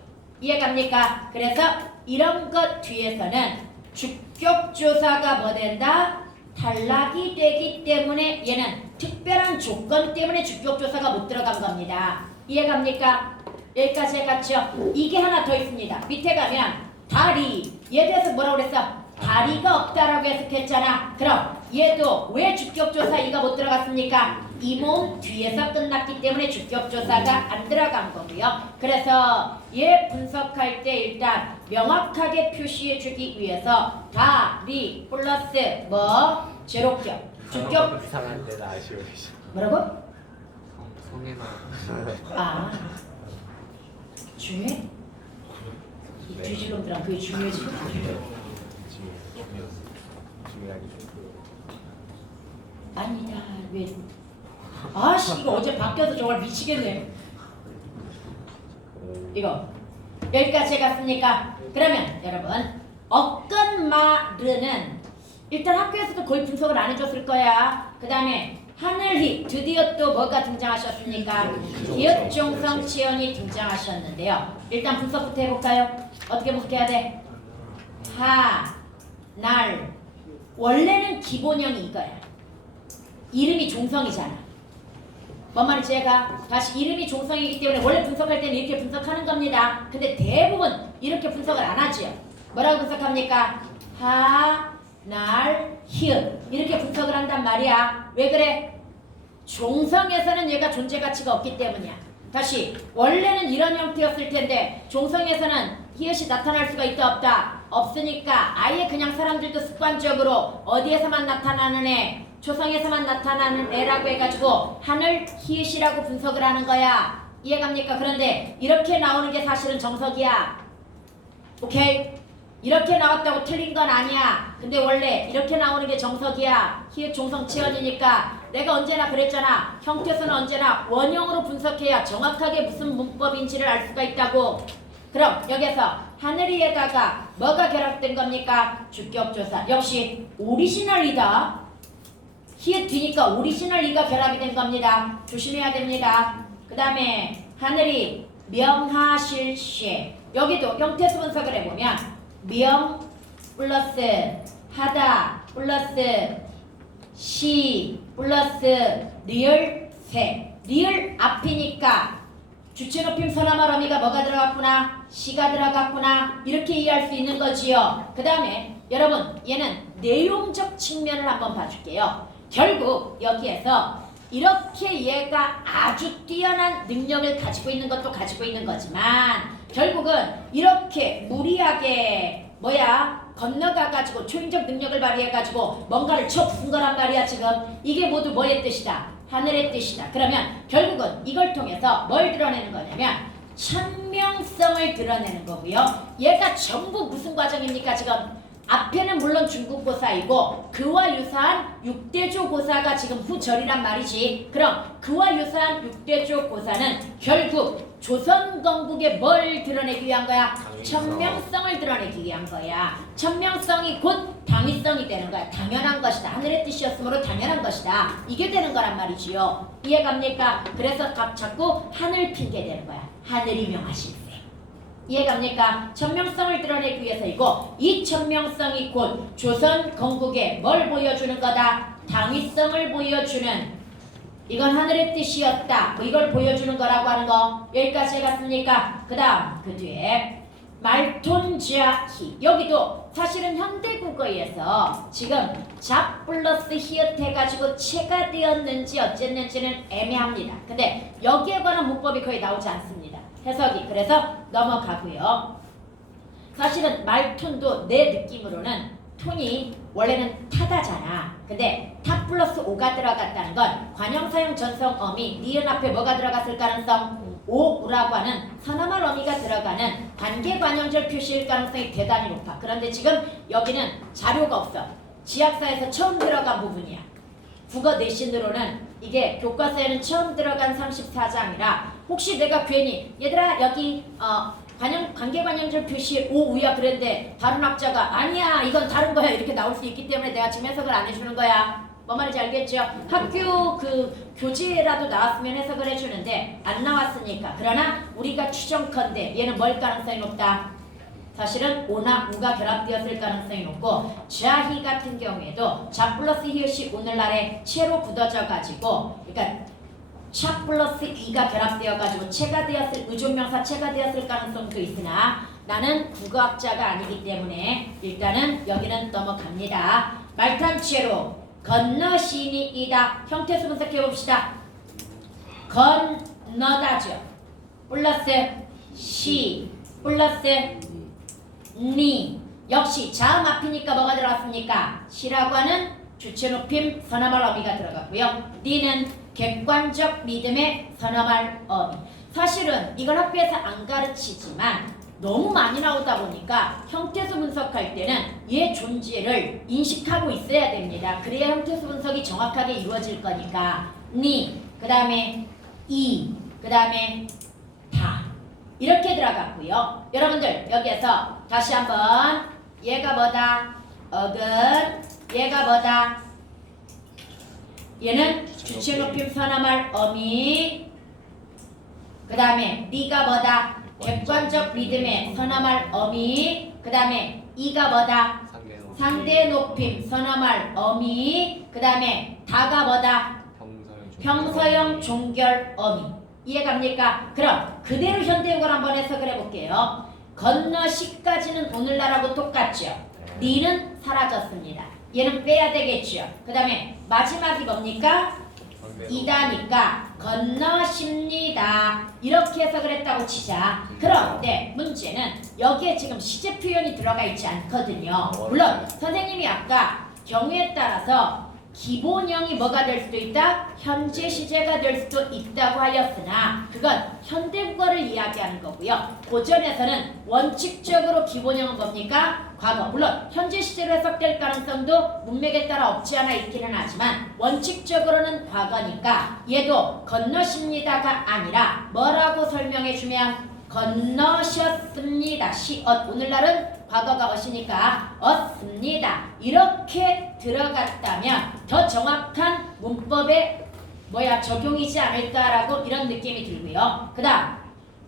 이해갑니까? 그래서 이런 것 뒤에서는 주격조사가 뭐 된다? 탈락이 되기 때문에 얘는 특별한 조건 때문에 주격조사가 못 들어간 겁니다. 이해갑니까? 여기까지 해갔죠? 이게 하나 더 있습니다. 밑에 가면 다리 얘에 대해서 뭐라고 그랬어? 다리가 없다라고 해석했잖아. 그럼 얘도 왜 주격조사 이가 못 들어갔습니까? 이 몸 뒤에서 끝났기 때문에 주격조사가 안 들어간 거고요. 그래서 얘 분석할 때 일단 명확하게 표시해 주기 위해서 다리 플러스 뭐 제로격 주격 이상한 데는 아쉬워. 뭐라고? 성에나 중요해? 이 뒤질놈들랑 그게 중요하지. 중요하게. 아니다. 왜? 이거 어제 바뀌어서 정말 미치겠네. 이거 여기까지 갔습니까? 그러면 여러분 어건마르는 일단 학교에서도 거의 분석을 안 해줬을 거야. 그 다음에 하늘희 드디어 또 뭐가 등장하셨습니까? 기역종성 치연이 등장하셨는데요. 일단 분석부터 해볼까요? 어떻게 분석해야 돼? 하, 날. 원래는 기본형이 이거야. 이름이 종성이잖아. 뭔 말인지 제가 다시 이름이 종성이기 때문에 원래 분석할 때는 이렇게 분석하는 겁니다. 근데 대부분 이렇게 분석을 안 하죠. 뭐라고 분석합니까? 하, 날, 히읗 이렇게 분석을 한단 말이야. 왜 그래? 종성에서는 얘가 존재 가치가 없기 때문이야. 다시 원래는 이런 형태였을 텐데 종성에서는 히읗이 나타날 수가 있다 없다? 없으니까 아예 그냥 사람들도 습관적으로 어디에서만 나타나는 애, 초성에서만 나타나는 애라고 해가지고 하늘 히읗이라고 분석을 하는 거야. 이해갑니까? 그런데 이렇게 나오는 게 사실은 정석이야. 오케이? 이렇게 나왔다고 틀린 건 아니야. 근데 원래 이렇게 나오는 게 정석이야. 히읗 종성 치연이니까 내가 언제나 그랬잖아. 형태수는 언제나 원형으로 분석해야 정확하게 무슨 문법인지를 알 수가 있다고. 그럼 여기서 하늘이에다가 뭐가 결합된 겁니까? 주격조사. 역시 오리지널이다. 히읗 뒤니까 오리지널이가 결합이 된 겁니다. 조심해야 됩니다. 그 다음에 하늘이 명하실시. 여기도 형태수 분석을 해보면 명 플러스 하다 플러스 시 플러스 리을 세. 리을 앞이니까 주체높임 선함할 어미가 뭐가 들어갔구나? 시가 들어갔구나. 이렇게 이해할 수 있는 거지요. 그 다음에 여러분 얘는 내용적 측면을 한번 봐줄게요. 결국 여기에서 이렇게 얘가 아주 뛰어난 능력을 가지고 있는 것도 가지고 있는 거지만 결국은 이렇게 무리하게 건너가가지고 초인적 능력을 발휘해가지고 뭔가를 쳐 부순 거란 말이야. 지금 이게 모두 뭐의 뜻이다? 하늘의 뜻이다. 그러면 결국은 이걸 통해서 뭘 드러내는 거냐면 천명성을 드러내는 거고요. 얘가 전부 무슨 과정입니까? 지금 앞에는 물론 중국고사이고 그와 유사한 육대조고사가 지금 후절이란 말이지. 그럼 그와 유사한 육대조고사는 결국 조선건국에 뭘 드러내기 위한 거야? 천명성을 드러내기 위한 거야. 천명성이 곧 당위성이 되는 거야. 당연한 것이다. 하늘의 뜻이었으므로 당연한 것이다. 이게 되는 거란 말이지요. 이해갑니까? 그래서 자꾸 하늘 핑계 되는 거야. 하늘이 명하실세. 이해갑니까? 천명성을 드러내기 위해서이고 이 천명성이 곧 조선 건국에 뭘 보여주는 거다? 당위성을 보여주는, 이건 하늘의 뜻이었다. 이걸 보여주는 거라고 하는 거. 여기까지 해갔습니까? 그 다음 그 뒤에 말톤자히. 여기도 사실은 현대국어에서 지금 잡 플러스 히읗 해가지고 체가 되었는지 어쨌는지는 애매합니다. 근데 여기에 관한 문법이 거의 나오지 않습니다. 해석이. 그래서 넘어가고요. 사실은 말톤도 내 느낌으로는 톤이 원래는 타다잖아. 근데 타 플러스 오가 들어갔다는 건 관형사형 전성어미 니은 앞에 뭐가 들어갔을 가능성? 오우라고 하는 선함할 어미가 들어가는 관계관형절 표시일 가능성이 대단히 높아. 그런데 지금 여기는 자료가 없어. 지학사에서 처음 들어간 부분이야. 국어 내신으로는 이게 교과서에는 처음 들어간 34장이라 혹시 내가 괜히 얘들아 여기 관계관형절 표시 오우야 그랬는데 다른 학자가 아니야 이건 다른 거야 이렇게 나올 수 있기 때문에 내가 지금 해석을 안 해주는 거야. 뭔 말인지 알겠죠? 학교 그 교재라도 나왔으면 해석을 해주는데 안 나왔으니까. 그러나 우리가 추정컨대 얘는 뭘 가능성이 높다? 사실은 오나 우가 결합되었을 가능성이 높고 자히 같은 경우에도 자 플러스 히읗이 오늘날에 체로 굳어져 가지고 그러니까 차 플러스 이가 결합되어 가지고 체가 되었을 의존명사 체가 되었을 가능성도 있으나 나는 국어학자가 아니기 때문에 일단은 여기는 넘어갑니다. 말탄체로 건너시니이다. 형태수 분석해 봅시다. 건너다죠. 플러스 시 플러스 니. 역시 자음 앞이니까 뭐가 들어갔습니까? 시라고 하는 주체높임 선함할 어미가 들어갔고요. 니는 객관적 믿음의 선함할 어미. 사실은 이걸 학교에서 안 가르치지만 너무 많이 나오다 보니까 형태수 분석할 때는 얘 존재를 인식하고 있어야 됩니다. 그래야 형태수 분석이 정확하게 이루어질 거니까. 니, 그 다음에 이, 그 다음에 다. 이렇게 들어갔고요. 여러분들 여기에서 다시 한번 얘가 뭐다? 어근. 얘가 뭐다? 얘는 주체 높임 선함할 어미. 그 다음에 리가 뭐다? 객관적 리듬의 선함할 어미. 그 다음에 이가 뭐다? 상대 높임 선함할 어미. 그 다음에 다가 뭐다? 평서형 종결 어미. 이해갑니까? 그럼 그대로 현대용어를 한번 해석을 해볼게요. 건너 시까지는 오늘날하고 똑같죠. 니는 사라졌습니다. 얘는 빼야 되겠죠. 그 다음에 마지막이 뭡니까? 이다니까 건너십니다. 이렇게 해석을 했다고 치자. 그런데 문제는 여기에 지금 시제 표현이 들어가 있지 않거든요. 물론 선생님이 아까 경우에 따라서 기본형이 뭐가 될 수도 있다? 현재 시제가 될 수도 있다고 하였으나 그건 현대국어를 이야기하는 거고요. 고전에서는 원칙적으로 기본형은 뭡니까? 과거. 물론 현재 시제로 해석될 가능성도 문맥에 따라 없지 않아 있기는 하지만 원칙적으로는 과거니까 얘도 건너십니다가 아니라 뭐라고 설명해주면 건너셨습니다. 시엇. 오늘날은 과거가 어시니까 었습니다. 이렇게 들어갔다면 더 정확한 문법에 적용이지 않을까라고 이런 느낌이 들고요. 그 다음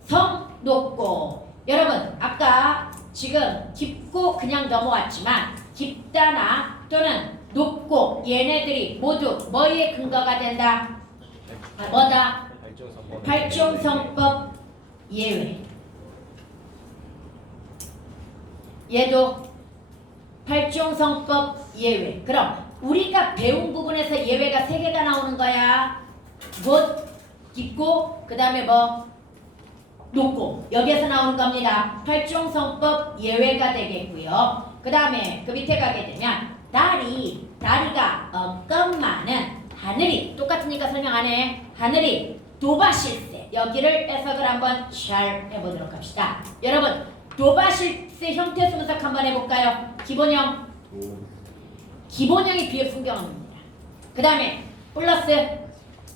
성 높고. 여러분 아까 지금 깊고 그냥 넘어왔지만 깊다나 또는 높고 얘네들이 모두 뭐의 근거가 된다? 뭐다? 팔종성법 예외. 얘도 팔종성법 예외. 그럼 우리가 배운 부분에서 예외가 3개가 나오는 거야. 곧 깊고 그 다음에 뭐 높고. 여기에서 나오는 겁니다. 팔종성법 예외가 되겠고요. 그 다음에 그 밑에 가게 되면 다리가 엄청 하늘이 똑같으니까 설명 안 해. 하늘이 도바실세. 여기를 해석을 한번 잘 해보도록 합시다. 여러분 도바실세 형태수 분석 한번 해볼까요? 기본형. 기본형이 비읍 순경어입니다. 그 다음에 플러스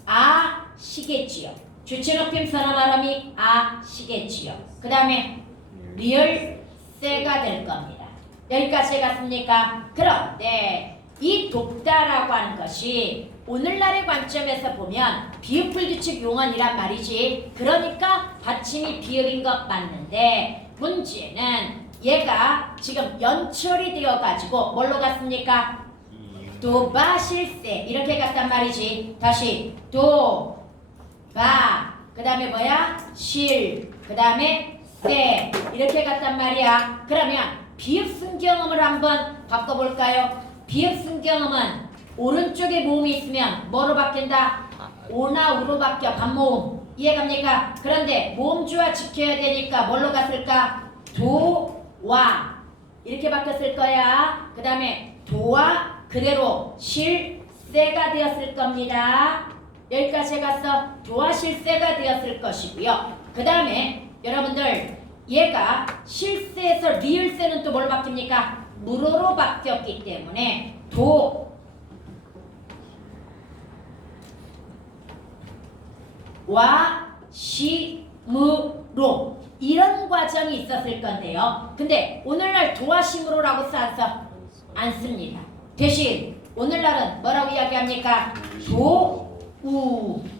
아시겠지요. 주체 높임 선어 말음이 아시겠지요. 그 다음에 리을세가 될 겁니다. 여기까지 갔습니까? 그런데 이 돕다라고 하는 것이 오늘날의 관점에서 보면 비읍 불규칙 용언이란 말이지. 그러니까 받침이 비읍인 것 맞는데 문제는 얘가 지금 연철이 되어가지고 뭘로 갔습니까? 도바실세 이렇게 갔단 말이지. 다시 도바 그 다음에 뭐야? 실 그 다음에 세 이렇게 갔단 말이야. 그러면 비읍 순경음을 한번 바꿔볼까요? 비읍 순경음은 오른쪽에 모음이 있으면 뭐로 바뀐다? 오나 우로 바뀌어. 반모음. 이해갑니까? 그런데 모음주와 지켜야 되니까 뭘로 갔을까? 도와 이렇게 바뀌었을 거야. 그 다음에 도와 그대로 실세가 되었을 겁니다. 여기까지 가서 도와 실세가 되었을 것이고요. 그 다음에 여러분들 얘가 실세에서 리을세는 또 뭘로 바뀝니까? 무로로 바뀌었기 때문에 도와 시무로 이런 과정이 있었을 건데요. 근데 오늘날 도와 시무로라고 써서 안 씁니다. 대신 오늘날은 뭐라고 이야기합니까? 도우.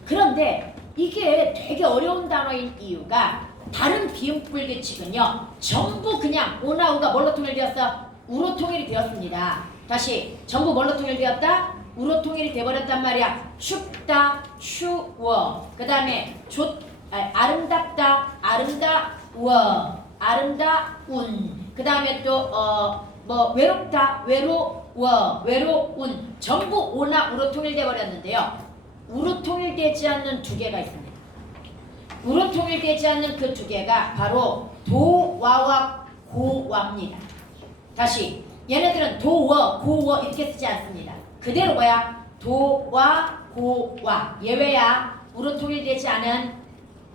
그런데 이게 되게 어려운 단어인 이유가 다른 비읍 불규칙은요 전부 그냥 오나우가 뭘로 통일되었어? 우로 통일이 되었습니다. 다시 전부 뭘로 통일되었다? 우로 통일이 돼버렸단 말이야. 춥다, 추워. 그 다음에 아름답다, 아름다워, 아름다운. 그 다음에 또 외롭다, 외로워, 외로운. 전부 오나 우로 통일돼 버렸는데요. 우로 통일되지 않는 2개가 있습니다. 우로 통일되지 않는 그 2개가 바로 도와와 고와입니다. 다시 얘네들은 도워, 고워 이렇게 쓰지 않습니다. 그대로 뭐야? 도와, 고와. 예외야. 우로 통일되지 않은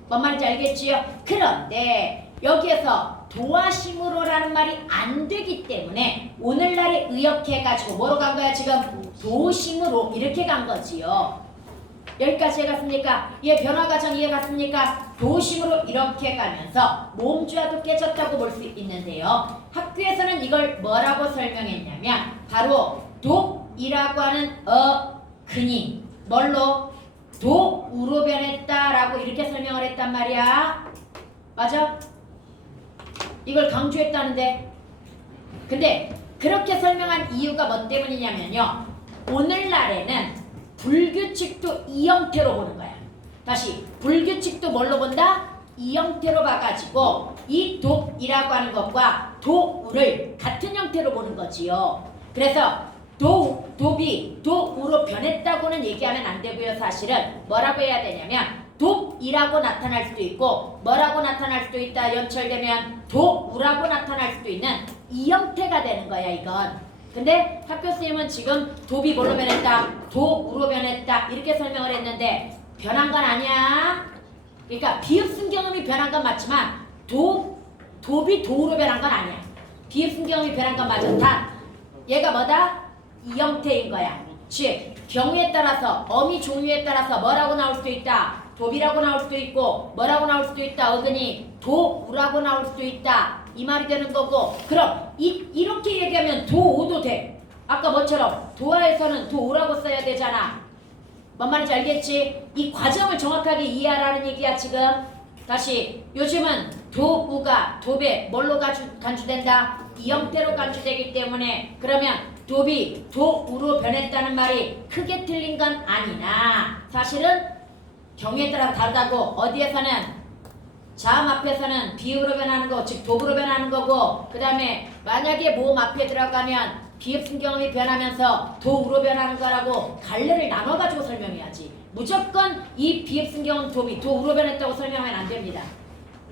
뭔 말인지 알겠지요? 그런데 여기에서 도와심으로라는 말이 안 되기 때문에 오늘날에 의역해가지고 뭐로 간 거야 지금? 도심으로 이렇게 간 거지요. 여기까지 해갔습니까? 얘 변화 과정 이해갔습니까? 도심으로 이렇게 가면서 모음주와도 깨졌다고 볼 수 있는데요. 학교에서는 이걸 뭐라고 설명했냐면 바로 독이라고 하는 어근이 뭘로? 도우로 변했다라고 이렇게 설명을 했단 말이야. 맞아? 이걸 강조했다는데. 근데 그렇게 설명한 이유가 뭐 때문이냐면요. 오늘날에는 불규칙도 이 형태로 보는 거야. 다시 불규칙도 뭘로 본다? 이 형태로 봐가지고 이 돕이라고 하는 것과 도우를 같은 형태로 보는 거지요. 그래서 돕이 도우로 변했다고는 얘기하면 안 되고요. 사실은 뭐라고 해야 되냐면 돕이라고 나타날 수도 있고 뭐라고 나타날 수도 있다. 연철되면 도우라고 나타날 수도 있는 이 형태가 되는 거야 이건. 근데 학교 선생님은 지금 돕이 뭘로 변했다? 도우로 변했다 이렇게 설명을 했는데 변한 건 아니야. 그러니까 비읍승경음이 변한 건 맞지만 돕이 도우로 변한 건 아니야. 비읍승경음이 변한 건 맞아. 단 얘가 뭐다? 이 형태인 거야. 즉 경우에 따라서 어미 종류에 따라서 뭐라고 나올 수도 있다. 돕이라고 나올 수도 있고 뭐라고 나올 수도 있다. 어근이 도우라고 나올 수도 있다. 이 말이 되는 거고. 그럼 이렇게 얘기하면 도우도 돼. 아까 뭐처럼 도하에서는 도우라고 써야 되잖아. 뭔 말인지 알겠지? 이 과정을 정확하게 이해하라는 얘기야 지금. 다시 요즘은 도우가 돕에 뭘로 간주된다? 이 형태로 간주되기 때문에 그러면 돕이 도우로 변했다는 말이 크게 틀린 건 아니나 사실은 경우에 따라 다르다고. 어디에서는 자음 앞에서는 비읍으로 변하는 거, 즉 돕으로 변하는 거고 그 다음에 만약에 모음 앞에 들어가면 비읍승경음이 변하면서 도우로 변하는 거라고 갈래를 나눠가지고 설명해야지. 무조건 이 비읍승경음 돕이 도우로 변했다고 설명하면 안 됩니다.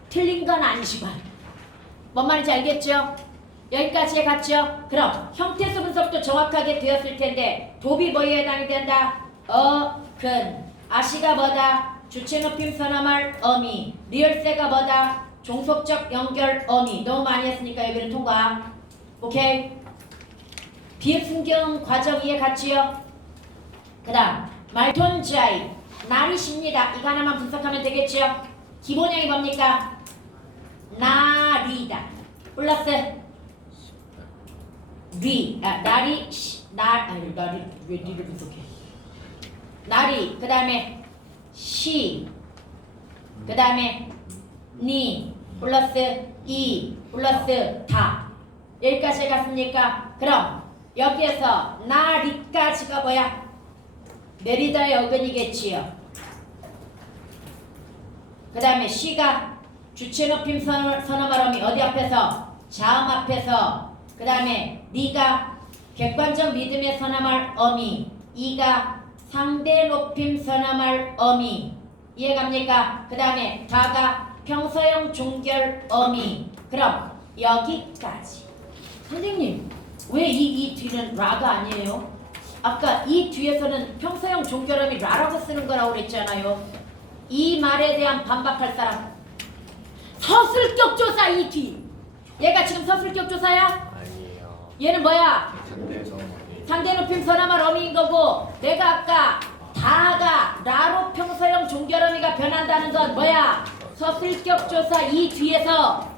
틀린 건 아니지만 뭔 말인지 알겠죠? 여기까지 갔죠? 그럼 형태수 분석도 정확하게 되었을 텐데 돕이 뭐에 해당이 된다? 근 아시가 뭐다? 주체 높임 선어말 어미 리을세가 뭐다? 종속적 연결 어미. 너무 많이 했으니까 여기는 통과. 오케이? 비읍승경 과정 이해 갔지요? 그 다음 말톤자이 날이 쉽니다. 이거 하나만 분석하면 되겠지요? 기본형이 뭡니까? 날이다 플러스 날이 날이 왜 니를 분석해? 날이 그 다음에 시 그 다음에 니 플러스 이 플러스 다. 여기까지 갔습니까? 그럼 여기에서 나리까지가 뭐야? 내리다의 어근이겠지요. 그 다음에 시가 주체 높임 선어말음이 어디 앞에서? 자음 앞에서. 그 다음에 니가 객관적 믿음의 선어말 어미, 이가 상대 높임 선어말 어미. 이해갑니까? 그 다음에 다가 평서형 종결 어미. 그럼 여기까지. 선생님 왜 이 뒤는 라가 아니에요? 아까 이 뒤에서는 평서형 종결음이 라라고 쓰는 거라고 그랬잖아요. 이 말에 대한 반박할 사람. 서술격 조사 이 뒤. 얘가 지금 서술격 조사야? 아니에요. 얘는 뭐야? 상대에서 상대 높임 선어말 어미인 거고 내가 아까 다가 라로 평서형 종결어미가 변한다는 건 뭐야? 서술격 조사 이 뒤에서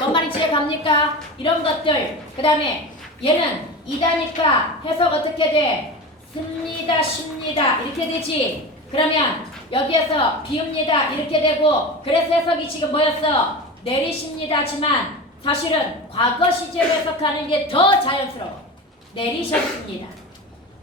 뭔 말인지 이해갑니까? 이런 것들. 그 다음에 얘는 이다니까 해석 어떻게 돼? 습니다, 쉽니다 이렇게 되지. 그러면 여기에서 비읍니다 이렇게 되고 그래서 해석이 지금 뭐였어? 내리십니다지만 사실은 과거 시제로 해석하는 게 더 자연스러워. 내리셨습니다.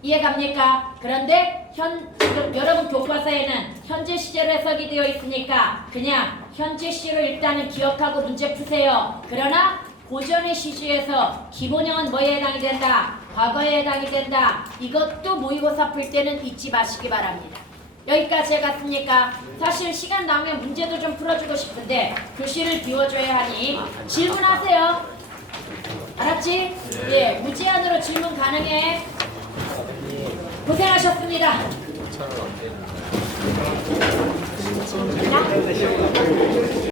이해갑니까? 그런데 지금 여러분 교과서에는 현재 시제로 해석이 되어 있으니까 그냥 현재 시제로 일단은 기억하고 문제 푸세요. 그러나 고전의 시제에서 기본형은 뭐에 해당이 된다? 과거에 해당이 된다. 이것도 모의고사 풀 때는 잊지 마시기 바랍니다. 여기까지 해갔습니까? 사실 시간 나오면 문제도 좀 풀어주고 싶은데 교실을 비워줘야 하니 질문하세요. 알았지? 예, 무제한으로 질문 가능해. 고생하셨습니다. 차를 안 되는